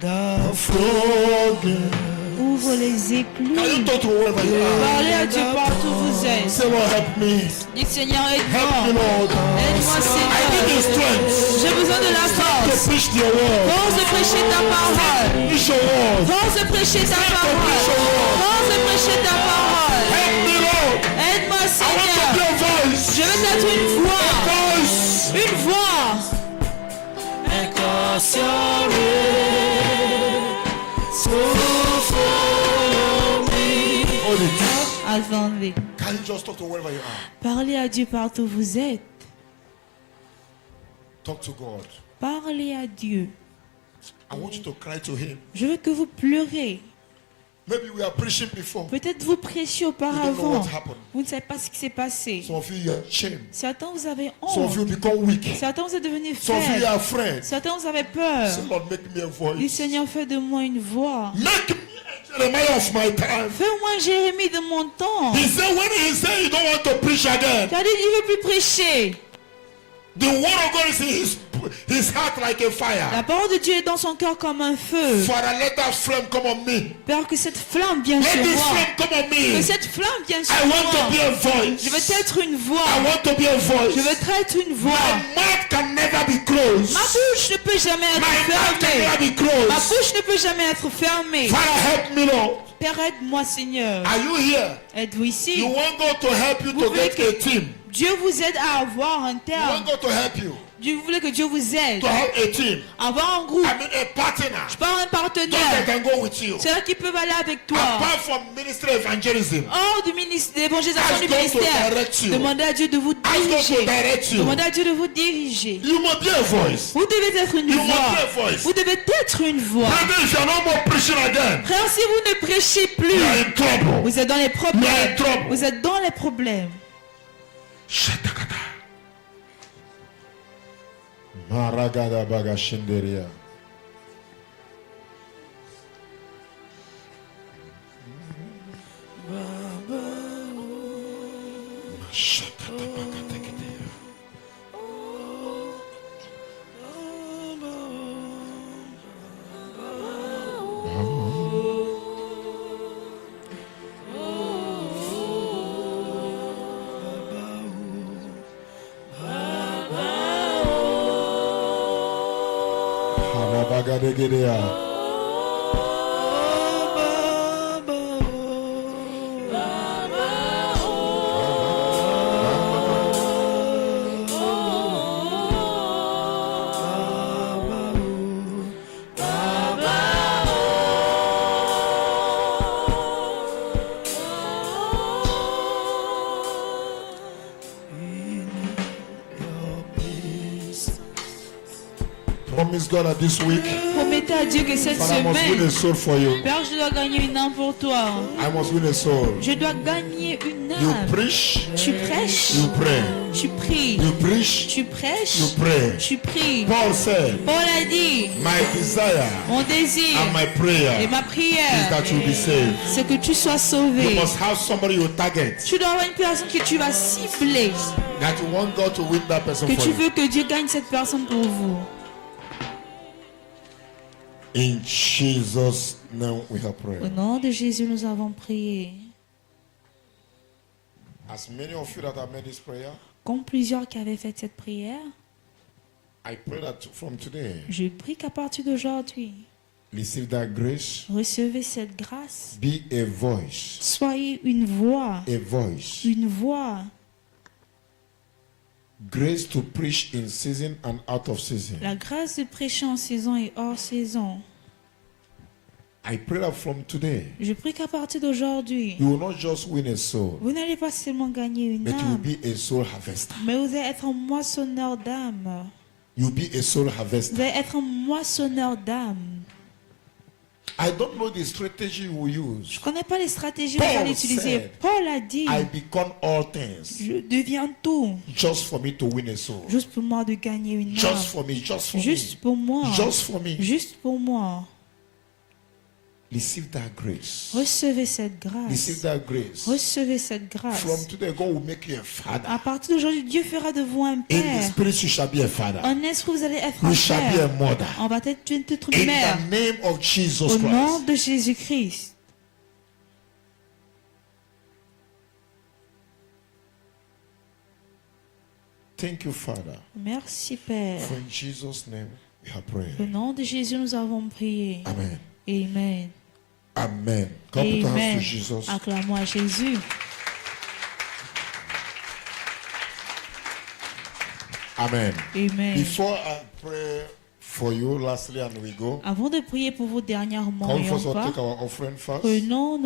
the forget. Ouvre les éclus. Can you talk to whoever you are? Parlez à Dieu partout où vous êtes. Say, Lord, help me. Dites Seigneur, Help me, aide-moi. Lord. Aide-moi I Seigneur. need the strength J'ai besoin de la to force. preach your word. Force de prêcher ta parole. Preach your word. Force de prêcher ta parole. Force de prêcher ta parole. Help me, Lord. Aide-moi I want to Seigneur. be a voice. Je veux être une voix. Voice. Une voix. Hold it. Alpha Omega. Can you just talk to wherever you are? Parlez à Dieu partout où vous êtes. Talk to God. Parlez à Dieu. I want you to cry to Him. Je veux que vous pleurez. Maybe we are preaching before. Peut-être vous prêchiez You don't know auparavant. what happened. Vous ne savez pas ce qui s'est passé. Some of you are ashamed. Certains vous avez Some of you honte. become weak. Certains vous êtes devenus Some of you faibles. are afraid. Certains vous avez peur. Say, Lord, make me a Dis voice. Seigneur, fais de moi une voix. Make me a Jeremiah of my time. Fais-moi Jérémie de mon temps. He said when he said he don't want to preach again, Tu as dit, il ne veut plus prêcher. the word of God is in his his heart like a fire. La parole de Dieu est dans son cœur comme un feu. Father, let that flame come on me. Père, que cette flamme vienne Let sur this moi. flame come on Que me. cette flamme vienne sur I want to moi. be a voice. Je veux être une voix. I want to be a voice. Je veux être une voix. My mouth can never be closed. Ma bouche ne peut jamais être My mouth can fermée. never be Ma closed. bouche ne peut jamais être fermée. Father, help me, Lord. Père, aide-moi, Seigneur. Are you here? Êtes-vous ici? You want God to help you Vous to voulez get a team. Dieu vous aide à avoir un You terme. want God to help you Vous voulez que Dieu vous aide to have a team. à avoir un groupe. I mean a partner. Je parle un Those that partenaire. can go with you. Ceux-là qui peuvent aller avec toi. Apart from ministry evangelism. Hors du ministère, de l'évangélisation Ask du God to ministère. direct you. Demandez à Dieu de vous Ask God to diriger. direct you. Demandez à Dieu de vous diriger. You must be a voice. Vous devez être une You must be a voix. voice. Vous devez être une voix. Brother, if you're no more preaching again, Frère, si vous ne prêchez plus, you are in trouble. vous êtes dans les You are in problèmes. trouble. Vous êtes dans les problèmes. Shatakata. Maragada baga shinderia. Shatata baga teketea. Halabaga degedea. Promise God that this week, Promettez à Dieu que cette Father, I must win semaine, a soul for you. Père, je dois gagner une âme pour toi. I must win a soul. Je dois gagner une You âme. preach, Tu prêches, you pray. tu pries. You preach, Tu prêches, you pray. tu pries. Paul said, Paul a dit, my desire mon désir and my et prayer ma is prière, that you be saved. c'est que tu sois You sauvé. must have somebody you target, Tu dois avoir une personne que tu vas cibler, that you want God to win that person que for tu you. veux que Dieu gagne cette personne pour vous. In Jesus' name we have Au prayed. nom de Jésus, nous avons prié. As many of you that have made this prayer, Comme plusieurs qui avaient fait cette prière, I pray that from today, je prie qu'à partir d'aujourd'hui, receive that grace, recevez cette grâce. be a voice, Soyez une voix, a voice. une voix. Grace to preach in season and out of season. La grâce de prêcher en saison et hors saison. I pray that from today, Je prie qu'à partir d'aujourd'hui, you will not just win a soul, vous n'allez pas seulement gagner une but you will âme, be a soul harvester. mais vous allez être un moissonneur d'âmes. You will be a soul Vous harvester. allez être un moissonneur d'âmes. I don't know the strategy you will use. Je ne connais pas les stratégies que Paul vous allez utiliser. said, Paul a dit, I become all things je deviens tout, just for me to win a soul. juste pour moi de gagner une âme. Just for me, just for Juste me. pour moi. Just for me. Juste pour moi. Receive that grace. Recevez cette grâce. Receive that grace. Recevez cette grâce. From today, God will make you a father. À partir d'aujourd'hui, Dieu fera de vous un In the père. spirit, you shall be a father. En esprit, vous allez être You un shall be a père. mother. On va être une In mère. the name of Jesus Au nom Christ. de Jésus-Christ. Thank you, Father. Merci, Père. For in Jesus' name we have prayed. Au nom de Jésus, nous avons prié. Amen. Amen. Amen. Come put your hands Amen. to Jesus. Acclamons à Jésus. Amen. Amen. Before I pray for you, lastly, and we go, Avant de prier pour vous dernièrement, come et first on of all part, take our offering first. prenons